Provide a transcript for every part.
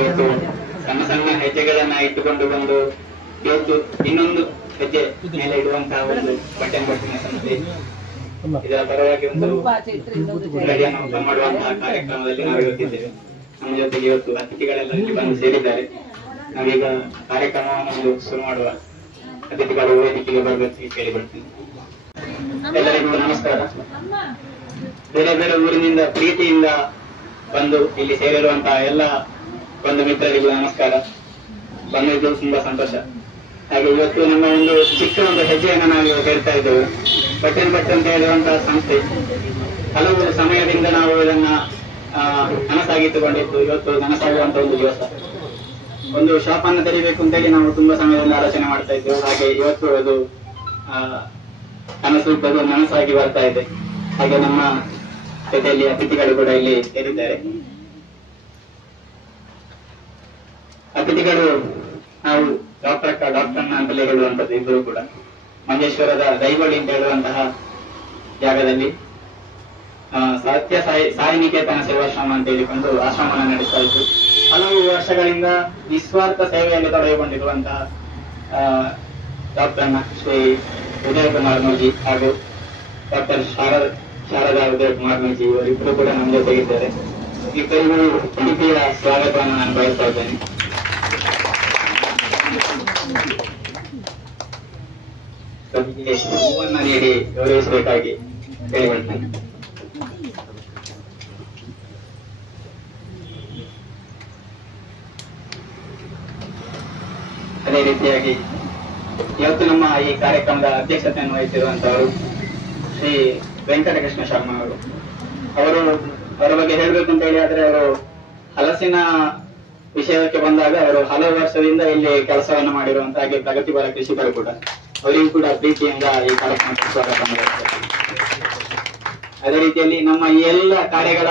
ಇವತ್ತು ಸಣ್ಣ ಸಣ್ಣ ಹೆಜ್ಜೆಗಳನ್ನ ಇಟ್ಟುಕೊಂಡು ಬಂದು ಇವತ್ತು ಇನ್ನೊಂದು ಹೆಜ್ಜೆ ಮೇಲೆ ಇಡುವಂತಹ ಒಂದು ಪಟ್ಟಿನ ಸಂಸ್ಥೆ ಇದರ ಪರವಾಗಿ ಒಂದು ಗಡಿಯನ್ನು ಓಪನ್ ಮಾಡುವಂತಹ ಕಾರ್ಯಕ್ರಮದಲ್ಲಿ ನಾವು ಇವತ್ತಿದ್ದೇವೆ. ನಮ್ಮ ಜೊತೆಗೆ ಇವತ್ತು ಅತಿಥಿಗಳೆಲ್ಲ ಇಲ್ಲಿ ಬಂದು ಸೇರಿದ್ದಾರೆ. ನಾವೀಗ ಕಾರ್ಯಕ್ರಮವನ್ನು ಶುರು ಮಾಡುವ. ಅತಿಥಿಗಳು ವೇದಿಕೆಗೆ ಬರಬೇಕು ಕೇಳಿಬಿಡ್ತೀನಿ. ಎಲ್ಲರಿಗೂ ನಮಸ್ಕಾರ. ಬೇರೆ ಬೇರೆ ಊರಿನಿಂದ ಪ್ರೀತಿಯಿಂದ ಬಂದು ಇಲ್ಲಿ ಸೇರಿರುವಂತಹ ಎಲ್ಲ ಬಂಧು ಮಿತ್ರರಿಗೂ ನಮಸ್ಕಾರ. ಬಂದಿದ್ದು ತುಂಬಾ ಸಂತೋಷ. ಹಾಗೆ ಇವತ್ತು ನಮ್ಮ ಒಂದು ಚಿಕ್ಕ ಒಂದು ಹೆಜ್ಜೆಯನ್ನು ನಾವು ಹೇಳ್ತಾ ಇದ್ದೇವೆ. ಬಟನ್ ಅಂತ ಹೇಳುವಂತಹ ಸಂಸ್ಥೆ ಹಲವು ಸಮಯದಿಂದ ನಾವು ಇದನ್ನ ನನಸಾಗಿಟ್ಟುಕೊಂಡಿದ್ದು ಇವತ್ತು ನನಸಾಗುವಂತ ಒಂದು ದಿವಸ. ಒಂದು ಶಾಪ್ ಅನ್ನು ತೆರಿಬೇಕು ಅಂತೇಳಿ ನಾವು ತುಂಬಾ ಸಮಯದಿಂದ ಆಲೋಚನೆ ಮಾಡ್ತಾ ಇದ್ದೇವೆ. ಹಾಗೆ ಇವತ್ತು ಅದು ಕನಸು ನನಸಾಗಿ ಬರ್ತಾ ಇದೆ. ಹಾಗೆ ನಮ್ಮ ಜೊತೆಯಲ್ಲಿ ಅತಿಥಿಗಳು ಕೂಡ ಇಲ್ಲಿ ಸೇರಿದ್ದಾರೆ. ಅತಿಥಿಗಳು ನಾವು ಡಾಕ್ಟರ್ನ ಅಂತಲೇ ಹೇಳುವಂತದ್ದು. ಇಬ್ಬರು ಕೂಡ ಮಂಜೇಶ್ವರದ ದೈವಳಿ ಅಂತ ಹೇಳುವಂತಹ ಜಾಗದಲ್ಲಿ ಸತ್ಯ ಸಾಯಿ ನಿಕೇತನ ಸೇವಾಶ್ರಮ ಅಂತ ಹೇಳಿಕೊಂಡು ಆಶ್ರಮವನ್ನು ನಡೆಸ್ತಾ ಇದ್ದು ಹಲವು ವರ್ಷಗಳಿಂದ ನಿಸ್ವಾರ್ಥ ಸೇವೆಯಲ್ಲಿ ತೊಡಗಿಕೊಂಡಿರುವಂತಹ ಡಾಕ್ಟರ್ನ ಶ್ರೀ ಉದಯಕುಮಾರ್ ನೂಜಿ ಹಾಗೂ ಡಾಕ್ಟರ್ ಶಾರದಾ ಉದಯಕುಮಾರ್ ನೂಜಿ ಇವರಿಬ್ಬರು ಕೂಡ ನಮ್ಮ ಜೊತೆಗಿದ್ದಾರೆ. ಇಬ್ಬರಿಗೂ ಪ್ರೀತಿಯ ಸ್ವಾಗತವನ್ನು ನಾನು ಬಯಸ್ತಾ ಇದ್ದೇನೆ. ಹೂವನ್ನ ನೀಡಿ ಗೌರವಿಸಬೇಕಾಗಿ ಹೇಳಿಬಿಡ್ತೇನೆ. ಅದೇ ರೀತಿಯಾಗಿ ಇವತ್ತು ನಮ್ಮ ಈ ಕಾರ್ಯಕ್ರಮದ ಅಧ್ಯಕ್ಷತೆಯನ್ನು ವಹಿಸಿರುವಂತವರು ಶ್ರೀ ವೆಂಕಟಕೃಷ್ಣ ಶರ್ಮಾ ಅವರು. ಅವರ ಬಗ್ಗೆ ಹೇಳ್ಬೇಕು ಅಂತ ಹೇಳಿ ಆದ್ರೆ ಅವರು ಹಲಸಿನ ವಿಷಯಕ್ಕೆ ಬಂದಾಗ ಅವರು ಹಲವು ವರ್ಷದಿಂದ ಇಲ್ಲಿ ಕೆಲಸವನ್ನು ಮಾಡಿರುವಂತ ಹಾಗೆ ಪ್ರಗತಿಪರ ಕೃಷಿಕರು ಕೂಡ. ಅವರಿಗೂ ಕೂಡ ಪ್ರೀತಿಯಿಂದ ಈ ಕಾರ್ಯಕ್ರಮಕ್ಕೆ ಸ್ವಾಗತ ಮಾಡುತ್ತಾರೆ. ಅದೇ ರೀತಿಯಲ್ಲಿ ನಮ್ಮ ಈ ಎಲ್ಲ ಕಾರ್ಯಗಳ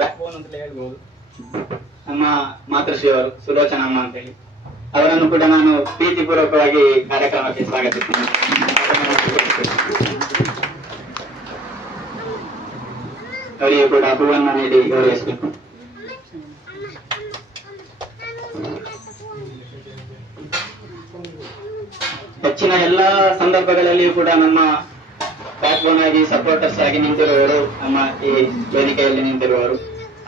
ಬ್ಯಾಕ್ಬೋನ್ ಅಂತಲೇ ಹೇಳ್ಬಹುದು ನಮ್ಮ ಮಾತೃಶ್ರೀ ಅವರು ಸುಲೋಚನಮ್ಮ ಅಂತ ಹೇಳಿ. ಅವರನ್ನು ಕೂಡ ನಾನು ಪ್ರೀತಿಪೂರ್ವಕವಾಗಿ ಕಾರ್ಯಕ್ರಮಕ್ಕೆ ಸ್ವಾಗತಿಸ್ತೇನೆ. ಅವರಿಗೆ ಕೂಡ ಹೂವನ್ನು ನೀಡಿ ಗೌರವಿಸಬೇಕು. ಹೆಚ್ಚಿನ ಎಲ್ಲಾ ಸಂದರ್ಭಗಳಲ್ಲಿಯೂ ಕೂಡ ನಮ್ಮ ಬ್ಯಾಕ್ಬೋನ್ ಆಗಿ ಸಪೋರ್ಟರ್ಸ್ ಆಗಿ ನಿಂತಿರುವವರು ನಮ್ಮ ಈ ವೇದಿಕೆಯಲ್ಲಿ ನಿಂತಿರುವವರು.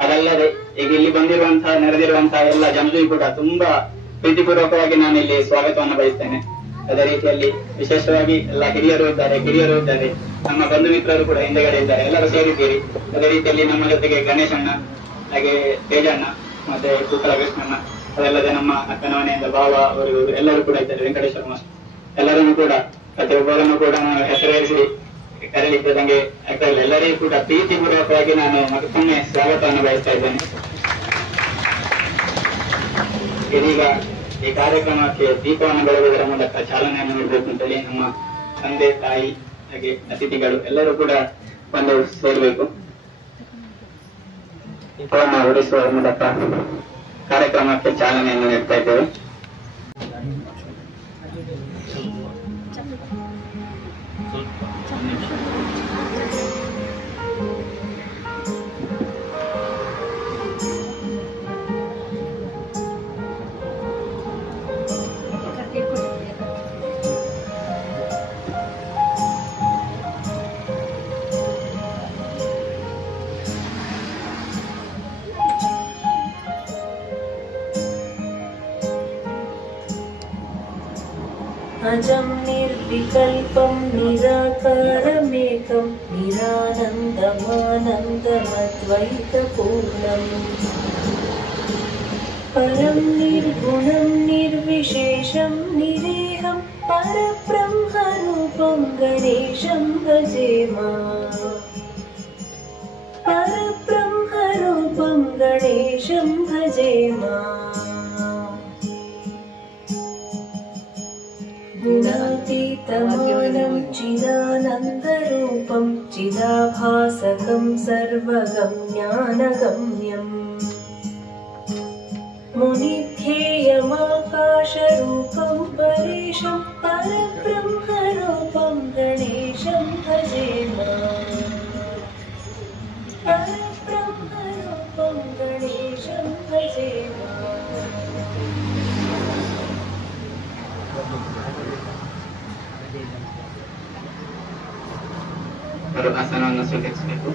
ಅದಲ್ಲದೆ ಈಗ ಇಲ್ಲಿ ಬಂದಿರುವಂತಹ ನೆರೆದಿರುವಂತಹ ಎಲ್ಲ ಜನರಿಗೂ ಕೂಡ ತುಂಬಾ ಪ್ರೀತಿಪೂರ್ವಕವಾಗಿ ನಾನು ಇಲ್ಲಿ ಸ್ವಾಗತವನ್ನು ಬಯಸ್ತೇನೆ. ಅದೇ ರೀತಿಯಲ್ಲಿ ವಿಶೇಷವಾಗಿ ಎಲ್ಲ ಕಿರಿಯರು ಇದ್ದಾರೆ, ನಮ್ಮ ಬಂಧು ಮಿತ್ರರು ಕೂಡ ಹಿಂದೆಗಡೆ ಇದ್ದಾರೆ. ಎಲ್ಲರೂ ಸೇರಿದ್ದೀರಿ. ಅದೇ ರೀತಿಯಲ್ಲಿ ನಮ್ಮ ಜೊತೆಗೆ ಗಣೇಶಣ್ಣ, ಹಾಗೆ ತೇಜಣ್ಣ, ಮತ್ತೆ ಕೃಷ್ಣಣ್ಣ, ಅದಲ್ಲದೆ ನಮ್ಮ ಅಕ್ಕನ ಮನೆಯಿಂದ ಭಾವ ಅವರು ಎಲ್ಲರೂ ಕೂಡ ಇದ್ದಾರೆ, ವೆಂಕಟೇಶ್ವರ ಮಾಸ್ಟರ್. ಎಲ್ಲರನ್ನು ಕೂಡ ಪ್ರತಿಯೊಬ್ಬರನ್ನು ಕೂಡ ನಾನು ಹೆಸರೇರಿಸಿ ಕರೆಯಲಿದ್ದಂಗೆ ಆಗ್ತಾ ಇಲ್ಲ. ಎಲ್ಲರಿಗೂ ಕೂಡ ಪ್ರೀತಿಪೂರ್ವಕವಾಗಿ ನಾನು ಮತ್ತೊಮ್ಮೆ ಸ್ವಾಗತವನ್ನು ಬಯಸ್ತಾ ಇದ್ದೇನೆ. ಇದೀಗ ಈ ಕಾರ್ಯಕ್ರಮಕ್ಕೆ ದೀಪವನ್ನು ಬೆಳಗುವುದರ ಮೂಲಕ ಚಾಲನೆಯನ್ನು ನೀಡಬೇಕು ಅಂತೇಳಿ ನಮ್ಮ ತಂದೆ ತಾಯಿ ಹಾಗೆ ಅತಿಥಿಗಳು ಎಲ್ಲರೂ ಕೂಡ ಬಂದು ಸೇರಬೇಕು. ದೀಪವನ್ನು ಉರಿಸುವ ಮೂಲಕ ಕಾರ್ಯಕ್ರಮಕ್ಕೆ ಚಾಲನೆಯನ್ನು ನೀಡ್ತಾ ಇದ್ದೇವೆ. अजं निर्विकल्पं निराकारमेकं निरानन्दमानन्दमद्वैतपूर्णम् परं निर्गुणं निर्विशेषं निरेहं परब्रह्मरूपं गणेशं भजेमा परब्रह्मरूपं गणेशं भजेमा गुणातीतमानं चिदानन्दरूपं चिदाभासकं सर्वगम्यानगम्यम् मुनिध्येयमाकाशरूपं परेशं परब्रह्मरूपं गणेशं भजेमा परब्रह्मरूपं गणेशं भजेमा ಅವರು ಆಸನವನ್ನು ಸ್ವೀಕರಿಸಬೇಕು.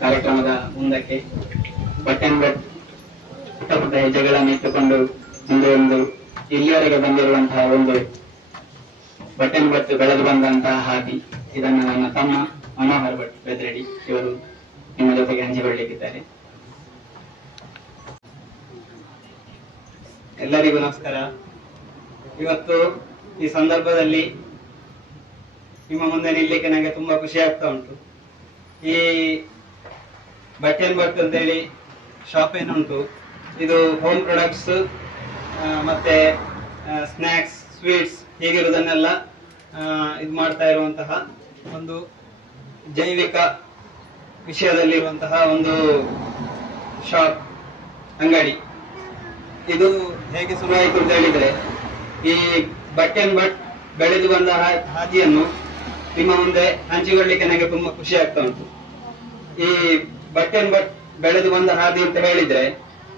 ಕಾರ್ಯಕ್ರಮದ ಮುಂದಕ್ಕೆ ಬಟನ್ ಬಟ್ ಪುಟ್ಟ ಪುಟ್ಟ ಹೆಜ್ಜೆಗಳನ್ನು ಇಟ್ಟುಕೊಂಡು ಒಂದು ಇಲ್ಲಿಯವರೆಗೆ ಬಂದಿರುವಂತಹ ಒಂದು ಬಟನ್ ಬಟ್ ಬೆಳೆದು ಬಂದಂತಹ ಹಾದಿ, ಇದನ್ನು ನನ್ನ ತಮ್ಮ ಮನೋಹರ್ ಭಟ್ ಬೆದ್ರಡಿ ಇವರು ನಿಮ್ಮ ಜೊತೆಗೆ ಹಂಚಿಕೊಳ್ಳಲಿಕ್ಕಿದ್ದಾರೆ. ಎಲ್ಲರಿಗೂ ನಮಸ್ಕಾರ. ಇವತ್ತು ಈ ಸಂದರ್ಭದಲ್ಲಿ ನಿಮ್ಮ ಮುಂದೆ ನಿಲ್ಲಕ್ಕೆ ನನಗೆ ತುಂಬಾ ಖುಷಿ ಆಗ್ತಾ ಉಂಟು. ಈ ಬಟನ್ ಬಟ್ ಅಂತೇಳಿ ಶಾಪ್ ಏನುಂಟು, ಇದು ಹೋಮ್ ಪ್ರಾಡಕ್ಟ್ಸ್ ಮತ್ತೆ ಸ್ನಾಕ್ಸ್, ಸ್ವೀಟ್ಸ್ ಹೀಗಿರುವುದನ್ನೆಲ್ಲ ಇದು ಮಾಡ್ತಾ ಇರುವಂತಹ ಒಂದು ಜೈವಿಕ ವಿಷಯದಲ್ಲಿರುವಂತಹ ಒಂದು ಶಾಪ್, ಅಂಗಡಿ. ಇದು ಹೇಗೆ ಶುರುವಾಯಿತು ಅಂತ ಹೇಳಿದ್ರೆ, ಈ ಬಟನ್ ಬಟ್ ಬೆಳೆದು ಬಂದ ಹಾದಿಯನ್ನು ನಿಮ್ಮ ಮುಂದೆ ಹಂಚಿಕೊಳ್ಳಿಕ್ಕೆ ನನಗೆ ತುಂಬಾ ಖುಷಿ ಆಗ್ತಾ ಉಂಟು. ಈ ಬಟನ್ ಬಟ್ ಬೆಳೆದು ಬಂದ ಹಾದಿ ಅಂತ ಹೇಳಿದ್ರೆ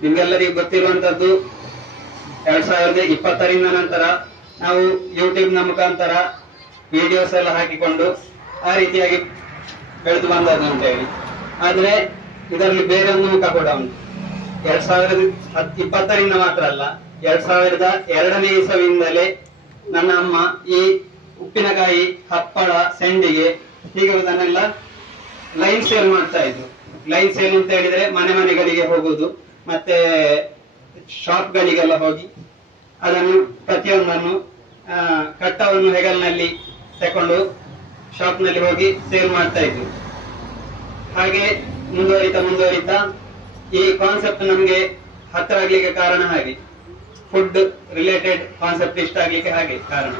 ನಿಮ್ಗೆಲ್ಲರಿಗೂ ಗೊತ್ತಿರುವಂತದ್ದು, 2020 ನಂತರ ನಾವು ಯೂಟ್ಯೂಬ್ ನ ಮುಖಾಂತರ ವಿಡಿಯೋಸ್ ಎಲ್ಲ ಹಾಕಿಕೊಂಡು ಆ ರೀತಿಯಾಗಿ ಬೆಳೆದು ಬಂದದ್ದು ಅಂತ ಹೇಳಿ. ಆದ್ರೆ ಇದರಲ್ಲಿ ಬೇರೆ ಒಂದು ಮುಖ ಕೂಡ ಉಂಟು. 2020 ಮಾತ್ರ ಅಲ್ಲ, 2002ನೇ ಇಸವಿಯಿಂದಲೇ ನನ್ನ ಅಮ್ಮ ಈ ಉಪ್ಪಿನಕಾಯಿ, ಹಪ್ಪಳ, ಸೆಂಡಿಗೆ ಹೀಗಿರುವುದನ್ನೆಲ್ಲ ಲೈನ್ ಸೇಲ್ ಮಾಡ್ತಾ ಇದ್ರು. ಲೈನ್ ಸೇಲ್ ಅಂತ ಹೇಳಿದ್ರೆ ಮನೆ ಮನೆಗಳಿಗೆ ಹೋಗುದು, ಮತ್ತೆ ಶಾಪ್ ಗಳಿಗೆಲ್ಲ ಹೋಗಿ ಅದನ್ನು ಪ್ರತಿಯೊಂದನ್ನು ಕಟ್ಟವನ್ನು ಹೆಗಲ್ನಲ್ಲಿ ತಕೊಂಡು ಶಾಪ್ ನಲ್ಲಿ ಹೋಗಿ ಸೇಲ್ ಮಾಡ್ತಾ ಇದ್ರು. ಹಾಗೆ ಮುಂದುವರಿತಾ ಈ ಕಾನ್ಸೆಪ್ಟ್ ನಮ್ಗೆ ಹತ್ತಿರ ಆಗ್ಲಿಕ್ಕೆ ಕಾರಣ ಹಾಗೆ, ಫುಡ್ ರಿಲೇಟೆಡ್ ಕಾನ್ಸೆಪ್ಟ್ ಇಷ್ಟ ಆಗ್ಲಿಕ್ಕೆ ಹಾಗೆ ಕಾರಣ.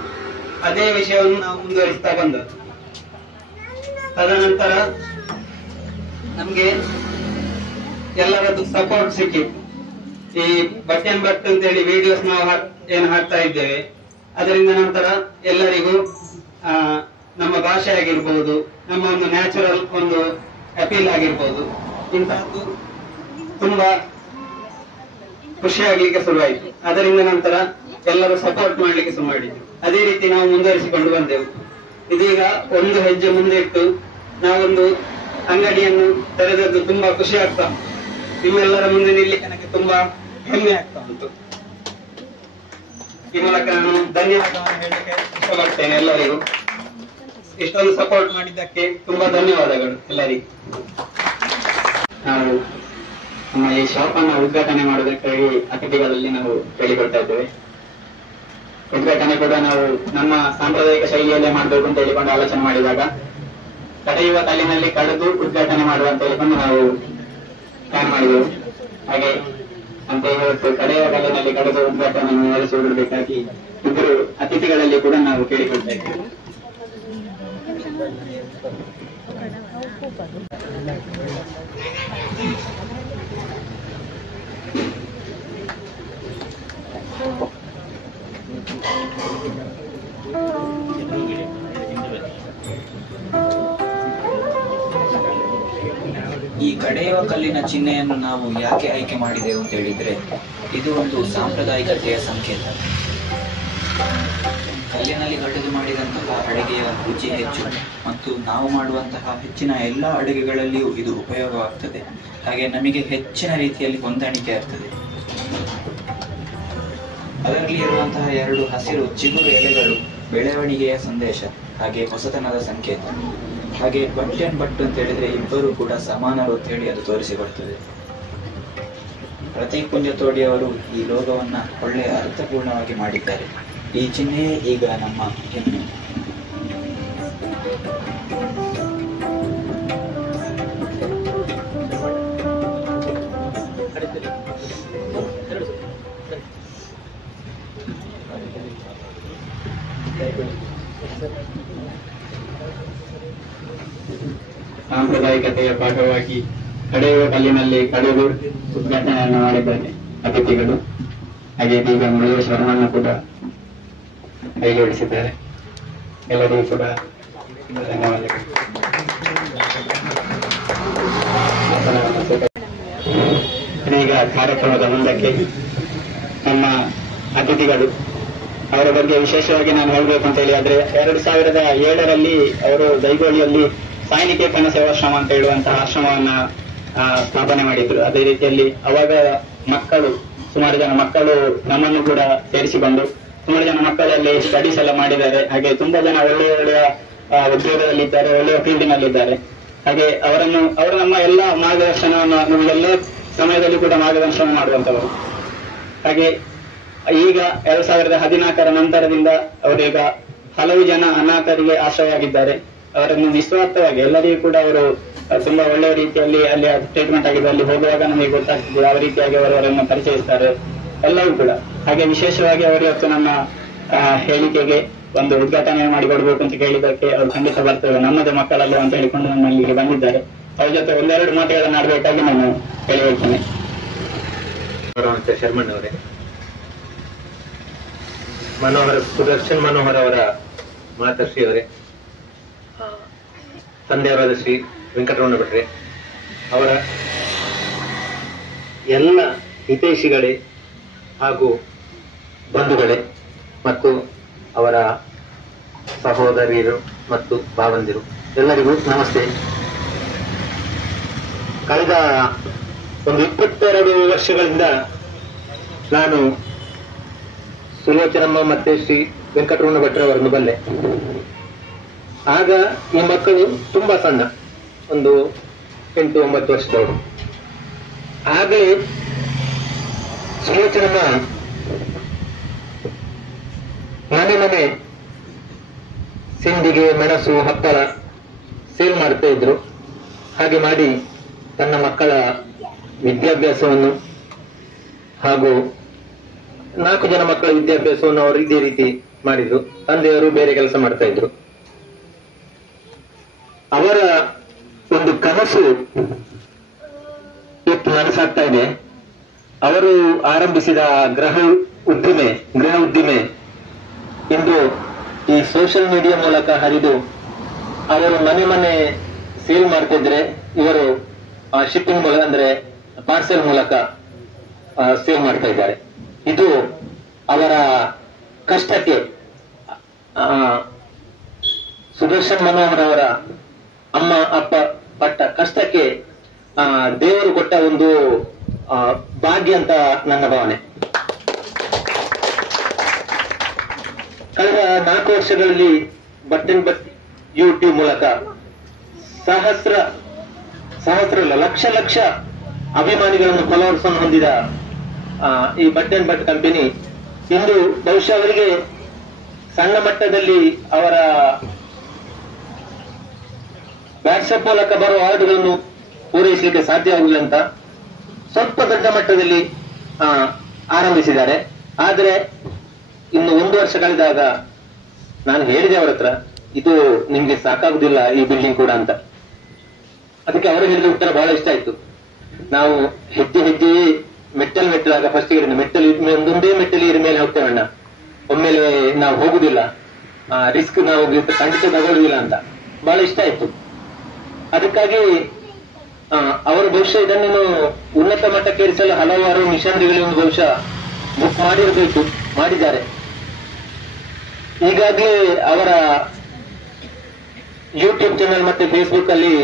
ಅದೇ ವಿಷಯವನ್ನು ನಾವು ಮುಂದುವರಿಸ್ತಾ ಬಂದದ್ದು. ತದನಂತರ ನಮ್ಗೆ ಎಲ್ಲರದ್ದು ಸಪೋರ್ಟ್ ಸಿಕ್ಕಿತ್ತು. ಈ ಬಟನ್ ಬಟ್ ಅಂತೇಳಿ ವಿಡಿಯೋಸ್ ನಾವು ಏನು ಹಾಕ್ತಾ ಇದ್ದೇವೆ, ಅದರಿಂದ ನಂತರ ಎಲ್ಲರಿಗೂ ನಮ್ಮ ಭಾಷೆ ಆಗಿರ್ಬೋದು, ನಮ್ಮ ಒಂದು ನ್ಯಾಚುರಲ್ ಒಂದು ಅಪೀಲ್ ಆಗಿರ್ಬೋದು, ಇಂತಹದ್ದು ತುಂಬಾ ಖುಷಿ ಆಗ್ಲಿಕ್ಕೆ ಶುರುವಾಯಿತು. ಅದರಿಂದ ನಂತರ ಎಲ್ಲರೂ ಸಪೋರ್ಟ್ ಮಾಡ್ಲಿಕ್ಕೆ ಶುರು ಮಾಡಿದ್ರು. ಅದೇ ರೀತಿ ನಾವು ಮುಂದುವರಿಸಿಕೊಂಡು ಬಂದೆವು. ಇದೀಗ ಒಂದು ಹೆಜ್ಜೆ ಮುಂದೆ ಇಟ್ಟು ನಾವೊಂದು ಅಂಗಡಿಯನ್ನು ತೆರೆದದ್ದು ತುಂಬಾ ಖುಷಿ ಆಗ್ತಾ ಉಂಟು. ನಿಮ್ಮೆಲ್ಲರ ಮುಂದೆ ನಿಲ್ಲಿಕ್ಕೆ ನನಗೆ ತುಂಬಾ ಹೆಮ್ಮೆ ಆಗ್ತಾ ಉಂಟು. ಈ ಮೂಲಕ ನಾನು ಧನ್ಯವಾದವನ್ನು ಹೇಳಲಿಕ್ಕೆ ಇಷ್ಟಪಡ್ತೇನೆ ಎಲ್ಲರಿಗೂ. ಇಷ್ಟೊಂದು ಸಪೋರ್ಟ್ ಮಾಡಿದ್ದಕ್ಕೆ ತುಂಬಾ ಧನ್ಯವಾದಗಳು ಎಲ್ಲರಿಗೂ. ನಾವು ನಮ್ಮ ಈ ಶಾಪ್ ಅನ್ನು ಉದ್ಘಾಟನೆ ಮಾಡುವುದಕ್ಕಾಗಿ ಅತಿಥಿಗಳಲ್ಲಿ ನಾವು ಹೇಳಿಕೊಡ್ತಾ ಇದ್ದೇವೆ. ಉದ್ಘಾಟನೆ ಕೂಡ ನಾವು ನಮ್ಮ ಸಾಂಪ್ರದಾಯಿಕ ಶೈಲಿಯಲ್ಲೇ ಮಾಡಬೇಕು ಅಂತ ಹೇಳಿಕೊಂಡು ಆಲೋಚನೆ ಮಾಡಿದಾಗ ಕಡೆಯುವ ಕಲ್ಲಿನಲ್ಲಿ ಕಳೆದು ಉದ್ಘಾಟನೆ ಮಾಡುವ ಅಂತ ಹೇಳಿಕೊಂಡು ನಾವು ಪ್ಲಾನ್ ಮಾಡಿದೆವು. ಹಾಗೆ ಅಂತ ಇವತ್ತು ಕಡೆಯುವ ಕಲ್ಲಿನಲ್ಲಿ ಕಳೆದು ಉದ್ಘಾಟನೆಯನ್ನು ನಡೆಸುವುದಕ್ಕಾಗಿ ಇಬ್ಬರು ಅತಿಥಿಗಳಲ್ಲಿ ಕೂಡ ನಾವು ಕೇಳಿಕೊಳ್ತಾ ಇದ್ದೇವೆ. ಈ ಕಡೆಯುವ ಕಲ್ಲಿನ ಚಿಹ್ನೆಯನ್ನು ನಾವು ಯಾಕೆ ಆಯ್ಕೆ ಮಾಡಿದೆವು ಅಂತ ಹೇಳಿದ್ರೆ, ಇದು ಒಂದು ಸಾಂಪ್ರದಾಯಿಕತೆಯ ಸಂಕೇತ. ಕಲ್ಲಿನಲ್ಲಿ ಕಡೆದು ಮಾಡಿದಂತಹ ಅಡುಗೆಯ ರುಚಿ ಹೆಚ್ಚು ಮತ್ತು ನಾವು ಮಾಡುವಂತಹ ಹೆಚ್ಚಿನ ಎಲ್ಲ ಅಡುಗೆಗಳಲ್ಲಿಯೂ ಇದು ಉಪಯೋಗವಾಗ್ತದೆ. ಹಾಗೆ ನಮಗೆ ಹೆಚ್ಚಿನ ರೀತಿಯಲ್ಲಿ ಹೊಂದಾಣಿಕೆ ಆಗ್ತದೆ. ಅದರಲ್ಲಿ ಇರುವಂತಹ 2 ಹಸಿರು ಚಿಗುರು ಎಲೆಗಳು ಬೆಳವಣಿಗೆಯ ಸಂದೇಶ, ಹಾಗೆ ಹೊಸತನದ ಸಂಕೇತ. ಹಾಗೆ ಬಟನ್ ಬಟ್ ಅಂತ ಹೇಳಿದ್ರೆ ಇಬ್ಬರು ಕೂಡ ಸಮಾನರು ಅಂತ ಹೇಳಿ ಅದು ತೋರಿಸಿಕೊಡ್ತದೆ. ಪ್ರತೀಕ್ ಪುಂಜತೋಡಿ ಅವರು ಈ ಲೋಗೋವನ್ನ ಒಳ್ಳೆಯ ಅರ್ಥಪೂರ್ಣವಾಗಿ ಮಾಡಿದ್ದಾರೆ. ಈ ಚಿಹ್ನೆ ಈಗ ನಮ್ಮ ಹೆಮ್ಮೆ. ಸಾಂಪ್ರದಾಯಿಕತೆಯ ಭಾಗವಾಗಿ ಕಡೆಯುವ ಕಲ್ಲಿನಲ್ಲಿ ಕಡೆದು ಉದ್ಘಾಟನೆಯನ್ನು ಮಾಡಿದ್ದಾರೆ ಅತಿಥಿಗಳು. ಹಾಗೆ ಈಗ ಮುರುಗೇಶ್ವರನನ್ನು ಕೂಡ ಕೈಗೂಡಿಸಿದ್ದಾರೆ. ಎಲ್ಲರಿಗೂ ಕೂಡ ಧನ್ಯವಾದಗಳು. ಈಗ ಕಾರ್ಯಕ್ರಮದ ಮುಂದಕ್ಕೆ ನಮ್ಮ ಅತಿಥಿಗಳು ಅವರ ಬಗ್ಗೆ ವಿಶೇಷವಾಗಿ ನಾನು ಹೇಳಬೇಕು ಅಂತ ಹೇಳಿ ಆದ್ರೆ 2007ರಲ್ಲಿ ಅವರು ದೈಗೋಳಿಯಲ್ಲಿ ಸಾಯಿನಿಕೇತನ ಸೇವಾಶ್ರಮ ಅಂತ ಹೇಳುವಂತಹ ಆಶ್ರಮವನ್ನ ಸ್ಥಾಪನೆ ಮಾಡಿದ್ರು. ಅದೇ ರೀತಿಯಲ್ಲಿ ಅವಾಗ ಮಕ್ಕಳು ಸುಮಾರು ಜನ ಮಕ್ಕಳು ನಮ್ಮನ್ನು ಕೂಡ ಸೇರಿಸಿಕೊಂಡು ಸುಮಾರು ಜನ ಮಕ್ಕಳಲ್ಲಿ ಸ್ಟಡೀಸ್ ಎಲ್ಲ ಮಾಡಿದ್ದಾರೆ. ಹಾಗೆ ತುಂಬಾ ಜನ ಒಳ್ಳೆಯ ಒಳ್ಳೆಯ ಉದ್ಯೋಗದಲ್ಲಿದ್ದಾರೆ, ಒಳ್ಳೆಯ ಫೀಲ್ಡಿನಲ್ಲಿದ್ದಾರೆ. ಹಾಗೆ ಅವರು ನಮ್ಮ ಎಲ್ಲ ಮಾರ್ಗದರ್ಶನವನ್ನು ನಮಗೆಲ್ಲ ಸಮಯದಲ್ಲಿ ಕೂಡ ಮಾರ್ಗದರ್ಶನ ಮಾಡುವಂತವರು. ಹಾಗೆ ಈಗ 2014ರ ನಂತರದಿಂದ ಅವರೀಗ ಹಲವು ಜನ ಅನಾಥರಿಗೆ ಆಶ್ರಯವಾಗಿದ್ದಾರೆ. ಅವರನ್ನು ನಿಸ್ವಾರ್ಥವಾಗಿ ಎಲ್ಲರಿಗೂ ಕೂಡ ಅವರು ತುಂಬಾ ಒಳ್ಳೆಯ ರೀತಿಯಲ್ಲಿ ಅಲ್ಲಿ ಟ್ರೀಟ್ಮೆಂಟ್ ಆಗಿದೆ. ಅಲ್ಲಿ ಹೋಗುವಾಗ ನಮಗೆ ಗೊತ್ತಾಗ್ತದೆ ಯಾವ ರೀತಿಯಾಗಿ ಅವರನ್ನು ಪರಿಚಯಿಸ್ತಾರೆ ಎಲ್ಲವೂ ಕೂಡ. ಹಾಗೆ ವಿಶೇಷವಾಗಿ ಅವರು ಇವತ್ತು ನಮ್ಮ ಹೇಳಿಕೆಗೆ ಒಂದು ಉದ್ಘಾಟನೆ ಮಾಡಿಕೊಡ್ಬೇಕು ಅಂತ ಕೇಳಿದಕ್ಕೆ ಅವರು ಖಂಡಿತ ಬರ್ತೇವೆ, ನಮ್ಮದೇ ಮಕ್ಕಳಲ್ಲ ಅಂತ ಹೇಳಿಕೊಂಡು ನಮ್ಮಲ್ಲಿಗೆ ಬಂದಿದ್ದಾರೆ. ಅವ್ರ ಜೊತೆ ಒಂದೆರಡು ಮಾತುಗಳನ್ನು ಆಡಬೇಕಾಗಿ ನಾನು ಹೇಳಿಕೊಳ್ತೇನೆ. ಶರ್ಮಣ್ಣ ಅವರೇ, ಸುದರ್ಶನ್ ಮನೋಹರ್ ಅವರ ಮಾತರ್ಶ್ರೀ ಅವರೇ, ತಂದೆಯವರಾದ ಶ್ರೀ ವೆಂಕಟರಮಣ ಭಟ್ರೆ ಅವರ ಎಲ್ಲ ಹಿತೈಷಿಗಳೇ ಹಾಗೂ ಬಂಧುಗಳೇ ಮತ್ತು ಅವರ ಸಹೋದರಿಯರು ಮತ್ತು ಭಾವಂದಿರು ಎಲ್ಲರಿಗೂ ನಮಸ್ತೆ. ಕಳೆದ ಒಂದು 22 ವರ್ಷಗಳಿಂದ ನಾನು ಸುಲೋಚನಮ್ಮ ಮತ್ತೆ ಶ್ರೀ ವೆಂಕಟರಮಣ ಭಟ್ರೆ ಅವರನ್ನು ಬಲ್ಲೆ. ಆಗ ಈ ಮಕ್ಕಳು ತುಂಬಾ ಸಣ್ಣ, ಒಂದು 8-9 ವರ್ಷದವರು. ಆಗಲೇ ಸುಲೋಚನಮ್ಮ ಮನೆ ಸಿಂಡಿಗೆ ಮೆಣಸು ಹಪ್ಪಳ ಸೇಲ್ ಮಾಡ್ತಾ ಇದ್ರು. ಹಾಗೆ ಮಾಡಿ ತನ್ನ ಮಕ್ಕಳ ವಿದ್ಯಾಭ್ಯಾಸವನ್ನು ಹಾಗೂ 4 ಜನ ಮಕ್ಕಳ ವಿದ್ಯಾಭ್ಯಾಸವನ್ನು ಅವರು ಇದೇ ರೀತಿ ಮಾಡಿದ್ರು. ತಂದೆಯವರು ಬೇರೆ ಕೆಲಸ ಮಾಡ್ತಾ ಇದ್ರು. ಅವರ ಒಂದು ಕನಸು ಇವತ್ತು ನನಸಾಗ್ತಾ ಇದೆ. ಅವರು ಆರಂಭಿಸಿದ ಗೃಹ ಉದ್ದಿಮೆ ಇಂದು ಈ ಸೋಷಿಯಲ್ ಮೀಡಿಯಾ ಮೂಲಕ ಹರಿದು ಅವರು ಮನೆ ಸೇಲ್ ಮಾಡ್ತಿದ್ರೆ ಇವರು ಶಿಪ್ಪಿಂಗ್ ಮೂಲಕ ಅಂದ್ರೆ ಪಾರ್ಸೆಲ್ ಮೂಲಕ ಸೇಲ್ ಮಾಡ್ತಾ ಇದ್ದಾರೆ. ಇದು ಅವರ ಕಷ್ಟಕ್ಕೆ ಸುದರ್ಶನ್ ಮನೋಹರ್ ಅವರ ಅಮ್ಮ ಅಪ್ಪ ಪಟ್ಟ ಕಷ್ಟಕ್ಕೆ ದೇವರು ಕೊಟ್ಟ ಒಂದು ಭಾಗ್ಯ ಅಂತ ನನ್ನ ಭಾವನೆ. ಕಳೆದ 4 ವರ್ಷಗಳಲ್ಲಿ ಬಟ್ ಯೂಟ್ಯೂಬ್ ಮೂಲಕ ಲಕ್ಷ ಅಭಿಮಾನಿಗಳನ್ನು ಫಾಲೋವರ್ಸ್ ಅನ್ನು ಹೊಂದಿದ ಈ ಬಟ್ ಕಂಪನಿ ಇಂದು ಬಹುಶಃ ಅವರಿಗೆ ಸಣ್ಣ ಮಟ್ಟದಲ್ಲಿ ಅವರ ವಾಟ್ಸ್ಆಪ್ ಮೂಲಕ ಬರುವ ಆರ್ಡರ್ಗಳನ್ನು ಪೂರೈಸಲಿಕ್ಕೆ ಸಾಧ್ಯವಾಗಲಿಲ್ಲ ಅಂತ ಸ್ವಲ್ಪ ದೊಡ್ಡ ಮಟ್ಟದಲ್ಲಿ ಆರಂಭಿಸಿದ್ದಾರೆ. ಆದರೆ ಇನ್ನು 1 ವರ್ಷ ಕಳೆದಾಗ ನಾನು ಹೇಳಿದೆ ಅವರ ಹತ್ರ, ಇದು ನಿಮ್ಗೆ ಸಾಕಾಗುದಿಲ್ಲ ಈ ಬಿಲ್ಡಿಂಗ್ ಕೂಡ ಅಂತ. ಅದಕ್ಕೆ ಅವರು ಹೇಳಿದ ಉತ್ತರ ಬಹಳ ಇಷ್ಟ ಆಯ್ತು. ನಾವು ಹೆಜ್ಜೆ ಮೆಟ್ಟಲಾಗ ಫಸ್ಟ್ ಒಂದೊಂದೇ ಮೆಟ್ಟಲು ಇರ ಮೇಲೆ ಹೋಗ್ತೇವಣ್ಣ, ಒಮ್ಮೆಲೆ ನಾವು ಹೋಗುದಿಲ್ಲ, ರಿಸ್ಕ್ ನಾವು ಖಂಡಿತ ತಗೊಳ್ಳುದಿಲ್ಲ ಅಂತ ಬಹಳ ಇಷ್ಟ ಆಯ್ತು. ಅದಕ್ಕಾಗಿ ಅವರು ಬಹುಶಃ ಇದನ್ನು ಉನ್ನತ ಮಟ್ಟಕ್ಕೆ ಏರಿಸಲು ಹಲವಾರು ಮಿಷನರಿಗಳನ್ನು ಬಹುಶಃ ಬುಕ್ ಮಾಡಿರಬೇಕು, ಮಾಡಿದ್ದಾರೆ. ಈಗಾಗಲೇ ಅವರ ಯೂಟ್ಯೂಬ್ ಚಾನಲ್ ಮತ್ತೆ ಫೇಸ್ಬುಕ್ ಅಲ್ಲಿ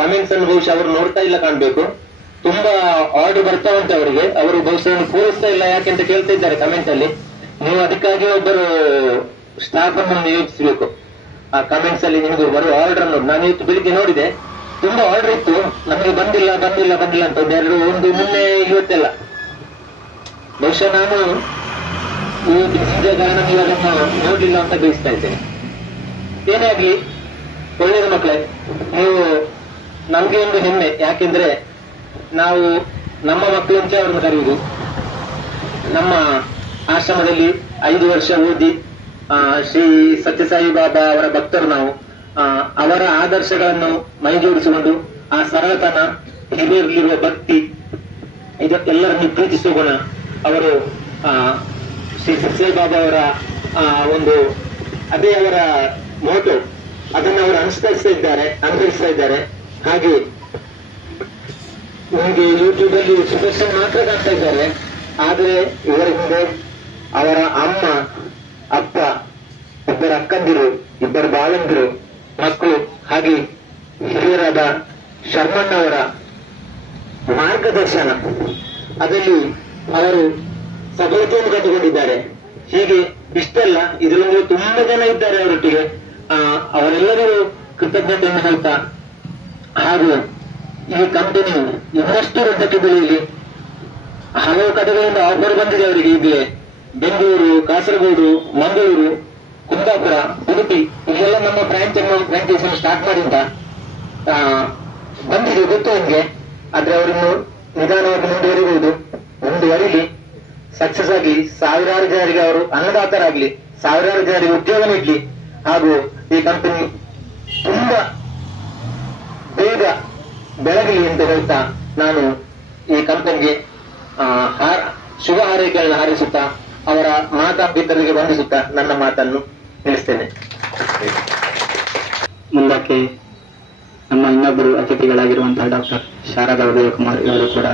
ಕಮೆಂಟ್ಸ್ ಅನ್ನು ಬಹುಶಃ ಅವರು ನೋಡ್ತಾ ಇಲ್ಲ ಕಾಣ್ಬೇಕು. ತುಂಬಾ ಆರ್ಡರ್ ಬರ್ತಾ ಉಂಟು ಅವರಿಗೆ. ಅವರು ಬಹುಶಃ ಪೂರೈಸ್ತಾ ಇಲ್ಲ ಯಾಕೆಂತ ಕೇಳ್ತಾ ಇದ್ದಾರೆ ಕಮೆಂಟ್ ಅಲ್ಲಿ. ನೀವು ಅದಕ್ಕಾಗಿ ಒಬ್ಬರು ಸ್ಟಾಫ್ ಅನ್ನು ನಿಯೋಜಿಸಬೇಕು. ಆ ಕಮೆಂಟ್ಸ್ ಅಲ್ಲಿ ನಿಮಗೆ ಬರುವ ಆರ್ಡರ್ ಅನ್ನು ನಾನು ಇವತ್ತು ಬೆಳಿಗ್ಗೆ ನೋಡಿದೆ, ತುಂಬಾ ಆರ್ಡರ್ ಇತ್ತು, ನಮಗೆ ಬಂದಿಲ್ಲ ಅಂತ ಒಂದು ನಿನ್ನೆ ಇವತ್ತೆಲ್ಲ. ಬಹುಶಃ ನಾನು ಈ ಬಿಸಿದ ಕಾರಣ ನೀವು ಅದನ್ನು ನೋಡ್ಲಿಲ್ಲ ಅಂತ ಬಯಸ್ತಾ ಇದ್ದೇನೆ. ಏನೇ ಆಗ್ಲಿ ಒಳ್ಳೇದು ಮಕ್ಕಳೇ, ನೀವು ನಮ್ಗೆ ಒಂದು ಹೆಮ್ಮೆ. ಯಾಕೆಂದ್ರೆ ನಾವು ನಮ್ಮ ಮಕ್ಕಳು ಮುಂಚೆ ಅವ್ರನ್ನ ಕರೆಯುವುದು. ನಮ್ಮ ಆಶ್ರಮದಲ್ಲಿ 5 ವರ್ಷ ಓದಿ ಶ್ರೀ ಸತ್ಯಸಾಯಿ ಬಾಬಾ ಅವರ ಭಕ್ತರು ನಾವು. ಅವರ ಆದರ್ಶಗಳನ್ನು ಮೈಗೂಡಿಸಿಕೊಂಡು ಆ ಸರಳತನ, ಹಿರಿಯರಲ್ಲಿರುವ ಭಕ್ತಿ, ಇದಕ್ಕೆಲ್ಲರನ್ನು ಪ್ರೀತಿಸುವ ಗುಣ, ಅವರು ಶ್ರೀ ಸತ್ಯಸಾಯಿ ಬಾಬಾ ಅವರ ಒಂದು ಅದೇ ಅವರ ಮೋಟೋ, ಅದನ್ನು ಅವರು ಅನುಸರಿಸ್ತಾ ಇದ್ದಾರೆ. ಹಾಗೆ ನಿಮಗೆ ಯೂಟ್ಯೂಬ್ ಅಲ್ಲಿ ಸುದರ್ಶನ್ ಮಾತ್ರ ಕಾಣ್ತಾ ಇದ್ದಾರೆ, ಆದರೆ ಇವರ ಹಿಂದೆ ಅವರ ಅಮ್ಮ ಅಕ್ಕಂದಿರು, ಇಬ್ಬರು ಬಾಳಂದಿರು, ಮಕ್ಕಳು ಹಾಗೆ ಹಿರಿಯರಾದ ಶರ್ಮಣ್ಣವರ ಮಾರ್ಗದರ್ಶನ ಅದರಲ್ಲಿ ಅವರು ಸಫಲತೆಯನ್ನು ಕಂಡುಕೊಂಡಿದ್ದಾರೆ. ಹೀಗೆ ಇಷ್ಟಲ್ಲ, ಇದರೊಂದಿಗೆ ತುಂಬಾ ಜನ ಇದ್ದಾರೆ ಅವರೊಟ್ಟಿಗೆ. ಅವರೆಲ್ಲರಿಗೂ ಕೃತಜ್ಞತೆಯನ್ನು ಹೇಳ್ತಾ, ಹಾಗೂ ಈ ಕಂಪನಿ ಇನ್ನಷ್ಟು ವೃದ್ಧಕ್ಕೆ ಬೆಳೆಯಲಿ. ಹಲವು ಕಡೆಗಳಿಂದ ಆಫರ್ ಬಂದಿದೆ ಅವರಿಗೆ ಈಗಲೇ. ಬೆಂಗಳೂರು, ಕಾಸರಗೋಡು, ಮಂಗಳೂರು, ಕುಂದಾಪುರ, ಉಡುಪಿ ಇಲ್ಲೆಲ್ಲ ನಮ್ಮ ಫ್ರಾಂಚೈಸ್ ಸ್ಟಾರ್ಟ್ ಮಾಡಿ ಅಂತ ಬಂದಿದೆ, ಗೊತ್ತು ನನಗೆ. ಆದ್ರೆ ಅವರನ್ನು ನಿಧಾನವಾಗಿ ಮುಂದುವರಿಲಿ, ಸಕ್ಸಸ್ ಆಗಿ ಸಾವಿರಾರು ಜನರಿಗೆ ಅವರು ಅನ್ನದಾತರಾಗ್ಲಿ, ಸಾವಿರಾರು ಜನರಿಗೆ ಉದ್ಯೋಗ ನೀಡಲಿ, ಹಾಗೂ ಈ ಕಂಪನಿ ತುಂಬಾ ಬೇಗ ಬೆಳಗಲಿ ಅಂತ ಹೇಳ್ತಾ ನಾನು ಈ ಕಂಪನಿಗೆ ಶುಭ ಹಾರೈಕೆಗಳನ್ನು ಹಾರೈಸುತ್ತಾ ಅವರ ಮಾತಾಪಿತರಿಗೆ ವಂದಿಸುತ್ತಾ ನನ್ನ ಮಾತನ್ನು ನಿಲ್ಲಿಸ್ತೇನೆ. ಮುಂದಕ್ಕೆ ನಮ್ಮ ಇನ್ನೊಬ್ಬರು ಅತಿಥಿಗಳಾಗಿರುವಂತಹ ಡಾಕ್ಟರ್ ಶಾರದಾ ಉದಯಕುಮಾರ್ ಇವರು ಕೂಡ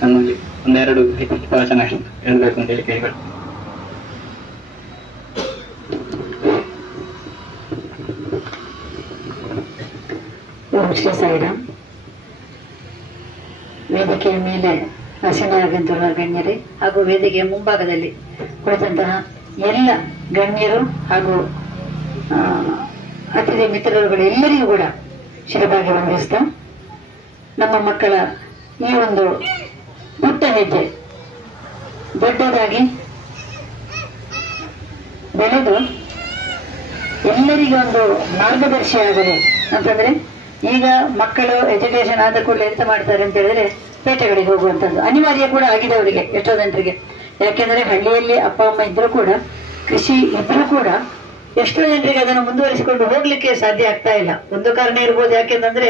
ನಮ್ಮಲ್ಲಿ ಒಂದೆರಡು ಪ್ರವಚನ ಹೇಳಬೇಕು ಅಂತ ಹೇಳಿ ಕೇಳಿಗಳು. ಓಂ ಶ್ರೀ ಸಾಯಿರಾಮ್. ವೇದಿಕೆಯ ಮೇಲೆ ಆಸೀನರಾಗಿರುವ ಗಣ್ಯರೇ ಹಾಗೂ ವೇದಿಕೆಯ ಮುಂಭಾಗದಲ್ಲಿ ಕುಳಿತಂತಹ ಎಲ್ಲ ಗಣ್ಯರು ಹಾಗೂ ಅತಿಥಿ ಮಿತ್ರರುಗಳು ಎಲ್ಲರಿಗೂ ಕೂಡ ಶಿರವಾಗಿ ವಂದಿಸ್ತಾ, ನಮ್ಮ ಮಕ್ಕಳ ಈ ಒಂದು ಪುಟ್ಟ ಹೆಜ್ಜೆ ದೊಡ್ಡದಾಗಿ ಬೆಳೆದು ಎಲ್ಲರಿಗೂ ಒಂದು ಮಾರ್ಗದರ್ಶಿ ಆಗಲಿ ಅಂತಂದ್ರೆ, ಈಗ ಮಕ್ಕಳು ಎಜುಕೇಶನ್ ಆದ ಕೂಡಲೇ ಎಂತ ಮಾಡ್ತಾರೆ ಅಂತ ಹೇಳಿದ್ರೆ ಪೇಟೆಗಳಿಗೆ ಹೋಗುವಂಥದ್ದು ಅನಿವಾರ್ಯ ಕೂಡ ಆಗಿದೆ ಅವರಿಗೆ, ಎಷ್ಟೋ ಜನರಿಗೆ. ಯಾಕೆಂದ್ರೆ ಹಳ್ಳಿಯಲ್ಲಿ ಅಪ್ಪ ಅಮ್ಮ ಇದ್ರೂ ಕೂಡ, ಕೃಷಿ ಇದ್ರೂ ಕೂಡ ಎಷ್ಟೋ ಜನರಿಗೆ ಅದನ್ನು ಮುಂದುವರಿಸಿಕೊಂಡು ಹೋಗ್ಲಿಕ್ಕೆ ಸಾಧ್ಯ ಆಗ್ತಾ ಇಲ್ಲ. ಒಂದು ಕಾರಣ ಇರ್ಬೋದು, ಯಾಕೆಂದ್ರೆ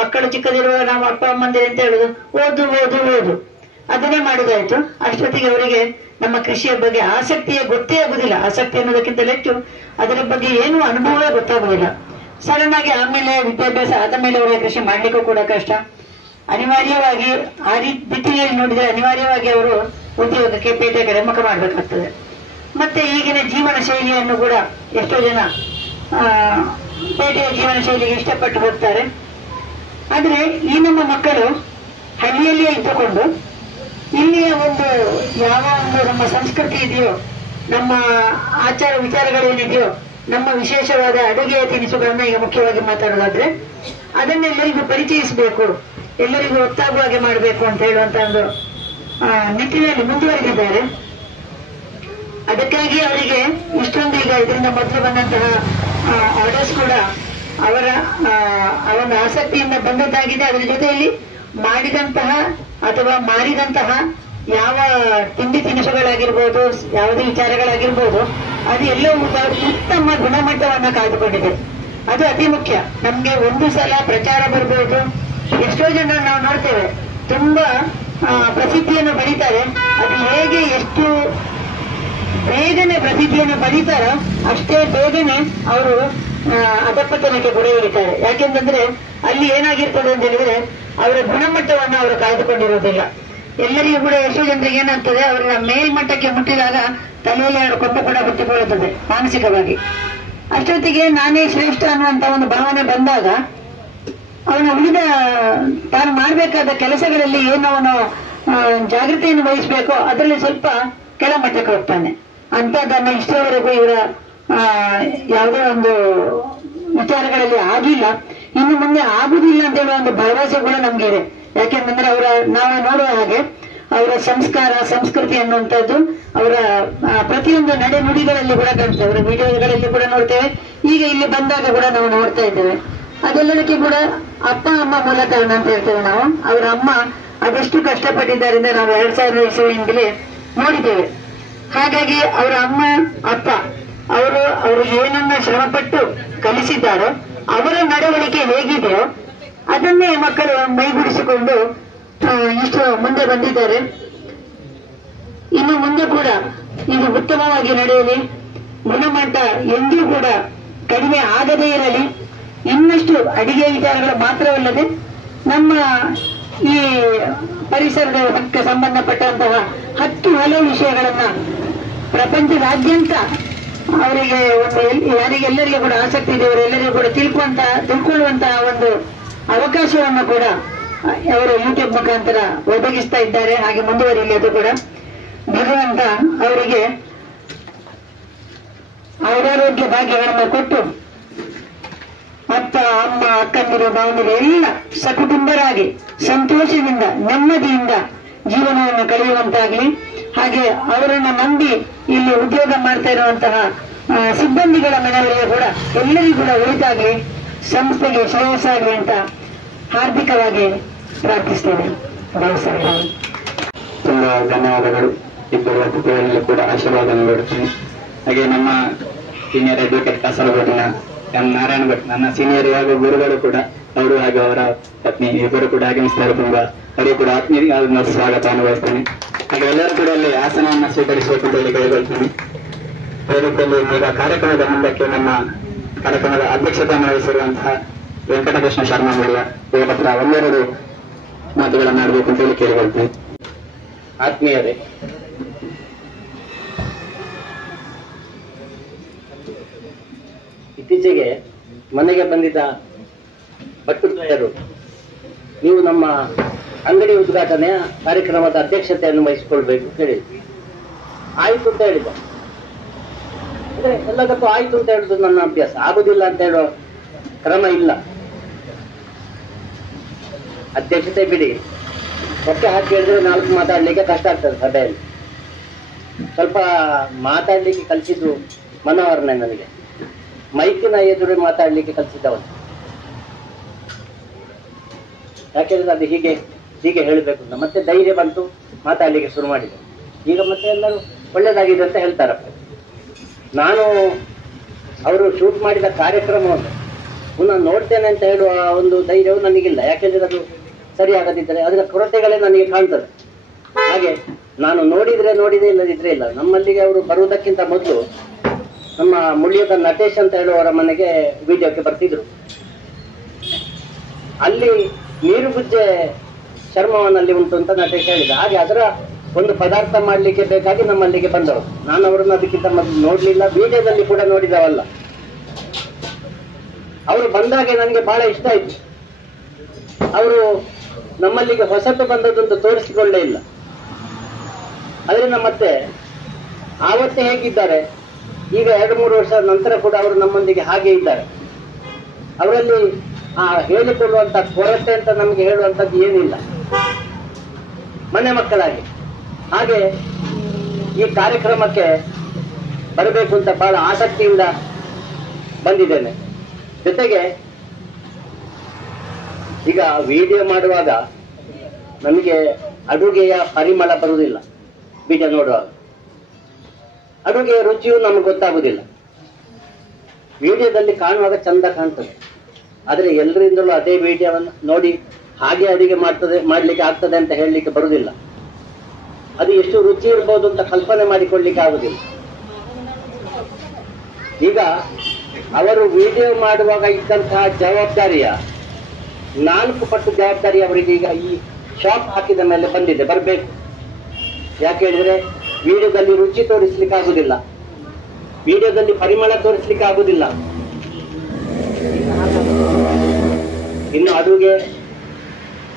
ಮಕ್ಕಳು ಚಿಕ್ಕದಿರುವಾಗ ನಾವು ಅಪ್ಪ ಅಮ್ಮಂದಿರು ಅಂತ ಹೇಳುದು ಓದು ಓದು ಓದು ಅದನ್ನೇ ಮಾಡುದಾಯ್ತು. ಅಷ್ಟೊತ್ತಿಗೆ ಅವರಿಗೆ ನಮ್ಮ ಕೃಷಿಯ ಬಗ್ಗೆ ಆಸಕ್ತಿಯೇ ಗೊತ್ತೇ ಆಗುದಿಲ್ಲ. ಆಸಕ್ತಿ ಅನ್ನೋದಕ್ಕಿಂತ ಹೆಚ್ಚು ಅದರ ಬಗ್ಗೆ ಏನು ಅನುಭವವೇ ಗೊತ್ತಾಗುದಿಲ್ಲ. ಸಡನ್ ಆಗಿ ಆಮೇಲೆ ವಿದ್ಯಾಭ್ಯಾಸ ಆದ ಮೇಲೆ ಅವರಿಗೆ ಕೃಷಿ ಮಾಡ್ಲಿಕ್ಕೂ ಕೂಡ ಕಷ್ಟ. ಅನಿವಾರ್ಯವಾಗಿ ಆ ರೀತಿಯಲ್ಲಿ ನೋಡಿದ್ರೆ ಅನಿವಾರ್ಯವಾಗಿ ಅವರು ಉದ್ಯೋಗಕ್ಕೆ ಪೇಟೆ ಕಡೆ ಮುಖ ಮಾಡ್ಬೇಕಾಗ್ತದೆ. ಮತ್ತೆ ಈಗಿನ ಜೀವನ ಶೈಲಿಯನ್ನು ಕೂಡ ಎಷ್ಟೋ ಜನ ಪೇಟೆಯ ಜೀವನ ಶೈಲಿಗೆ ಇಷ್ಟಪಟ್ಟು ಹೋಗ್ತಾರೆ. ಆದ್ರೆ ಈ ನಮ್ಮ ಮಕ್ಕಳು ಹಳ್ಳಿಯಲ್ಲಿಯೇ ಇದ್ದುಕೊಂಡು ಇಲ್ಲಿಯ ಒಂದು ಯಾವ ಒಂದು ನಮ್ಮ ಸಂಸ್ಕೃತಿ ಇದೆಯೋ, ನಮ್ಮ ಆಚಾರ ವಿಚಾರಗಳೇನಿದೆಯೋ, ನಮ್ಮ ವಿಶೇಷವಾದ ಅಡುಗೆಯ ತಿನಿಸುಗಳನ್ನ ಈಗ ಮುಖ್ಯವಾಗಿ ಮಾತಾಡೋದಾದ್ರೆ ಅದನ್ನೆಲ್ಲರಿಗೂ ಪರಿಚಯಿಸಬೇಕು, ಎಲ್ಲರಿಗೂ ಗೊತ್ತಾಗುವ ಹಾಗೆ ಮಾಡಬೇಕು ಅಂತ ಹೇಳುವಂತ ಒಂದು ನಿಟ್ಟಿನಲ್ಲಿ ಮುಂದುವರೆದಿದ್ದಾರೆ. ಅದಕ್ಕಾಗಿ ಅವರಿಗೆ ಇಷ್ಟೊಂದು ಈಗ ಇದರಿಂದ ಮೊದಲು ಬಂದಂತಹ ಆರ್ಡರ್ಸ್ ಕೂಡ ಅವರ ಒಂದು ಆಸಕ್ತಿಯಿಂದ ಬಂದದ್ದಾಗಿದೆ. ಅದರ ಜೊತೆಯಲ್ಲಿ ಮಾಡಿದಂತಹ ಅಥವಾ ಮಾರಿದಂತಹ ಯಾವ ತಿಂಡಿ ತಿನಿಸುಗಳಾಗಿರ್ಬೋದು, ಯಾವುದೇ ವಿಚಾರಗಳಾಗಿರ್ಬೋದು, ಅದು ಎಲ್ಲವೂ ಉತ್ತಮ ಗುಣಮಟ್ಟವನ್ನ ಕಾಯ್ದುಕೊಂಡಿದೆ. ಅದು ಅತಿ ಮುಖ್ಯ. ನಮ್ಗೆ ಒಂದು ಸಲ ಪ್ರಚಾರ ಬರ್ಬೋದು. ಎಷ್ಟೋ ಜನ ನಾವು ನೋಡ್ತೇವೆ ತುಂಬಾ ಪ್ರಸಿದ್ಧಿಯನ್ನು ಪಡೀತಾರೆ. ಅದು ಹೇಗೆ ಎಷ್ಟು ಬೇಗನೆ ಪ್ರಸಿದ್ಧಿಯನ್ನು ಪಡೀತಾರೋ ಅಷ್ಟೇ ಬೇಗನೆ ಅವರು ಅಧಪತನಕ್ಕೆ ಗುರಿ ಹಿಡಿತಾರೆ. ಯಾಕೆಂತಂದ್ರೆ ಅಲ್ಲಿ ಏನಾಗಿರ್ತದೆ ಅಂತ ಹೇಳಿದ್ರೆ ಅವರ ಗುಣಮಟ್ಟವನ್ನು ಅವರು ಕಾಯ್ದುಕೊಂಡಿರೋದಿಲ್ಲ. ಎಲ್ಲರಿಗೂ ಕೂಡ ಎಷ್ಟೋ ಜನರಿಗೆ ಏನಾಗ್ತದೆ, ಅವರ ಮೇಲ್ಮಟ್ಟಕ್ಕೆ ಮುಟ್ಟಿದಾಗ ತಲೆಯಲ್ಲಿ ಅವರ ಕೊಂಬು ಕೂಡ ಹುಟ್ಟಿಕೊಳ್ಳುತ್ತದೆ ಮಾನಸಿಕವಾಗಿ. ಅಷ್ಟೊತ್ತಿಗೆ ನಾನೇ ಶ್ರೇಷ್ಠ ಅನ್ನುವಂತ ಒಂದು ಭಾವನೆ ಬಂದಾಗ ಅವನ ಉಳಿದ ತಾನು ಮಾಡಬೇಕಾದ ಕೆಲಸಗಳಲ್ಲಿ ಏನು ಅವನು ಜಾಗೃತಿಯನ್ನು ವಹಿಸಬೇಕೋ ಅದರಲ್ಲಿ ಸ್ವಲ್ಪ ಕೆಳಮಟ್ಟಕ್ಕೆ ಹೋಗ್ತಾನೆ. ಅಂತದನ್ನ ಇಷ್ಟವರೆಗೂ ಇವರ ಯಾವುದೇ ಒಂದು ವಿಚಾರಗಳಲ್ಲಿ ಆಗಿಲ್ಲ, ಇನ್ನು ಮುಂದೆ ಆಗುದಿಲ್ಲ ಅಂತ ಹೇಳುವ ಒಂದು ಭರವಸೆ ಕೂಡ ನಮ್ಗೆ ಇದೆ. ಯಾಕೆಂತಂದ್ರೆ ನಾವು ನೋಡುವ ಹಾಗೆ ಅವರ ಸಂಸ್ಕಾರ ಸಂಸ್ಕೃತಿ ಅನ್ನುವಂಥದ್ದು ಅವರ ಪ್ರತಿಯೊಂದು ನಡೆ ನುಡಿಗಳಲ್ಲಿ ಕೂಡ ಕಾಣ್ತೇವೆ. ಅವರ ವಿಡಿಯೋಗಳಲ್ಲಿ ಕೂಡ ನೋಡ್ತೇವೆ, ಈಗ ಇಲ್ಲಿ ಬಂದಾಗ ಕೂಡ ನಾವು ನೋಡ್ತಾ ಇದ್ದೇವೆ. ಅದೆಲ್ಲದಕ್ಕೆ ಕೂಡ ಅಪ್ಪ ಅಮ್ಮ ಮೂಲ ಕಾರಣ ಅಂತ ಹೇಳ್ತೇವೆ ನಾವು. ಅವರ ಅಮ್ಮ ಅದೆಷ್ಟು ಕಷ್ಟಪಟ್ಟಿದ್ದಾರೆ ಅಂತ ನಾವು 2000 ಇಸವಿಯಿಂದಲೇ ನೋಡಿದ್ದೇವೆ. ಹಾಗಾಗಿ ಅವರ ಅಮ್ಮ ಅಪ್ಪ ಅವರು ಏನನ್ನ ಶ್ರಮಪಟ್ಟು ಕಲಿಸಿದ್ದಾರೋ ಅವರ ನಡವಳಿಕೆ ಹೇಗಿದೆಯೋ ಅದನ್ನೇ ಮಕ್ಕಳು ಮೈಗೂಡಿಸಿಕೊಂಡು ಇಷ್ಟು ಮುಂದೆ ಬಂದಿದ್ದಾರೆ. ಇನ್ನು ಮುಂದೆ ಕೂಡ ಇದು ಉತ್ತಮವಾಗಿ ನಡೆಯಲಿ, ಗುಣಮಟ್ಟ ಎಂದೂ ಕೂಡ ಕಡಿಮೆ ಆಗದೇ ಇರಲಿ. ಇನ್ನಷ್ಟು ಅಡಿಗೆ ವಿಚಾರಗಳು ಮಾತ್ರವಲ್ಲದೆ ನಮ್ಮ ಈ ಪರಿಸರಕ್ಕೆ ಸಂಬಂಧಪಟ್ಟಂತಹ 10 ಹಲವು ವಿಷಯಗಳನ್ನ ಪ್ರಪಂಚದಾದ್ಯಂತ ಅವರಿಗೆ ಯಾರಿಗೆಲ್ಲರಿಗೂ ಕೂಡ ಆಸಕ್ತಿ ಇದೆ ಅವರೆಲ್ಲರಿಗೂ ಕೂಡ ತಿಳ್ಕೊಳ್ಳುವಂತಹ ಒಂದು ಅವಕಾಶವನ್ನು ಕೂಡ ಅವರು ಯೂಟ್ಯೂಬ್ ಮುಖಾಂತರ ಒದಗಿಸ್ತಾ ಇದ್ದಾರೆ. ಹಾಗೆ ಮುಂದುವರಿಯಲಿ ಅದು ಕೂಡ. ಭಗವಂತ ಅವರಿಗೆ ಆರೋಗ್ಯ ಭಾಗ್ಯಗಳನ್ನು ಕೊಟ್ಟು ಅಪ್ಪ ಅಮ್ಮ ಅಕ್ಕಂದಿರು ಮಾವನಿರು ಎಲ್ಲ ಸಕುಟುಂಬರಾಗಿ ಸಂತೋಷದಿಂದ ನೆಮ್ಮದಿಯಿಂದ ಜೀವನವನ್ನು ಕಳೆಯುವಂತಾಗ್ಲಿ. ಹಾಗೆ ಅವರನ್ನು ನಂಬಿ ಇಲ್ಲಿ ಉದ್ಯೋಗ ಮಾಡ್ತಾ ಇರುವಂತಹ ಸಿಬ್ಬಂದಿಗಳ ಮನೆಯವರಿಗೆ ಕೂಡ ಎಲ್ಲರಿಗೂ ಕೂಡ ಒಳಿತಾಗ್ಲಿ, ಸಂಸ್ಥೆಗೆ ಶ್ರೇಯಸ್ಸಾಗಲಿ ಅಂತ ಹಾರ್ದಿಕವಾಗಿ ಪ್ರಾರ್ಥಿಸ್ತೇನೆ. ತುಂಬಾ ಧನ್ಯವಾದಗಳು. ಇಬ್ಬರು ಅತಿಥಿಗಳಲ್ಲಿ ಕೂಡ ಆಶೀರ್ವಾದ ನೀಡುತ್ತೇನೆ. ಹಾಗೆ ನಮ್ಮ ಸೀನಿಯರ್ ಅಡ್ವೊಕೇಟ್ ಕಾಸರಗೋಡಿನ ಎಂ ನಾರಾಯಣ ಭಟ್ ನನ್ನ ಸೀನಿಯರ್ ಹಾಗೂ ಗುರುಗಳು ಕೂಡ ಅವರು ಹಾಗೂ ಅವರ ಪತ್ನಿ ಇಬ್ಬರು ಕೂಡ ಆಗಮಿಸಿದ್ದಾರೆ. ತುಂಬಾ ಅವರಿಗೆ ಕೂಡ ಆತ್ಮೀಯ ಸ್ವಾಗತ ಅನುಭವಿಸ್ತೇನೆ. ಹಾಗೆ ಎಲ್ಲರೂ ಕೂಡ ಅಲ್ಲಿ ಆಸನವನ್ನು ಸ್ವೀಕರಿಸಬೇಕು ಅಂತ ಹೇಳಿ ಕೇಳಿಕೊಳ್ತೇನೆ. ವೇದಿಕೆಯಲ್ಲಿ ಈಗ ಕಾರ್ಯಕ್ರಮದ ಮುಂದಕ್ಕೆ ನಮ್ಮ ಕಾರ್ಯಕ್ರಮದ ಅಧ್ಯಕ್ಷತೆಯನ್ನು ವಹಿಸಿರುವಂತಹ ವೆಂಕಟಕೃಷ್ಣ ಶರ್ಮಾ ಮುಳ್ಳ ಇವರ ಹತ್ರ ಒಂದೆರಡು ಮಾತುಗಳನ್ನು ಆಡಬೇಕು ಅಂತ ಹೇಳಿ ಕೇಳಿಕೊಳ್ತೇನೆ. ಆತ್ಮೀಯರೇ, ಇತ್ತೀಚೆಗೆ ಮನೆಗೆ ಬಂದಿದ್ದ ಭಟ್ಟರು ನೀವು ನಮ್ಮ ಅಂಗಡಿ ಉದ್ಘಾಟನೆಯ ಕಾರ್ಯಕ್ರಮದ ಅಧ್ಯಕ್ಷತೆಯನ್ನು ವಹಿಸಿಕೊಳ್ಬೇಕು ಅಂತ ಹೇಳಿದ್ರು. ಆಯ್ತು ಅಂತ ಹೇಳಿದ. ಅಂದ್ರೆ ಎಲ್ಲದಕ್ಕೂ ಆಯ್ತು ಅಂತ ಹೇಳುದು ನನ್ನ ಅಭ್ಯಾಸ. ಆಗುದಿಲ್ಲ ಅಂತ ಹೇಳೋ ಕ್ರಮ ಇಲ್ಲ. ಅಧ್ಯಕ್ಷತೆ ಬಿಡಿ, ಹೊಟ್ಟೆ ಹಾಕಿ ಹೇಳಿದ್ರೆ 4 ಮಾತಾಡ್ಲಿಕ್ಕೆ ಕಷ್ಟ ಆಗ್ತದೆ ಸಭೆಯಲ್ಲಿ. ಸ್ವಲ್ಪ ಮಾತಾಡ್ಲಿಕ್ಕೆ ಕಲಿಸಿದ್ದು ಮನೋಹರನೇ ನನಗೆ. ಮೈಕಿನ ಎದುರು ಮಾತಾಡ್ಲಿಕ್ಕೆ ಕಲಿಸಿದ್ದವನು. ಯಾಕೆಂದ್ರೆ ಅದು ಹೀಗೆ ಹೇಳಬೇಕು ಅಂತ ಮತ್ತೆ ಧೈರ್ಯ ಬಂತು, ಮಾತಾಡ್ಲಿಕ್ಕೆ ಶುರು ಮಾಡಿದೆ. ಈಗ ಮತ್ತೆ ಎಲ್ಲರೂ ಒಳ್ಳೇದಾಗಿದೆ ಅಂತ ಹೇಳ್ತಾರಪ್ಪ. ನಾನು ಅವರು ಶೂಟ್ ಮಾಡಿದ ಕಾರ್ಯಕ್ರಮವನ್ನು ಪುನಃ ನೋಡ್ತೇನೆ ಅಂತ ಹೇಳುವ ಒಂದು ಧೈರ್ಯವು ನನಗಿಲ್ಲ. ಯಾಕೆಂದ್ರೆ ಅದು ಸರಿಯಾಗದಿದ್ದರೆ ಅದರ ಕೊರತೆಗಳೇ ನನಗೆ ಕಾಣ್ತದೆ. ಹಾಗೆ ನಾನು ನೋಡಿದೆ ಇಲ್ಲದಿದ್ರೆ ಇಲ್ಲ. ನಮ್ಮಲ್ಲಿಗೆ ಅವರು ಬರುವುದಕ್ಕಿಂತ ಮೊದಲು ನಮ್ಮ ಮುಳ್ಯದ ನಟೇಶ್ ಅಂತ ಹೇಳುವವರ ಮನೆಗೆ ವಿಡಿಯೋಕ್ಕೆ ಬರ್ತಿದ್ರು. ಅಲ್ಲಿ ನೀರುಗುಜ್ಜೆ ಚರ್ಮವನ್ನಲ್ಲಿ ಉಂಟು ಅಂತ ನಟೇಶ್ ಹೇಳಿದ. ಹಾಗೆ ಅದರ ಒಂದು ಪದಾರ್ಥ ಮಾಡಲಿಕ್ಕೆ ಬೇಕಾಗಿ ನಮ್ಮಲ್ಲಿಗೆ ಬಂದವರು. ನಾನು ಅವರನ್ನು ಅದಕ್ಕಿಂತ ಮೊದಲು ನೋಡ್ಲಿಲ್ಲ, ವಿಡಿಯೋದಲ್ಲಿ ಕೂಡ ನೋಡಿದವಲ್ಲ. ಅವರು ಬಂದಾಗೆ ನನಗೆ ಬಹಳ ಇಷ್ಟ ಆಯ್ತು. ಅವರು ನಮ್ಮಲ್ಲಿಗೆ ಹೊಸತು ಬಂದದಂತೂ ತೋರಿಸಿಕೊಳ್ಳೇ ಇಲ್ಲ. ಅದರಿಂದ ಮತ್ತೆ ಆವತ್ತೇ ಹೇಗಿದ್ದಾರೆ, ಈಗ 2-3 ವರ್ಷ ನಂತರ ಕೂಡ ಅವರು ನಮ್ಮೊಂದಿಗೆ ಹಾಗೆ ಇದ್ದಾರೆ. ಅವರಲ್ಲಿ ಹೇಳಿಕೊಳ್ಳುವಂತ ಕೊರತೆ ಅಂತ ನಮಗೆ ಹೇಳುವಂಥದ್ದು ಏನಿಲ್ಲ, ಮನೆ ಮಕ್ಕಳಾಗಿ. ಹಾಗೆ ಈ ಕಾರ್ಯಕ್ರಮಕ್ಕೆ ಬರಬೇಕು ಅಂತ ಬಹಳ ಆಸಕ್ತಿಯಿಂದ ಬಂದಿದ್ದೇನೆ. ಜೊತೆಗೆ ಈಗ ವಿಡಿಯೋ ಮಾಡುವಾಗ ನಮಗೆ ಅಡುಗೆಯ ಪರಿಮಳ ಬರುವುದಿಲ್ಲ. ವಿಡಿಯೋ ನೋಡುವಾಗ ಅಡುಗೆಯ ರುಚಿಯು ನಮ್ಗೆ ಗೊತ್ತಾಗುದಿಲ್ಲ. ವಿಡಿಯೋದಲ್ಲಿ ಕಾಣುವಾಗ ಚಂದ ಕಾಣ್ತದೆ. ಆದರೆ ಎಲ್ಲರಿಂದಲೂ ಅದೇ ವಿಡಿಯೋವನ್ನು ನೋಡಿ ಹಾಗೆ ಅಡಿಗೆ ಮಾಡ್ಲಿಕ್ಕೆ ಆಗ್ತದೆ ಅಂತ ಹೇಳಲಿಕ್ಕೆ ಬರುವುದಿಲ್ಲ. ಅದು ಎಷ್ಟು ರುಚಿ ಇರ್ಬೋದು ಅಂತ ಕಲ್ಪನೆ ಮಾಡಿಕೊಳ್ಳಿಕ್ಕೆ ಆಗುದಿಲ್ಲ. ಈಗ ಅವರು ವಿಡಿಯೋ ಮಾಡುವಾಗ ಇದ್ದಂತಹ ಜವಾಬ್ದಾರಿಯ 4 ಪಟ್ಟು ಜವಾಬ್ದಾರಿ ಅವರಿಗೆ ಈಗ ಈ ಶಾಪ್ ಹಾಕಿದ ಮೇಲೆ ಬಂದಿದೆ, ಬರಬೇಕು. ಯಾಕೆ ಹೇಳಿದ್ರೆ ವಿಡಿಯೋದಲ್ಲಿ ರುಚಿ ತೋರಿಸ್ಲಿಕ್ಕೆ ಆಗುದಿಲ್ಲ, ವಿಡಿಯೋದಲ್ಲಿ ಪರಿಮಳ ತೋರಿಸ್ಲಿಕ್ಕೆ ಆಗುದಿಲ್ಲ. ಇನ್ನು ಅಡುಗೆ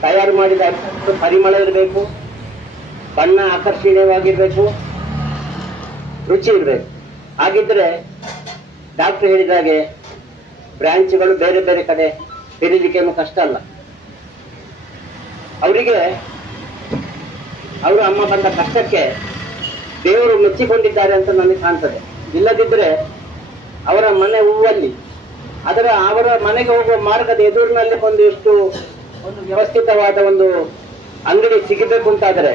ತಯಾರು ಮಾಡಿದ ಪರಿಮಳ ಇರಬೇಕು, ಬಣ್ಣ ಆಕರ್ಷಣೀಯವಾಗಿರ್ಬೇಕು, ರುಚಿ ಇರಬೇಕು. ಹಾಗಿದ್ರೆ ಡಾಕ್ಟರ್ ಹೇಳಿದಾಗೆ ಬ್ರಾಂಚ್ಗಳು ಬೇರೆ ಬೇರೆ ಕಡೆ ತೆರೀಲಿಕ್ಕೇನು ಕಷ್ಟ ಅಲ್ಲ. ಅವರಿಗೆ ಅವರು ಅಮ್ಮ ಬಂದ ಕಷ್ಟಕ್ಕೆ ದೇವರು ಮೆಚ್ಚಿಕೊಂಡಿದ್ದಾರೆ ಅಂತ ನನಗೆ ಕಾಣ್ತದೆ. ಇಲ್ಲದಿದ್ರೆ ಅವರ ಮನೆ ಹೂವಲ್ಲಿ ಅವರ ಮನೆಗೆ ಹೋಗುವ ಮಾರ್ಗದ ಎದುರಿನಲ್ಲಿ ಒಂದು ವ್ಯವಸ್ಥಿತವಾದ ಒಂದು ಅಂಗಡಿ ಸಿಗಬೇಕು ಅಂತಾದ್ರೆ